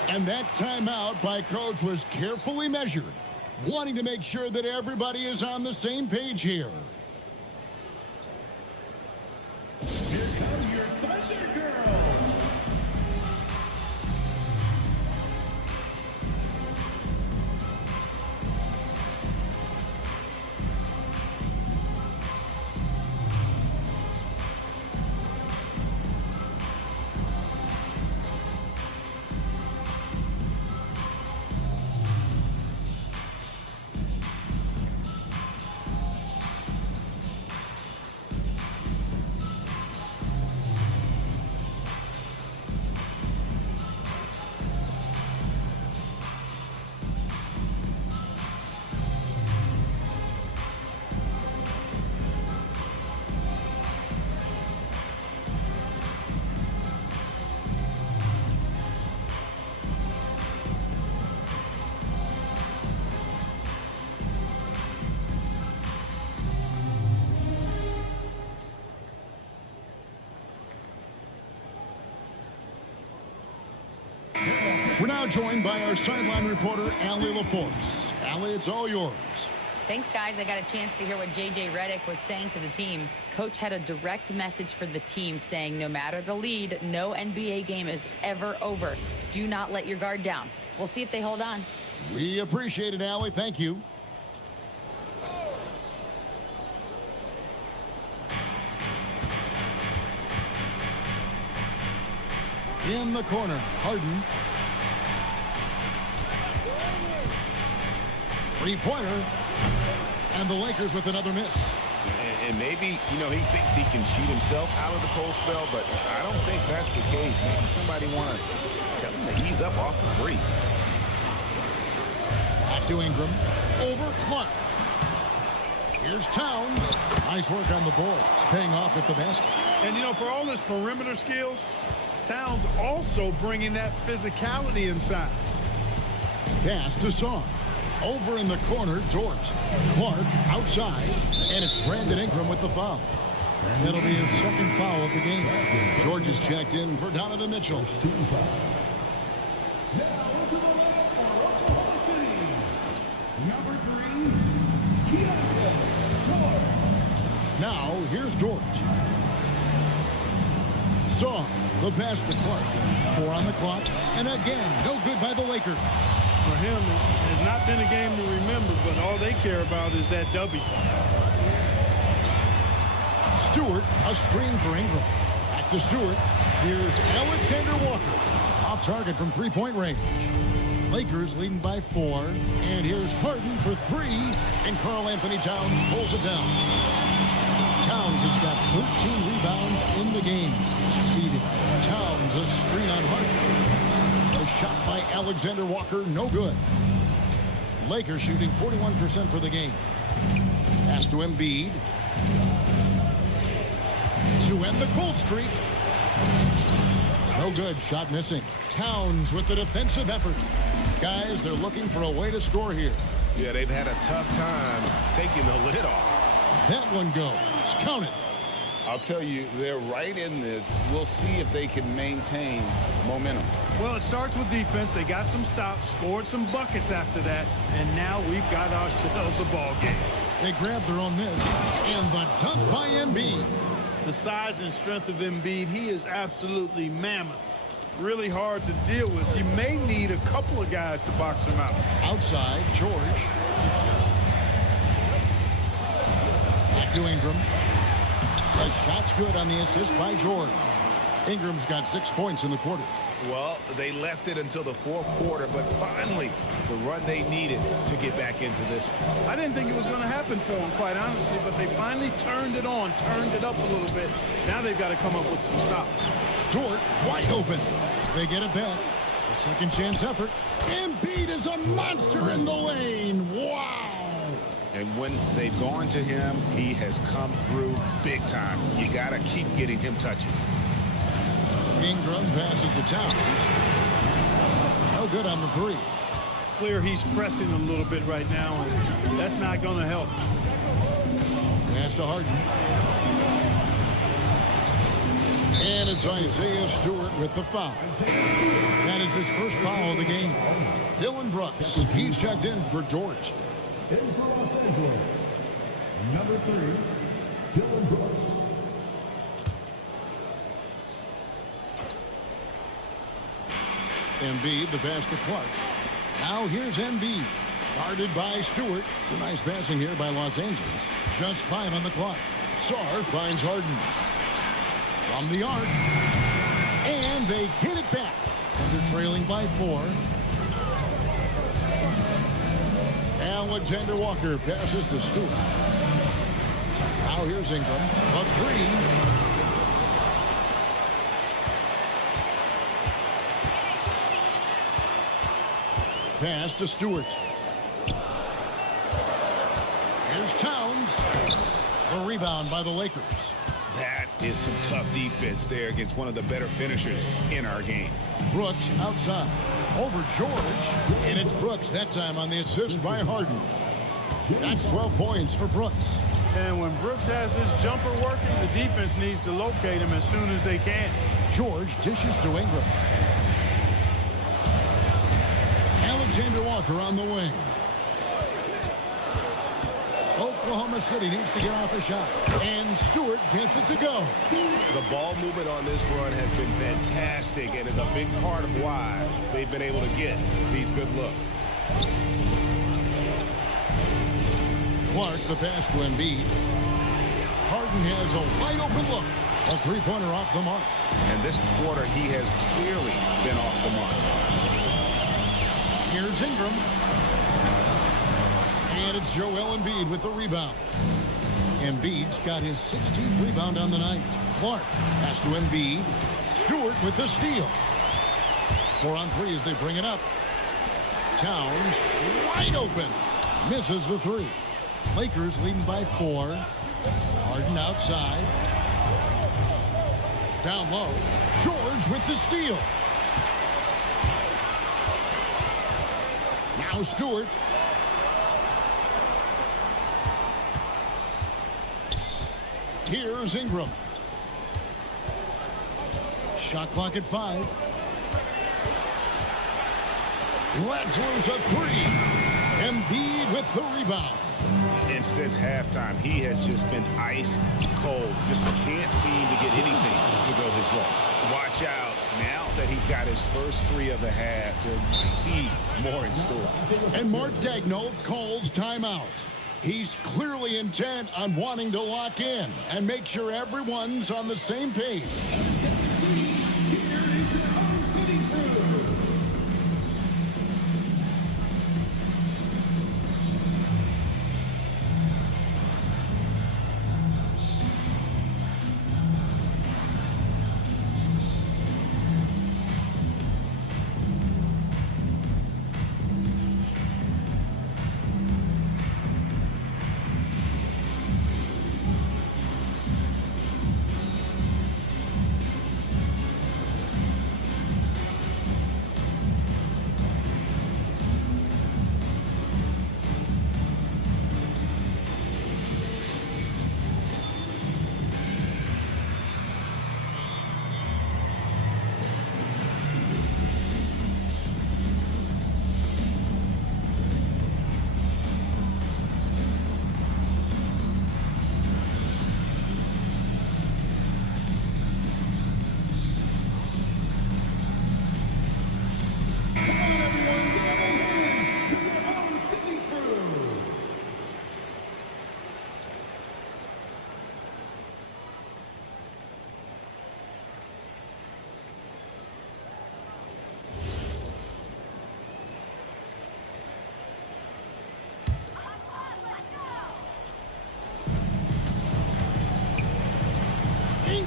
And that timeout by Coach was carefully measured, wanting to make sure that everybody is on the same page here. Here comes your Thunder Girl. We're now joined by our sideline reporter, Allie LaForce. Allie, it's all yours. Thanks, guys. I got a chance to hear what J.J. Redick was saying to the team. Coach had a direct message for the team saying no matter the lead, no NBA game is ever over. Do not let your guard down. We'll see if they hold on. We appreciate it, Allie. Thank you. In the corner, Harden. Three-pointer. And the Lakers with another miss. And maybe, he thinks he can cheat himself out of the cold spell, but I don't think that's the case. Maybe somebody want to tell him to ease up off the threes. Back to Ingram. Over Clark. Here's Towns. Nice work on the boards. Paying off at the basket. And, for all his perimeter skills, Towns also bringing that physicality inside. Pass to Sarr. Over in the corner, Dort. Clark outside, and it's Brandon Ingram with the foul. That'll be his 2nd foul of the game. George is checked in for Donovan Mitchell. Now to the left for Oklahoma City. Number 3, George. Now, here's Dort. Sarr, the pass to Clark. 4 on the clock, and again, no good by the Lakers. For him, it has not been a game to remember, but all they care about is that W. Stewart, a screen for Ingram. Back to Stewart. Here's Alexander Walker. Off target from three-point range. Lakers leading by 4. And here's Harden for 3. And Karl Anthony Towns pulls it down. Towns has got 13 rebounds in the game. Seeding. Towns, a screen on Harden. A shot by Alexander Walker, no good. Lakers shooting 41% for the game. Pass to Embiid. To end the cold streak. No good. Shot missing. Towns with the defensive effort. Guys, they're looking for a way to score here. Yeah, they've had a tough time taking the lid off. That one goes. Count it. I'll tell you, they're right in this. We'll see if they can maintain momentum. Well, it starts with defense. They got some stops, scored some buckets after that, and now we've got ourselves a ball game. They grabbed their own miss, and the dunk by Embiid. The size and strength of Embiid, he is absolutely mammoth. Really hard to deal with. You may need a couple of guys to box him out. Outside, George. Back to Ingram. The shot's good on the assist by George. Ingram's got 6 points in the quarter. Well, they left it until the fourth quarter, but finally, the run they needed to get back into this one. I didn't think it was going to happen for them, quite honestly, but they finally turned it on, turned it up a little bit. Now they've got to come up with some stops. George wide open. They get it back. A second chance effort. Embiid is a monster in the lane. Wow. And when they've gone to him, he has come through big time. You got to keep getting him touches. Ingram passes to Towns. No good on the three. Clear he's pressing a little bit right now, and that's not going to help. Pass to Harden. And it's Isaiah Stewart with the foul. That is his first foul of the game. Dylan Brooks, he's checked in for George. In for Los Angeles, number 3, Dylan Brooks. Embiid, the pass to Clark. Now here's Embiid. Guarded by Stewart. A nice passing here by Los Angeles. Just 5 on the clock. Sarr finds Harden. From the arc. And they get it back. And they're trailing by 4. Alexander Walker passes to Stewart. Now here's Ingram. A 3. Pass to Stewart. Here's Towns. A rebound by the Lakers. That is some tough defense there against one of the better finishers in our game. Brooks outside. Over George. And it's Brooks that time on the assist by Harden. That's 12 points for Brooks. And when Brooks has his jumper working, the defense needs to locate him as soon as they can. George dishes to Ingram. Alexander Walker on the wing. Oklahoma City needs to get off a shot. And Stewart gets it to go. The ball movement on this run has been fantastic and is a big part of why they've been able to get these good looks. Clark, the pass to Embiid. Harden has a wide open look. A three-pointer off the mark. And this quarter, he has clearly been off the mark. Here's Ingram. And it's Joel Embiid with the rebound. Embiid's got his 16th rebound on the night. Clark pass to Embiid. Stewart with the steal. 4 on 3 as they bring it up. Towns wide open. Misses the 3. Lakers leading by 4. Harden outside. Down low. George with the steal. Now Stewart. Here's Ingram. Shot clock at 5. Let's lose a 3. Embiid with the rebound. And since halftime, he has just been ice cold. Just can't seem to get anything to go his way. Watch out. Now that he's got his first 3 of the half, there might be more in store. And Mark Daigneault calls timeout. He's clearly intent on wanting to lock in and make sure everyone's on the same page.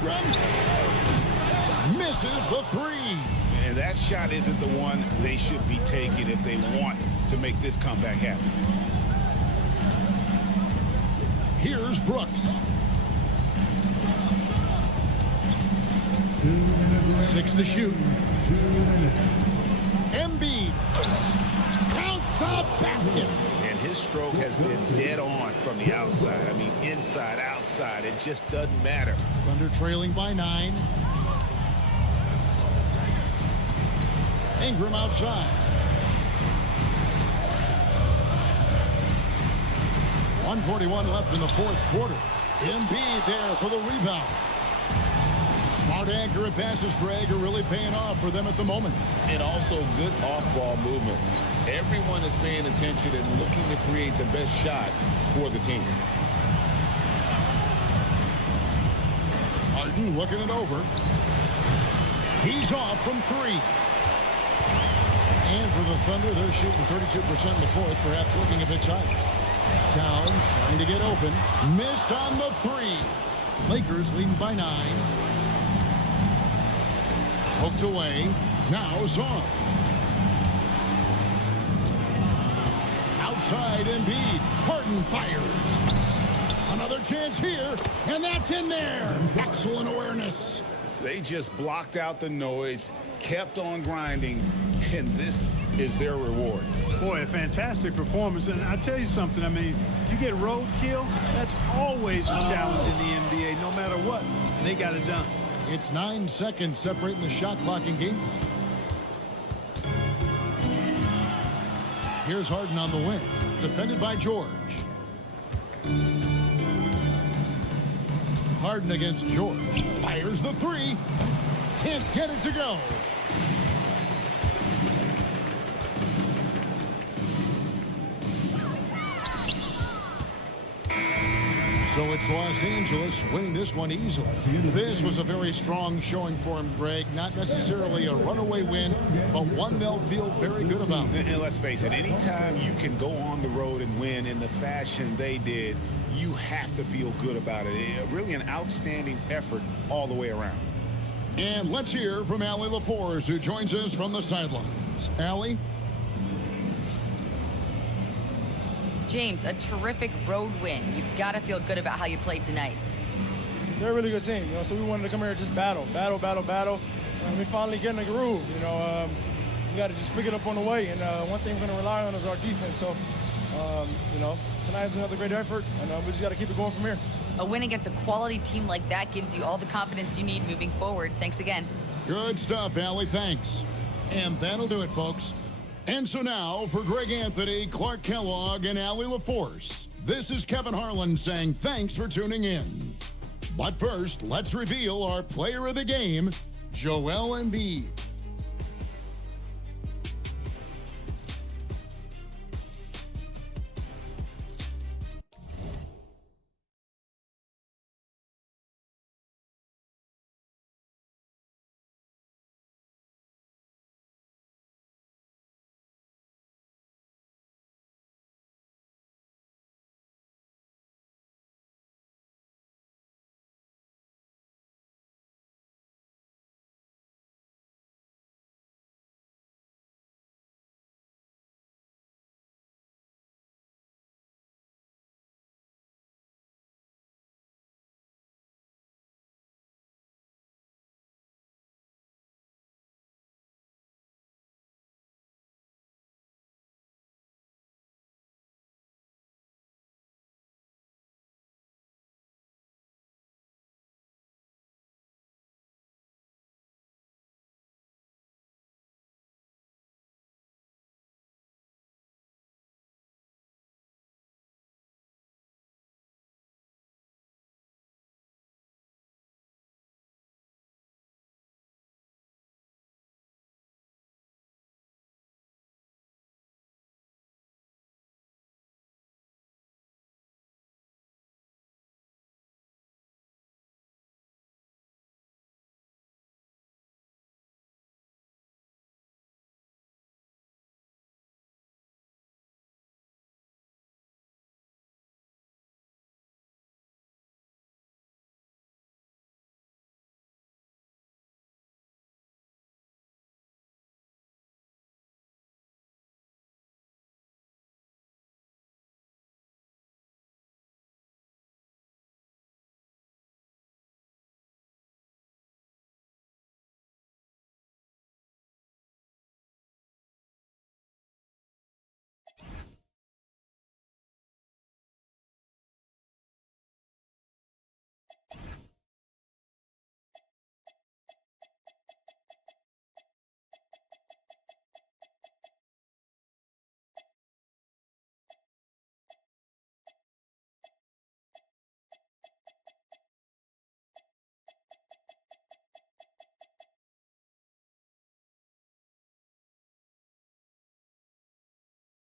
Ingram misses the three. And that shot isn't the one they should be taking if they want to make this comeback happen. Here's Brooks. 6 to shoot. Embiid. Count the basket. And his stroke has been dead on from the outside. I mean, inside, outside. It just doesn't matter. Thunder trailing by 9. Ingram outside. 1:41 left in the fourth quarter. Embiid there for the rebound. Smart, accurate passes, Greg, are really paying off for them at the moment. And also good off-ball movement. Everyone is paying attention and looking to create the best shot for the team. Harden looking it over. He's off from 3. And for the Thunder, they're shooting 32% in the fourth, perhaps looking a bit tight. Towns trying to get open. Missed on the 3. Lakers leading by 9. Hooked away. Now Zon. Outside Embiid. Harden fires. Another chance here, and that's in there. Excellent awareness. They just blocked out the noise, kept on grinding, and this is their reward. Boy, a fantastic performance. And I tell you something, I mean, you get roadkill, that's always a challenge in the NBA, no matter what. And they got it done. It's 9 seconds separating the shot clock and game clock. Here's Harden on the wing, defended by George. Harden against George. Fires the 3. Can't get it to go. So it's Los Angeles winning this one easily. This was a very strong showing for him, Greg. Not necessarily a runaway win, but one they'll feel very good about. And let's face it, anytime you can go on the road and win in the fashion they did, you have to feel good about it. Really an outstanding effort all the way around. And let's hear from Allie LaForce, who joins us from the sidelines. Allie? James, a terrific road win. You've got to feel good about how you played tonight. They're a really good team, you know, so we wanted to come here and just battle. We finally get in the groove, you know. We got to just pick it up on the way, and one thing we're going to rely on is our defense. So, you know, tonight's another great effort, and we just got to keep it going from here. A win against a quality team like that gives you all the confidence you need moving forward. Thanks again. Good stuff, Allie. Thanks. And that'll do it, folks. And so now, for Greg Anthony, Clark Kellogg, and Allie LaForce, this is Kevin Harlan saying thanks for tuning in. But first, let's reveal our player of the game, Joel Embiid.